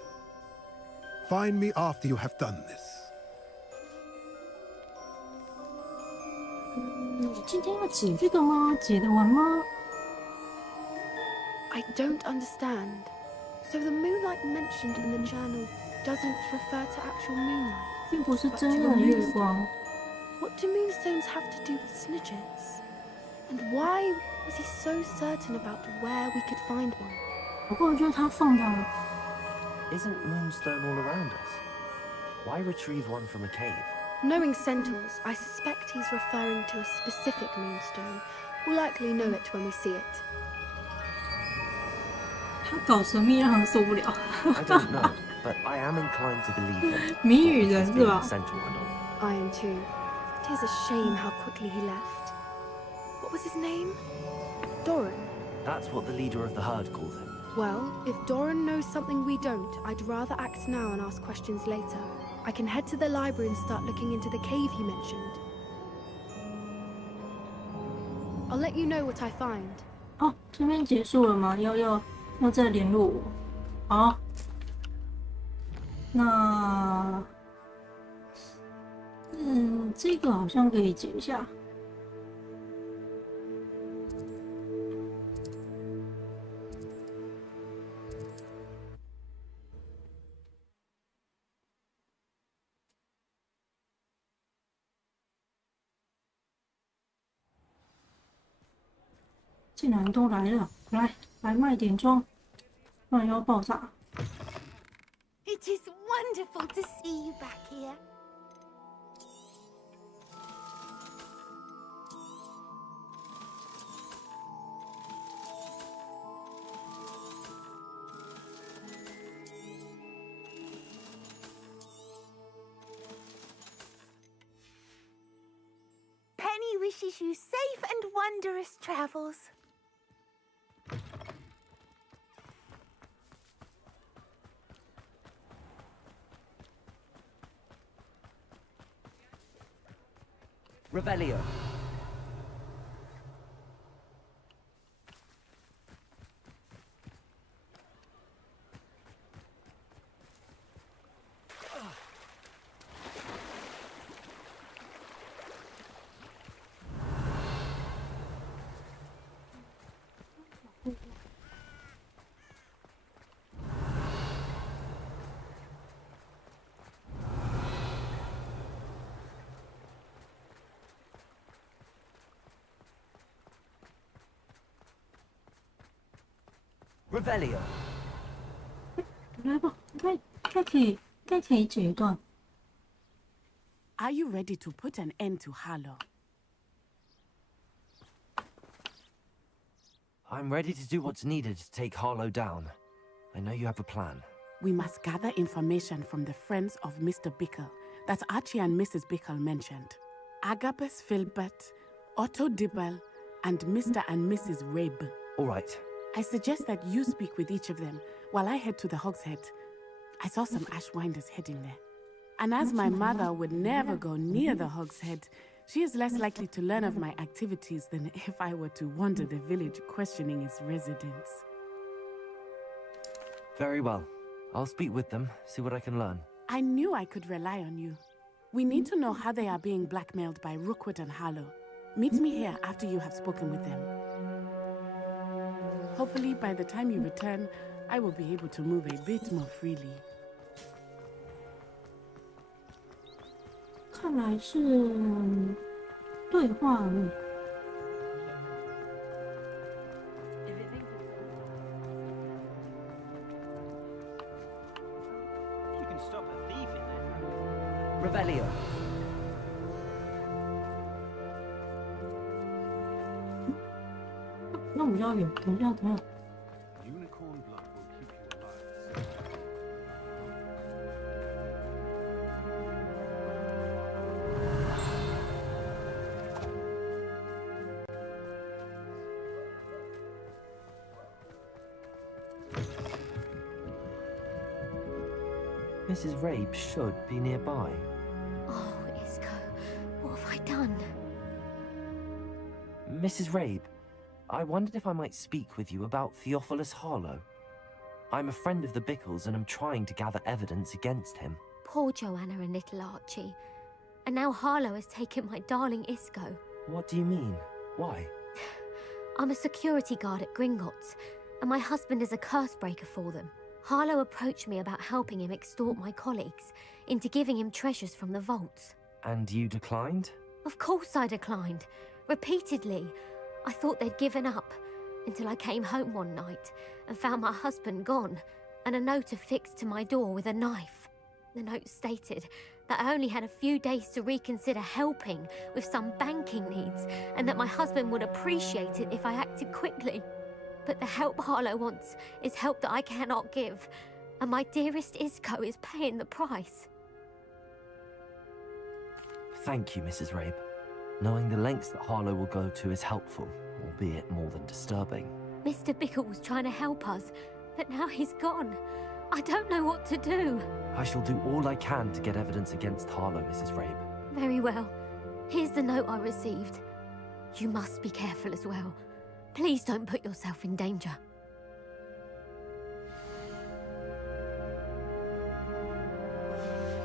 Find me after you have done this. 今天要解这个吗？解得完吗？ I don't understand. So the moonlight mentioned in the journal doesn't refer to actual moonlight. 并不是真正的月光。 What do moonstones have to do with Snidgets? And why was he so certain about where we could find one? 不过我觉得他放的 Isn't Moonstone all around us? Why retrieve one from a cave? Knowing centaurs, I suspect he's referring to a specific moonstone. We'll likely know it when we see it. 他搞神秘让人受不了。 I don't know, but I am inclined to believe him. 谜语人是吧？ Centaur and all. I am too. It is a shame how quickly he left. What was his name? Doran. That's what the leader of the herd called him. Well, if Doran knows something we don't, I'd rather act now and ask questions later. I can head to the library and start looking into the cave he mentioned. I'll let you know what I find. 哦，这边结束了吗？要再联络我。好，那这个好像可以解一下。竟然都来了，来卖点装，不然要爆炸。It is wonderful to see you back here. Penny wishes you safe and wondrous travels. Revelio. Revelio. 来吧，该可以解一段。 Are you ready to put an end to Harlow? I'm ready to do what's needed to take Harlow down. I know you have a plan. We must gather information from the friends of Mr. Bickle that Archie and Mrs. Bickle mentioned. Agapes Filbert, Otto Dibble, and Mr. and Mrs. Rabe. All right. I suggest that you speak with each of them while I head to the Hogshead. I saw some Ashwinders heading there. And as my mother would never go near the Hogshead, she is less likely to learn of my activities than if I were to wander the village questioning its residents. Very well. I'll speak with them, see what I can learn. I knew I could rely on you. We need to know how they are being blackmailed by Rookwood and Harlow. Meet me here after you have spoken with them. Hopefully, by the time you return, I will be able to move a bit more freely. 看来是对话而已。You can stop a thief in there. Revelio. 那我比较远，等一下。Unicorn blood will keep you alive. Mrs. Rabe should be nearby. Oh, Isco, what have I done? Mrs. Rabe, I wondered if I might speak with you about Theophilus Harlow. I'm a friend of the Bickles and I'm trying to gather evidence against him. Poor Joanna and little Archie. And now Harlow has taken my darling Isco. What do you mean? Why? I'm a security guard at Gringotts, and my husband is a curse breaker for them. Harlow approached me about helping him extort my colleagues into giving him treasures from the vaults. And you declined? Of course I declined. Repeatedly. I thought they'd given up, until I came home one night and found my husband gone, and a note affixed to my door with a knife. The note stated that I only had a few days to reconsider helping with some banking needs, and that my husband would appreciate it if I acted quickly. But the help Harlow wants is help that I cannot give, and my dearest Isco is paying the price. Thank you, Mrs. Rabe. Knowing the lengths that Harlow will go to is helpful, albeit more than disturbing. Mr. Bickle was trying to help us, but now he's gone. I don't know what to do. I shall do all I can to get evidence against Harlow, Mrs. Rabe. Very well. Here's the note I received. You must be careful as well. Please don't put yourself in danger.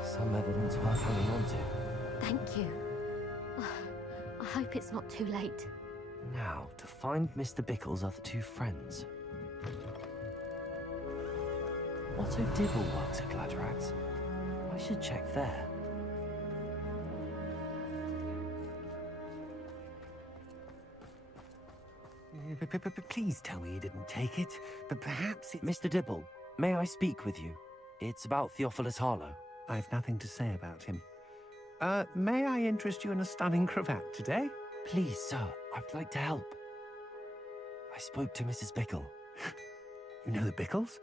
Some evidence worth hanging on to. Thank you. I hope it's not too late. Now, to find Mr. Bickle's other two friends. Otto Dibble works at Gladrags. I should check there. Please tell me you didn't take it. But perhaps it's... Mr. Dibble, may I speak with you? It's about Theophilus Harlow. I've nothing to say about him. May I interest you in a stunning cravat today? Please, sir, I'd like to help. I spoke to Mrs. Bickle. You know the Bickles?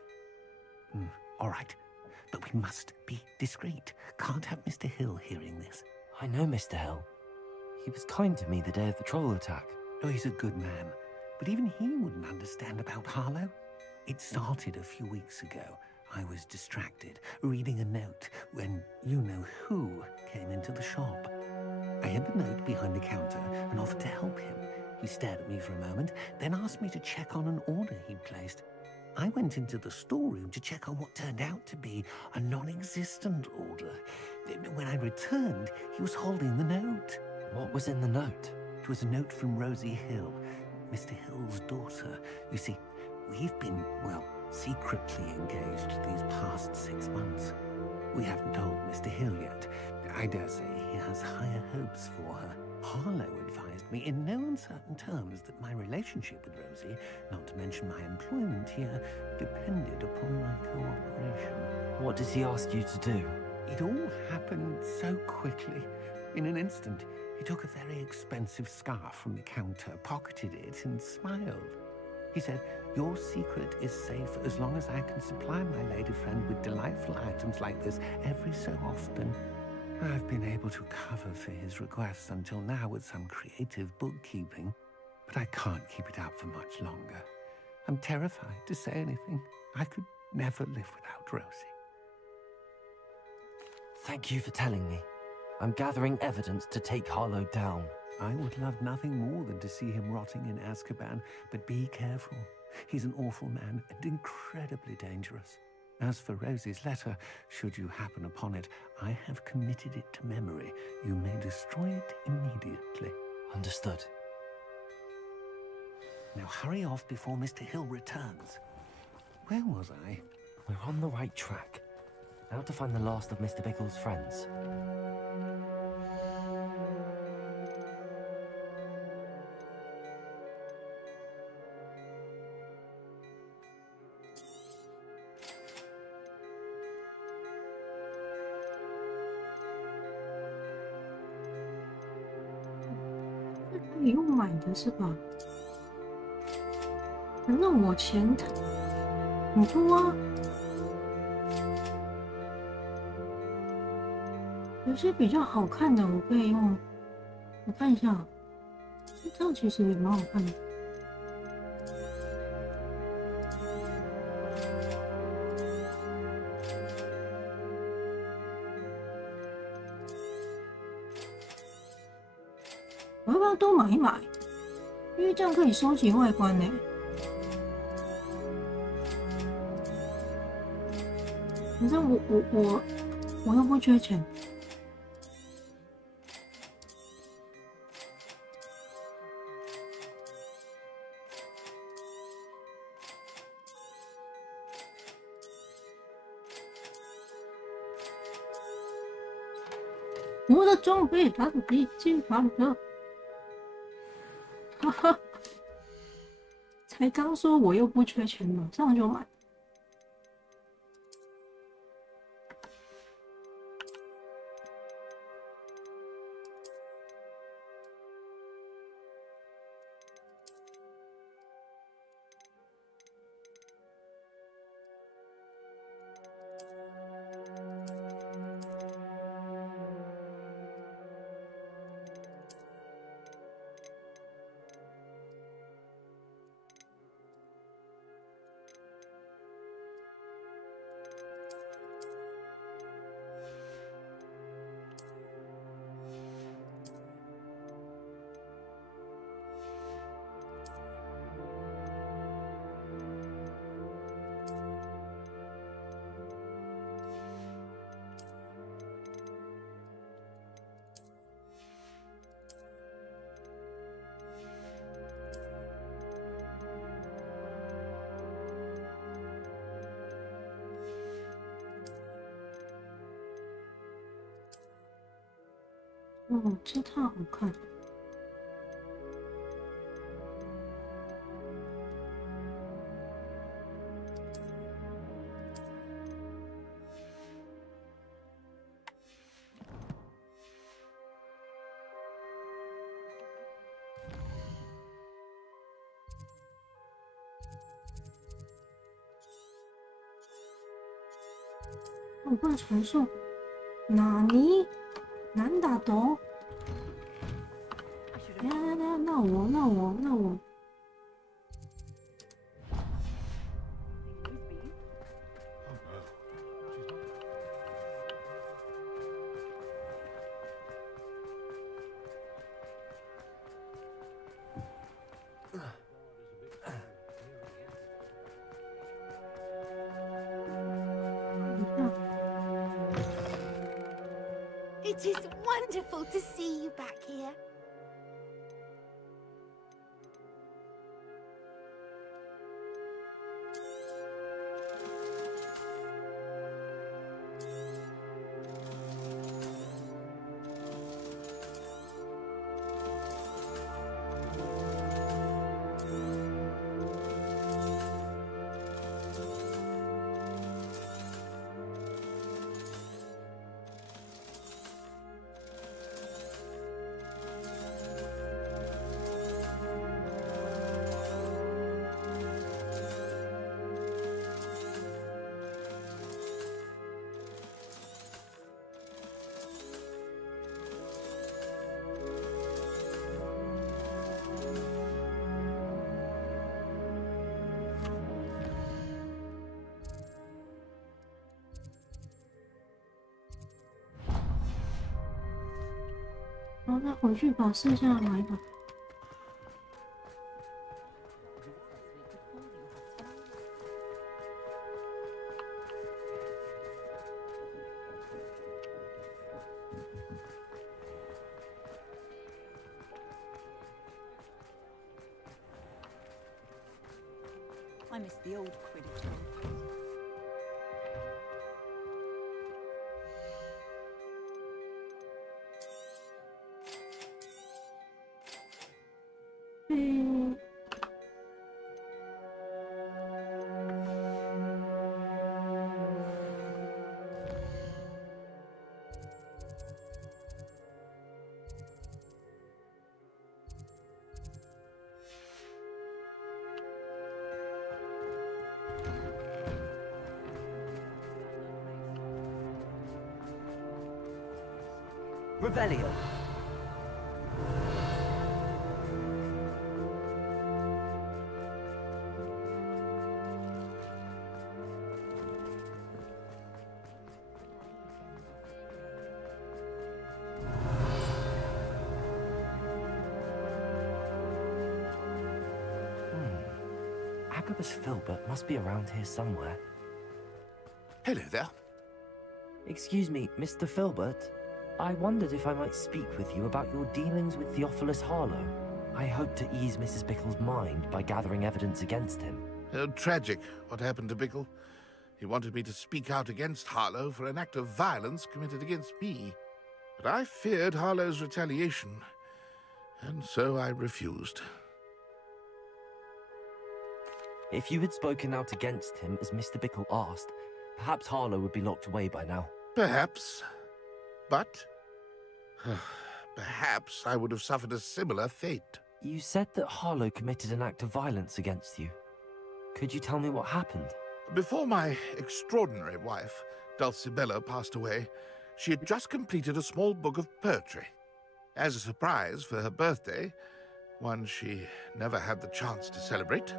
All right. But we must be discreet. Can't have Mr. Hill hearing this. I know Mr. Hill. He was kind to me the day of the troll attack. Oh, he's a good man. But even he wouldn't understand about Harlow. It started a few weeks ago. I was distracted, reading a note, when you-know-who came into the shop. I hid the note behind the counter and offered to help him. He stared at me for a moment, then asked me to check on an order he'd placed. I went into the storeroom to check on what turned out to be a non-existent order. When I returned, he was holding the note. What was in the note? It was a note from Rosie Hill, Mr. Hill's daughter. You see, we've been, well, secretly engaged these past 6 months. We haven't told Mr. Hill yet. I dare say he has higher hopes for her. Harlow advised me in no uncertain terms that my relationship with Rosie, not to mention my employment here, depended upon my cooperation. What did he ask you to do? It all happened so quickly. In an instant, he took a very expensive scarf from the counter, pocketed it, and smiled. He said, "Your secret is safe as long as I can supply my lady friend with delightful items like this every so often." I've been able to cover for his requests until now with some creative bookkeeping, but I can't keep it up for much longer. I'm terrified to say anything. I could never live without Rosie. Thank you for telling me. I'm gathering evidence to take Harlow down. I would love nothing more than to see him rotting in Azkaban, but be careful. He's an awful man and incredibly dangerous. As for Rosie's letter, should you happen upon it, I have committed it to memory. You may destroy it immediately. Understood. Now hurry off before Mr. Hill returns. Where was I? We're on the right track. Now to find the last of Mr. Bickle's friends.你用买的是吧？反正我钱很多啊，有些比较好看的我可以用。我看一下，这套其实也蛮好看的。我要不要多买一买？因为这样可以收集外观呢。反正我又不缺钱。我的装备它已经完了。哈哈，才刚说我又不缺钱，马上就买。哦，这套好看。我不能传送。哪里？难打懂？那我。It is wonderful to see you back here.然后再回去把剩下的买吧。I miss the old Quidditch game. Revelio. Agabus Filbert must be around here somewhere. Hello there. Excuse me, Mr. Filbert. I wondered if I might speak with you about your dealings with Theophilus Harlow. I hope to ease Mrs. Bickle's mind by gathering evidence against him. Tragic, what happened to Bickle. He wanted me to speak out against Harlow for an act of violence committed against me. But I feared Harlow's retaliation, and so I refused. If you had spoken out against him as Mr. Bickle asked, perhaps Harlow would be locked away by now. Perhaps. But perhaps I would have suffered a similar fate. You said that Harlow committed an act of violence against you. Could you tell me what happened? Before my extraordinary wife, Dulcibella, passed away, she had just completed a small book of poetry. As a surprise for her birthday, one she never had the chance to celebrate,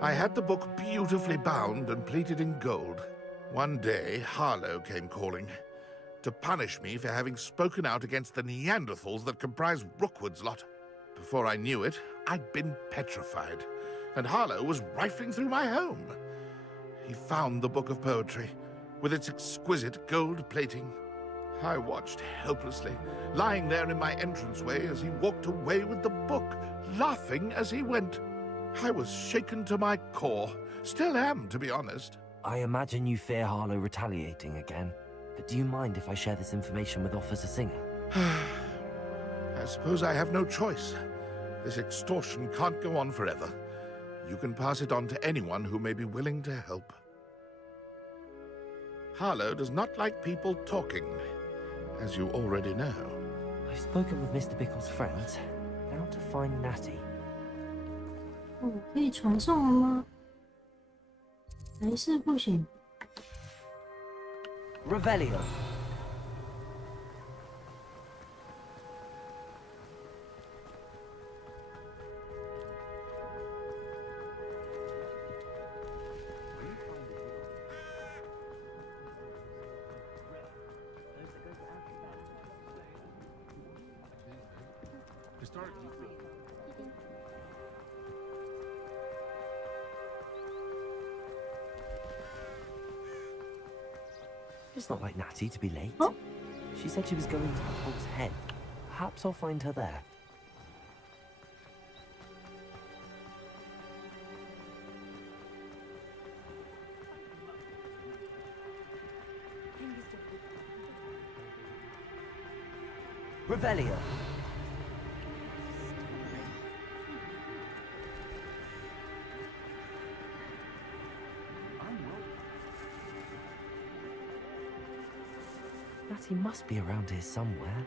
I had the book beautifully bound and plated in gold. One day, Harlow came calling to punish me for having spoken out against the Neanderthals that comprise Rookwood's lot. Before I knew it, I'd been petrified, and Harlow was rifling through my home. He found the book of poetry, with its exquisite gold plating. I watched helplessly, lying there in my entranceway as he walked away with the book, laughing as he went. I was shaken to my core. Still am, to be honest. I imagine you fear Harlow retaliating again. But do you mind if I share this information with Officer Singer? I suppose I have no choice. This extortion can't go on forever. You can pass it on to anyone who may be willing to help. Harlow does not like people talking, as you already know. I've spoken with Mr. Bickle's friends. Now to find Natty. 哦，可以传送了吗？还是不行？ Revelio. It's not like Natty to be late. Oh. She said she was going to the Hog's Head. Perhaps I'll find her there. Revelio. Natty must be around here somewhere.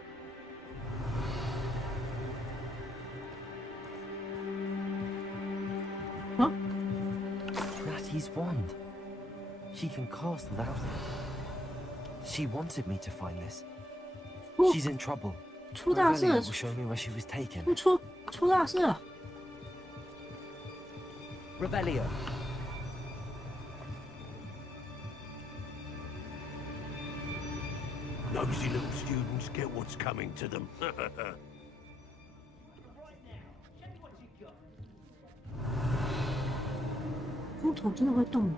Huh? Natty's wand. She can cast without it. She wanted me to find this. Oh. She's in trouble. 出大事了 Revelio will show me where she was taken. 出大事了 Revelio. Nosy little students get what's coming to them. 猪头真的会动。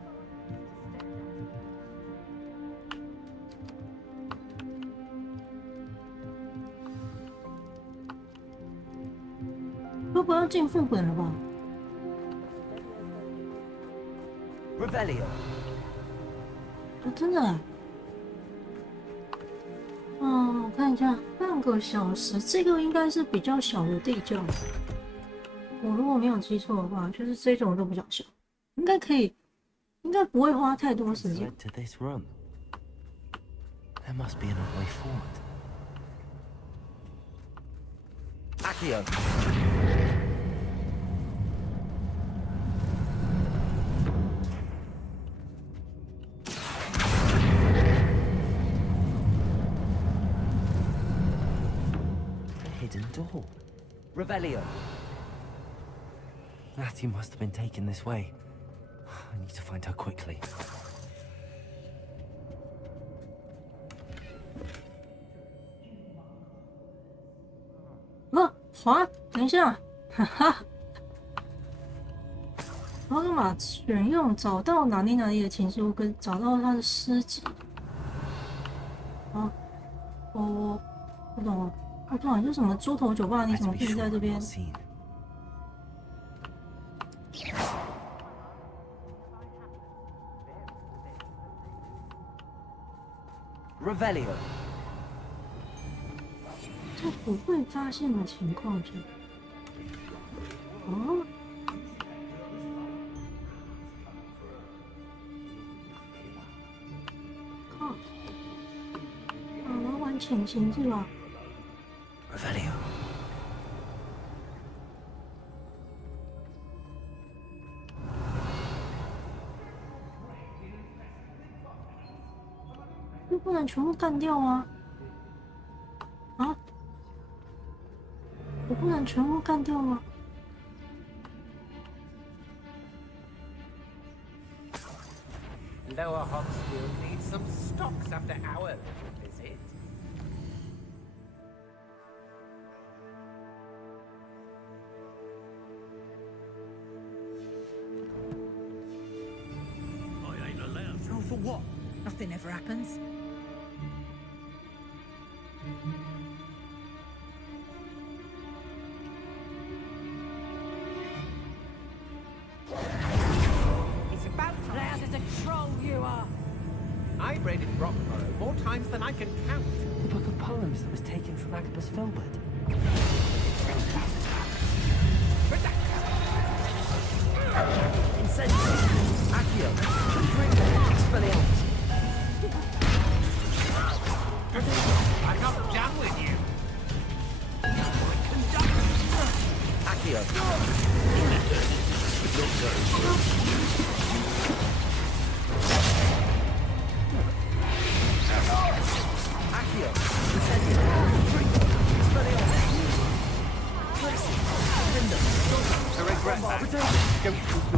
会不会要进副本了吧 Revelio. 真的啊。我看一下，半个小时，这个应该是比较小的地窖。我如果没有记错的话，就是这种都比较小，应该可以，应该不会花太多时间。 To this room. There must be another way forward. Accio. Hidden door. Revelio. Natty must have been taken this way. I need to find her quickly. Oh, 滑，等一下，哈哈。然后干嘛选用找到哪里的情书，跟找到他的诗集。啊，我不懂了。 我不懂，就什么猪头酒吧，你怎么可以在这边？ Revelio. 在不会发现的情况下，哦，靠，我要玩潜行是吧？ Revelio. 又不能全部干掉吗？啊？我不能全部干掉吗？ Lower Hogsfield needs some stocks after our visit. I ain't allowed to. Oh, for what? Nothing ever happens. It's about loud as a troll you are. I've raided Rockborough more times than I can count. The book of poems that was taken from Agabus Filbert. Incendio. Accio. Expelliarmus. I'm not done with you. Accio. To regret that. Don't think you're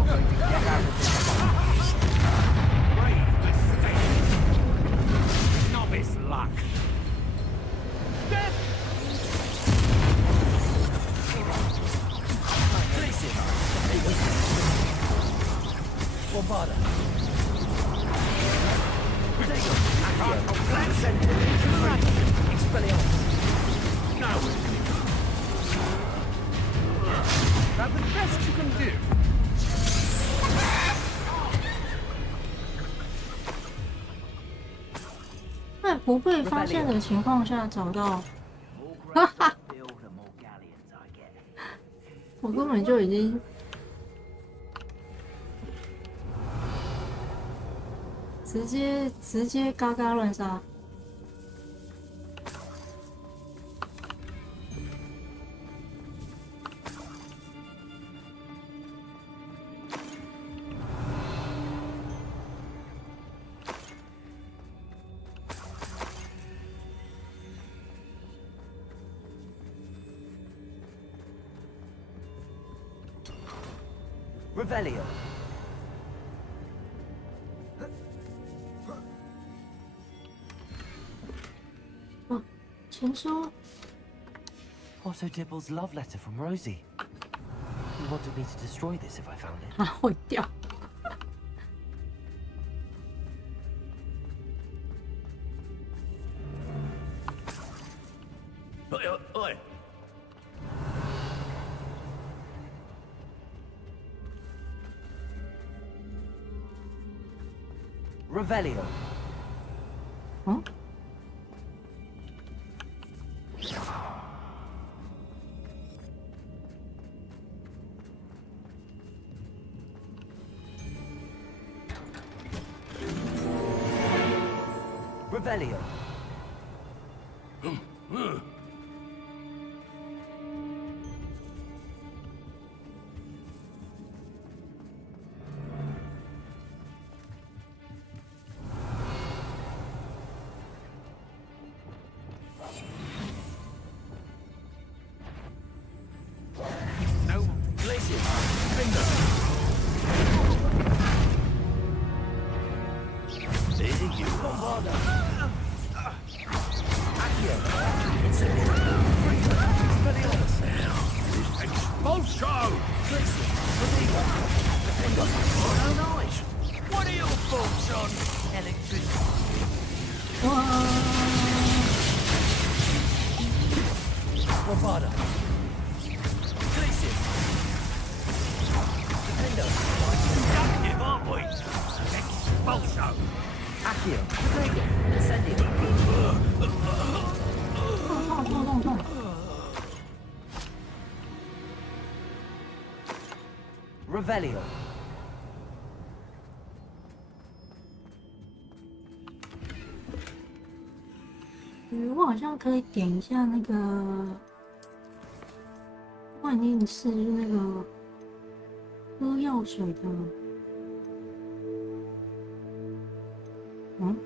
going to get out of this. Brave mistake. Novice luck. Death! Bombarda. Expelliarmus. Now, that the best you can do. 在不被发现的情况下找到，哈哈，我根本就已经直接嘎嘎乱杀。Revelio. Oh, 情书。 Otto Dibble's love letter from Rosie. He wanted me to destroy this if I found it. 它毁掉。Oi. Revelio. 嗯。 Revelio. No places. Bingo. Easy, you. Bombarda. Accio. Expelliarmus. Expulso. Oh, nice. What are your thoughts on electricity? Bombarda. Glacier. Defendo. Conductive, aren't we? Expulso. Accio. Incendio. 痛！ Revelio. 我好像可以点一下那个万应室，就是那个喝药水的。嗯。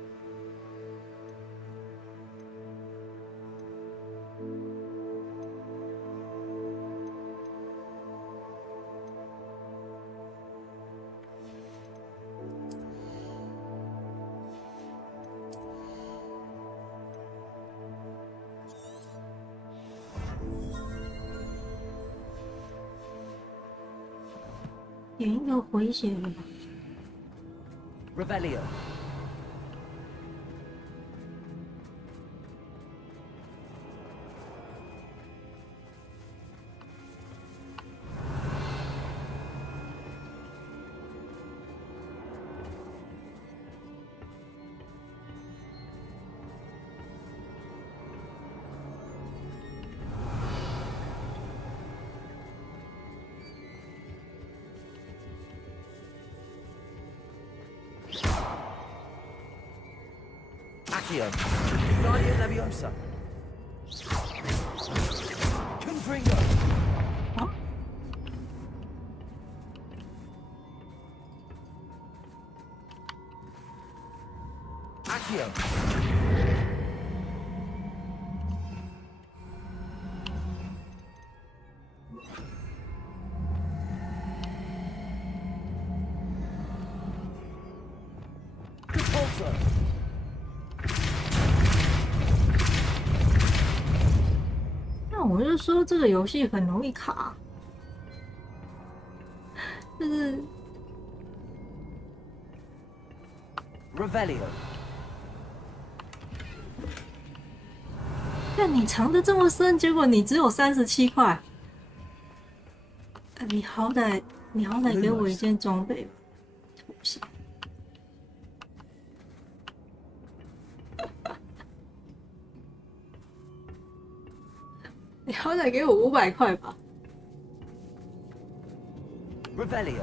点一个回血的吧。Revelio. Accio. Guardia Leviosa. Confringo. Huh? Accio. 那我就说这个游戏很容易卡，就是 Revelio。但你藏的这么深，结果你只有37块。你好歹给我一件装备吧，不行。你好歹给我500块吧。Revelio。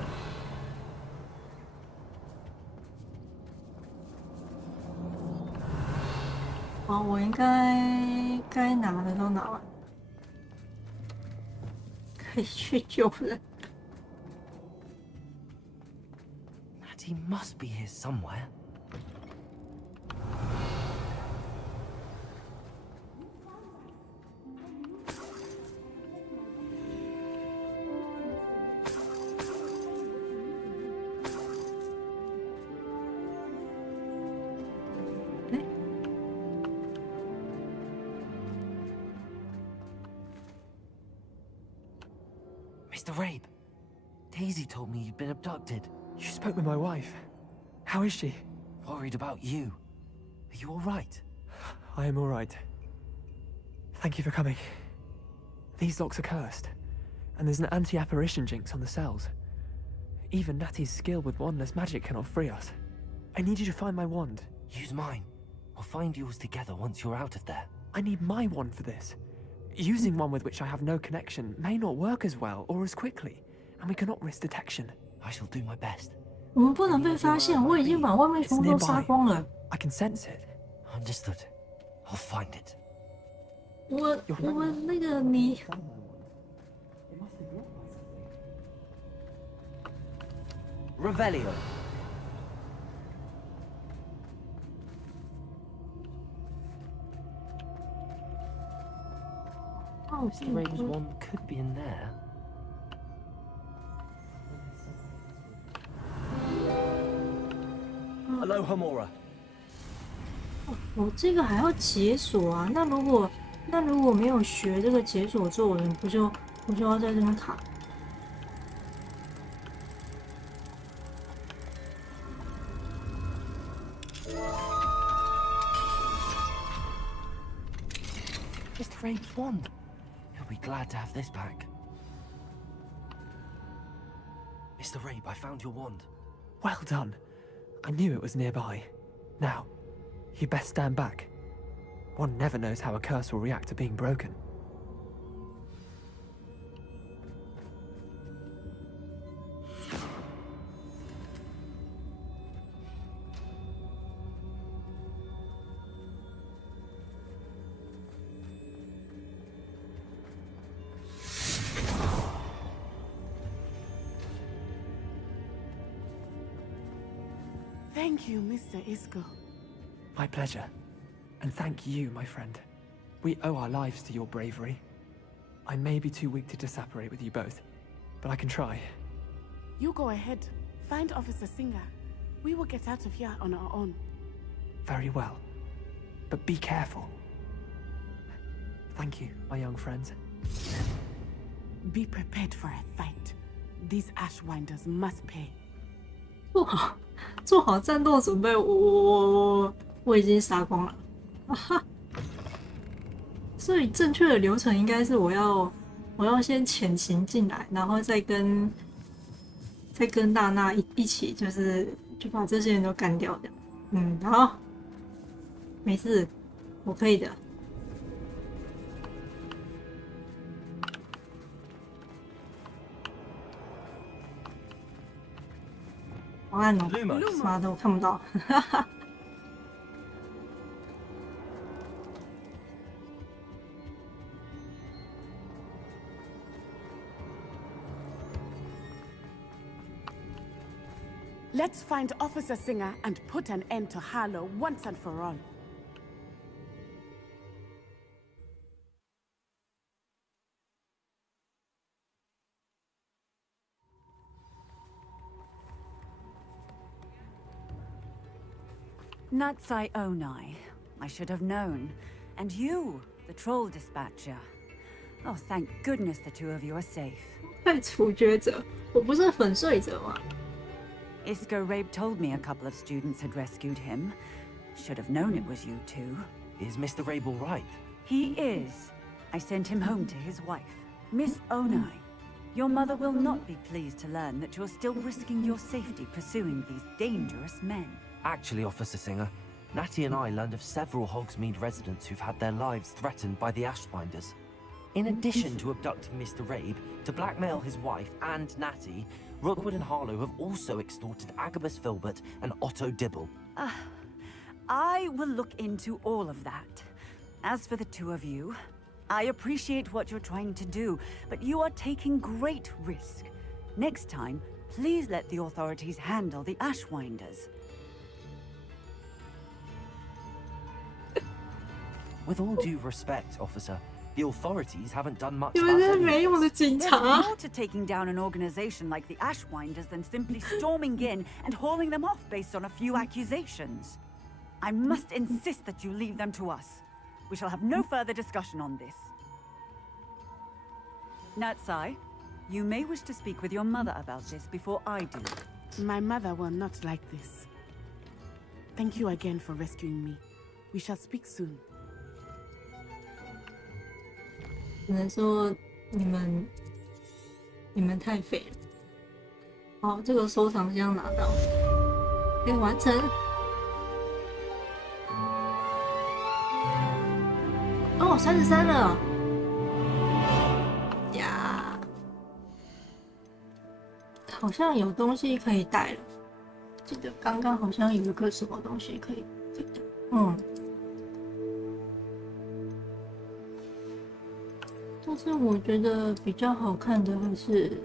好，我应该拿的都拿完，可以去救人。Natty must be here somewhere. Mr. Rabe, Daisy told me you'd been abducted. You spoke with my wife. How is she? Worried about you. Are you all right? I am all right. Thank you for coming. These locks are cursed, and there's an anti-apparition jinx on the cells. Even Natty's skill with wandless magic cannot free us. I need you to find my wand. Use mine. We'll find yours together once you're out of there. I need my wand for this. Using one with which I have no connection may not work as well or as quickly, and we cannot risk detection. I shall do my best. 我们不能被发现，我已经把外面全部都杀光了。I can sense it. Understood. I'll find it. 我们那个你。Revelio. Oh, Mr. Rabe's wand could be in there. Aloha Mora. 我这个还要解锁啊！那如果没有学这个解锁咒人，不就要在这边卡？ Mr. Rabe's wand. He'll be glad to have this back. Mr. Rabe, I found your wand. Well done. I knew it was nearby. Now, you best stand back. One never knows how a curse will react to being broken. Thank you, Mr. Isco. My pleasure. And thank you, my friend. We owe our lives to your bravery. I may be too weak to disapparate with you both, but I can try. You go ahead. Find Officer Singer. We will get out of here on our own. Very well. But be careful. Thank you, my young friends. Be prepared for a fight. These Ashwinders must pay. 做好战斗准备，我已经杀光了，所以正确的流程应该是我要先潜行进来，然后再跟娜娜一起就把这些人都干掉的。好，没事，我可以的。好暗哦，妈的，我看不到。Let's find Officer Singer and put an end to Harlow once and for all. Natsai Onai. I should have known. And you, the troll dispatcher. Oh, thank goodness the two of you are safe. 被处决者，我不是粉碎者吗？ Isco Rabe told me a couple of students had rescued him. Should have known it was you two. Is Mr. Rabe all right? He is. I sent him home to his wife, Miss Onai. Your mother will not be pleased to learn that you're still risking your safety pursuing these dangerous men. Actually, Officer Singer, Natty and I learned of several Hogsmeade residents who've had their lives threatened by the Ashbinders. In addition to abducting Mr. Rabe to blackmail his wife and Natty, Rookwood and Harlow have also extorted Agabus Filbert and Otto Dibble. I will look into all of that. As for the two of you, I appreciate what you're trying to do, but you are taking great risk. Next time, please let the authorities handle the Ashwinders. With all due respect, officer, the authorities haven't done much 你们 about 是 it. 没用的警 There's 察。 more to taking down an organization like the Ashwinders than simply storming in and hauling them off based on a few accusations. I must insist that you leave them to us. We shall have no further discussion on this. Natsai, you may wish to speak with your mother about this before I do. My mother will not like this. Thank you again for rescuing me. We shall speak soon. 只能说你们太废了。好，这个收藏箱拿到，可以完成。哦，33了。呀，好像有东西可以带了。记得刚刚好像有一个什么东西可以带。但是我觉得比较好看的还是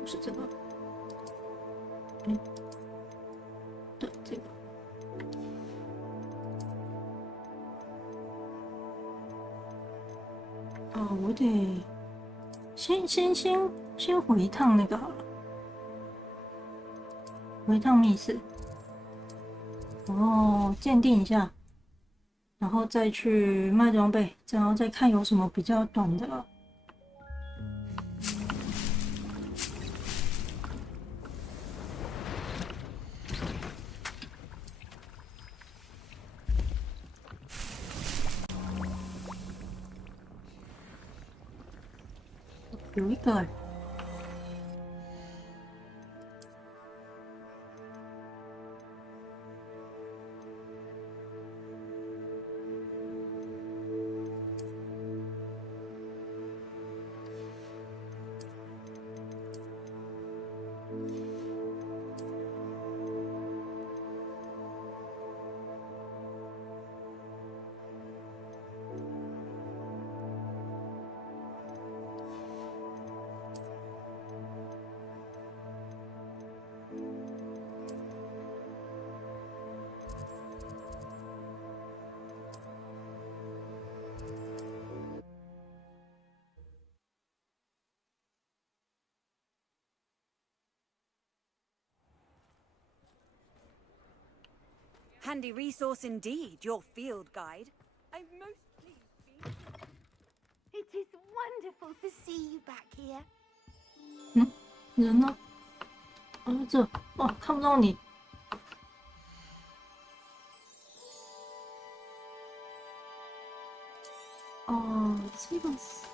不是这个，对，这个。哦，我得先回一趟那个好了，回一趟密室，然后鉴定一下。然后再去卖装备，然后再看有什么比较短的。有一个。Handy resource indeed, your field guide. I'm most pleased. It is wonderful to see you back here. 人呢？哦，这哇，看不到你。哦，这个是。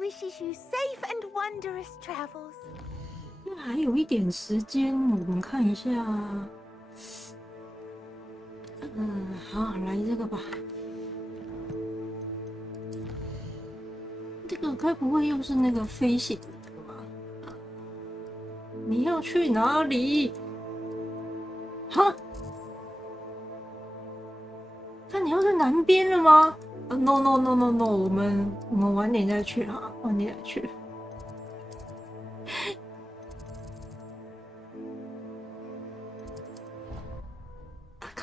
Wishes you safe and wondrous travels. 还有一点时间，我们看一下。好，来这个吧。这个该不会又是那个飞行的吧？你要去哪里？哈？看你要去南边了吗？No， 我们晚点再去哈，晚点再去。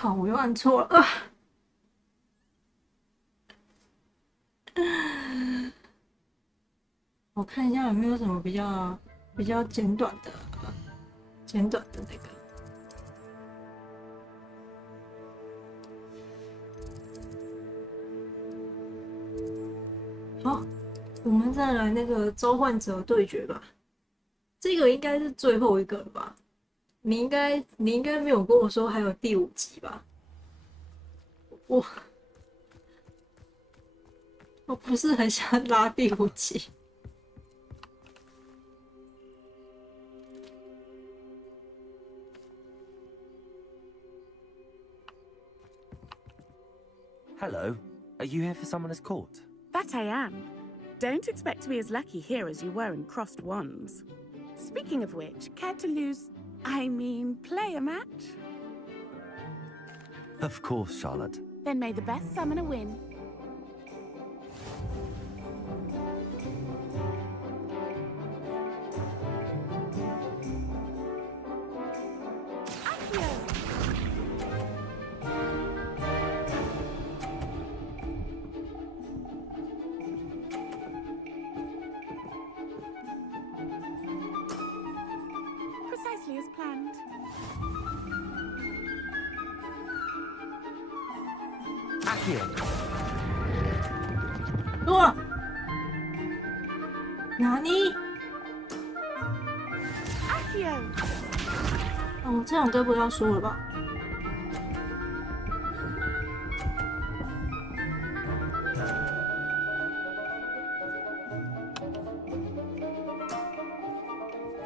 靠！我又按错了啊！我看一下有没有什么比较简短的那个。好，我们再来那个召唤者对决吧。这个应该是最后一个了吧？你应该没有跟我说还有第5集吧？我不是很想拉第5集。Hello. Are you here for Summoner's Court? That I am. Don't expect to be as lucky here as you were in Crossed Wands. Speaking of which, care to play a match? Of course, Charlotte. Then may the best summoner win. Precisely as planned. Accio. 哇！哪里？ Accio. 哦，这两个不要说了吧？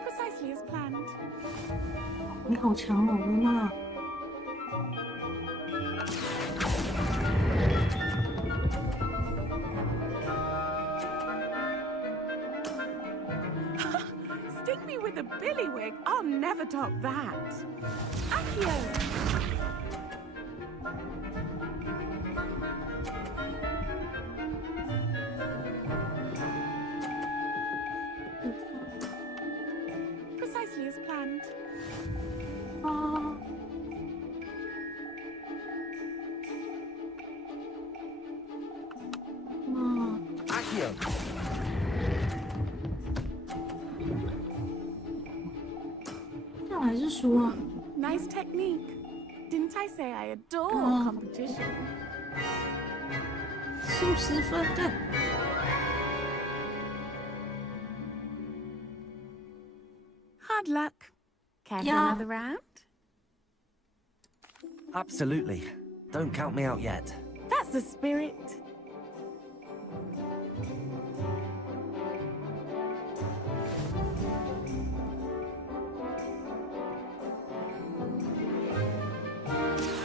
Precisely as planned. 你好强哦，露娜！ Sting me with a billywig. I'll never top that. Accio. Precisely as planned. 啊！ Accio. 这样还是输啊！ Nice technique. Didn't I say I adore competition? 输10分的。 Hard luck. Care for Yeah. another round? Absolutely. Don't count me out yet. That's the spirit.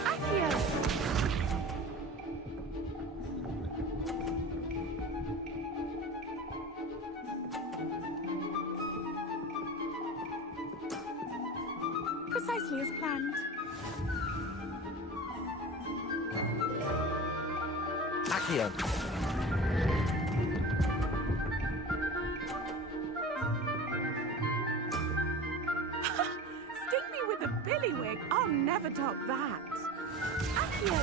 Accio. Precisely as planned. Accio. Sting me with a billywig. I'll never top that. Accio.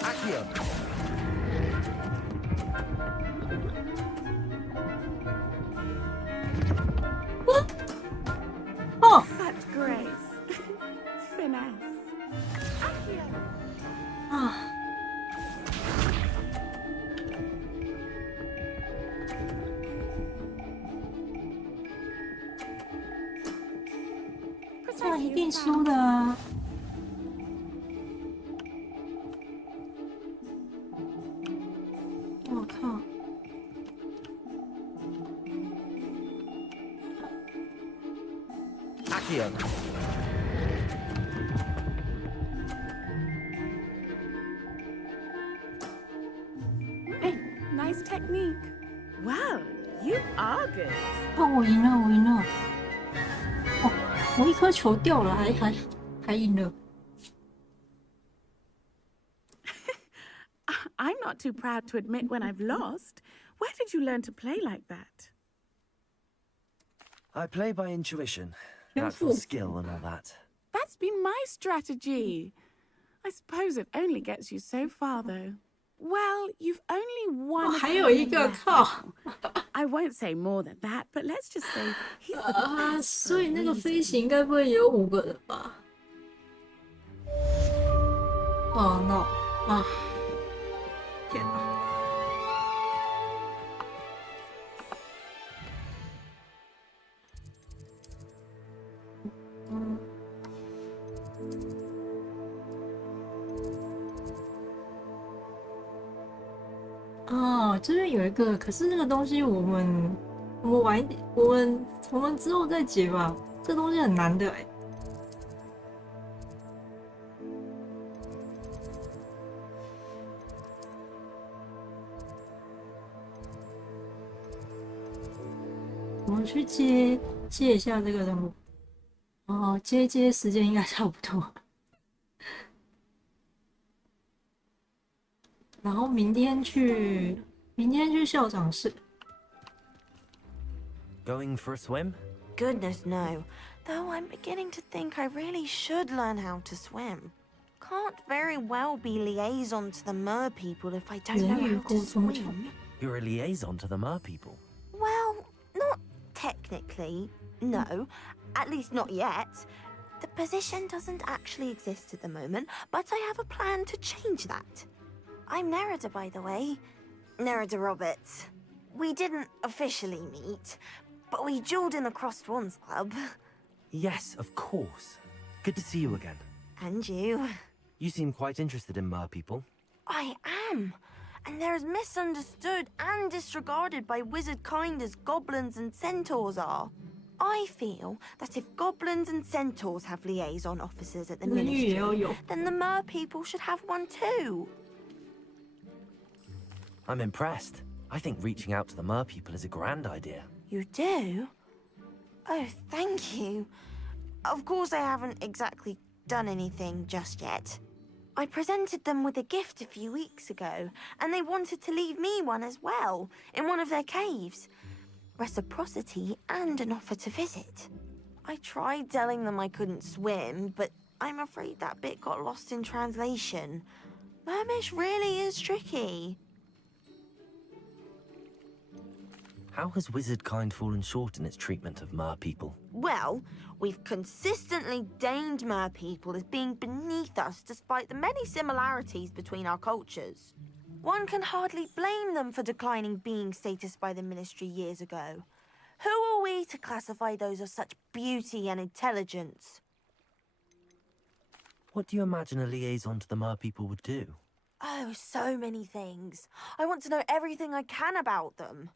Accio. Oh. Such grace. Finesse. Accio. 啊！ 这样一定输的啊！我靠！ Accio. Nice technique. Well, you are good. 哦，我赢了，我赢了！我我一颗球掉了，还赢了。I'm not too proud to admit when I've lost. Where did you learn to play like that? I play by intuition, natural skill and all that. That's been my strategy. I suppose it only gets you so far, though. Well, you've only one. 还有一个靠。I won't say more than that, but let's just say he's the best. 所以那个飞行该不会也有5个人吧？哦 no 啊！天哪！哦，这边有一个，可是那个东西我们晚一点，我们之后再解吧。这东西很难的哎。我们去接一下这个任务。哦，接时间应该差不多。然后明天去校长室。Going for a swim? Goodness no. Though I'm beginning to think I really should learn how to swim. Can't very well be liaison to the mer people if I don't know how to swim. You're a liaison to the mer people? Well, not technically, no. At least not yet. The position doesn't actually exist at the moment, but I have a plan to change that. I'm Nerida, by the way. Nerida Roberts. We didn't officially meet, but we dueled in the Crossed Wands Club. Yes, of course. Good to see you again. And you. You seem quite interested in mer people. I am. And they're as misunderstood and disregarded by wizard kind as goblins and centaurs are. I feel that if goblins and centaurs have liaison officers at the ministry, then the mer people should have one too. I'm impressed. I think reaching out to the mer people is a grand idea. You do? Oh, thank you. Of course I haven't exactly done anything just yet. I presented them with a gift a few weeks ago, and they wanted to leave me one as well, in one of their caves. Reciprocity and an offer to visit. I tried telling them I couldn't swim, but I'm afraid that bit got lost in translation. Mermish really is tricky. How has wizard kind fallen short in its treatment of mer people? Well, we've consistently deemed mer people as being beneath us despite the many similarities between our cultures. One can hardly blame them for declining being status by the ministry years ago. Who are we to classify those of such beauty and intelligence? What do you imagine a liaison to the mer people would do? Oh, so many things. I want to know everything I can about them.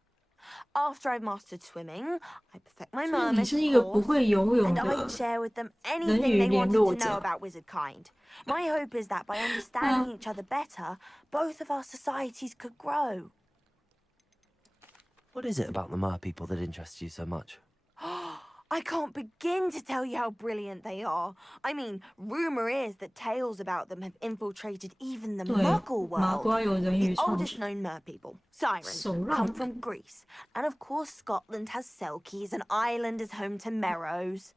After I've mastered swimming, I perfect my mermaid course, and I share with them anything they wanted to know about wizard kind. My hope is that by understanding each other better, both of our societies could grow. What is it about the mer people that interests you so much? I can't begin to tell you how brilliant they are. I mean, rumor is that tales about them have infiltrated even the Muggle world. The oldest known mer people, sirens, come from Greece. And of course Scotland has Selkies, and Ireland is home to Merrows.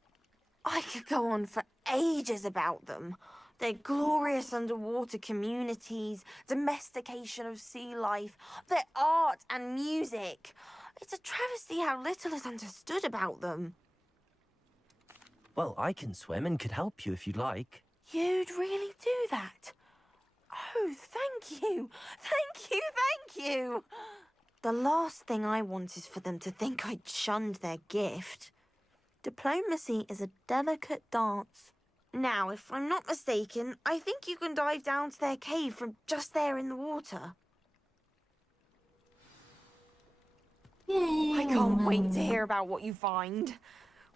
I could go on for ages about them. Their glorious underwater communities, domestication of sea life, their art and music. It's a travesty how little is understood about them. Well, I can swim and could help you if you'd like. You'd really do that? Oh, thank you. Thank you, thank you. The last thing I want is for them to think I'd shunned their gift. Diplomacy is a delicate dance. Now, if I'm not mistaken, I think you can dive down to their cave from just there in the water. I can't wait to hear about what you find.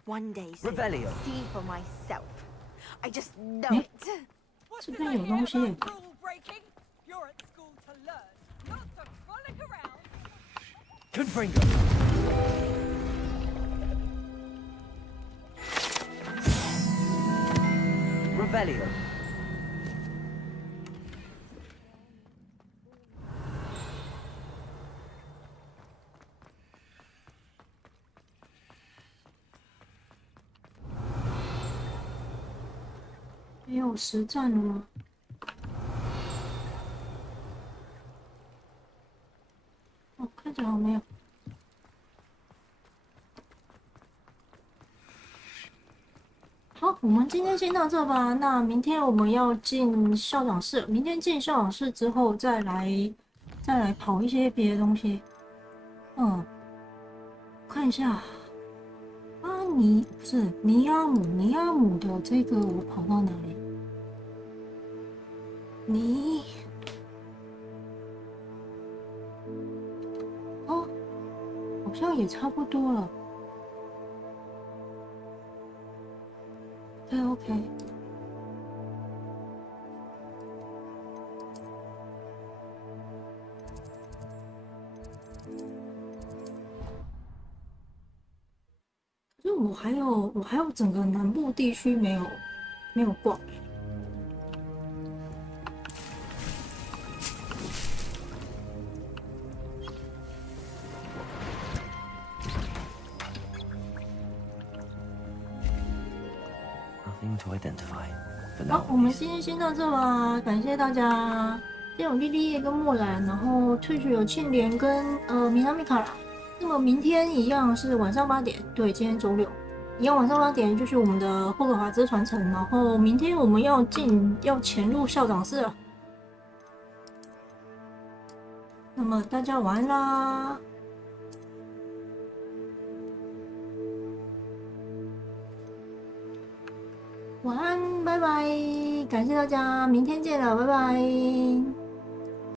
One day soon, I'll see for myself. I just know it. What's the rule breaking? You're at school to learn, not to frolic around. Confringo. Revelio. 没有实战了吗？哦，看起来好像没有。好，我们今天先到这吧。那明天我们要进校长室，明天进校长室之后再来跑一些别的东西。看一下。不是尼亚姆的这个我跑到哪里？好像也差不多了。OK。我还有整个南部地区没有逛。Nothing to identify. 好，我们今天先到这吧，感谢大家。今天有莉莉叶跟莫兰，然后退学有庆莲跟米拉米卡啦。那么明天一样是晚上8点，对，今天周六，一样晚上8点就是我们的霍格华兹传承，然后明天我们要潜入校长室了。那么大家晚安啦，晚安，拜拜，感谢大家，明天见了，拜拜。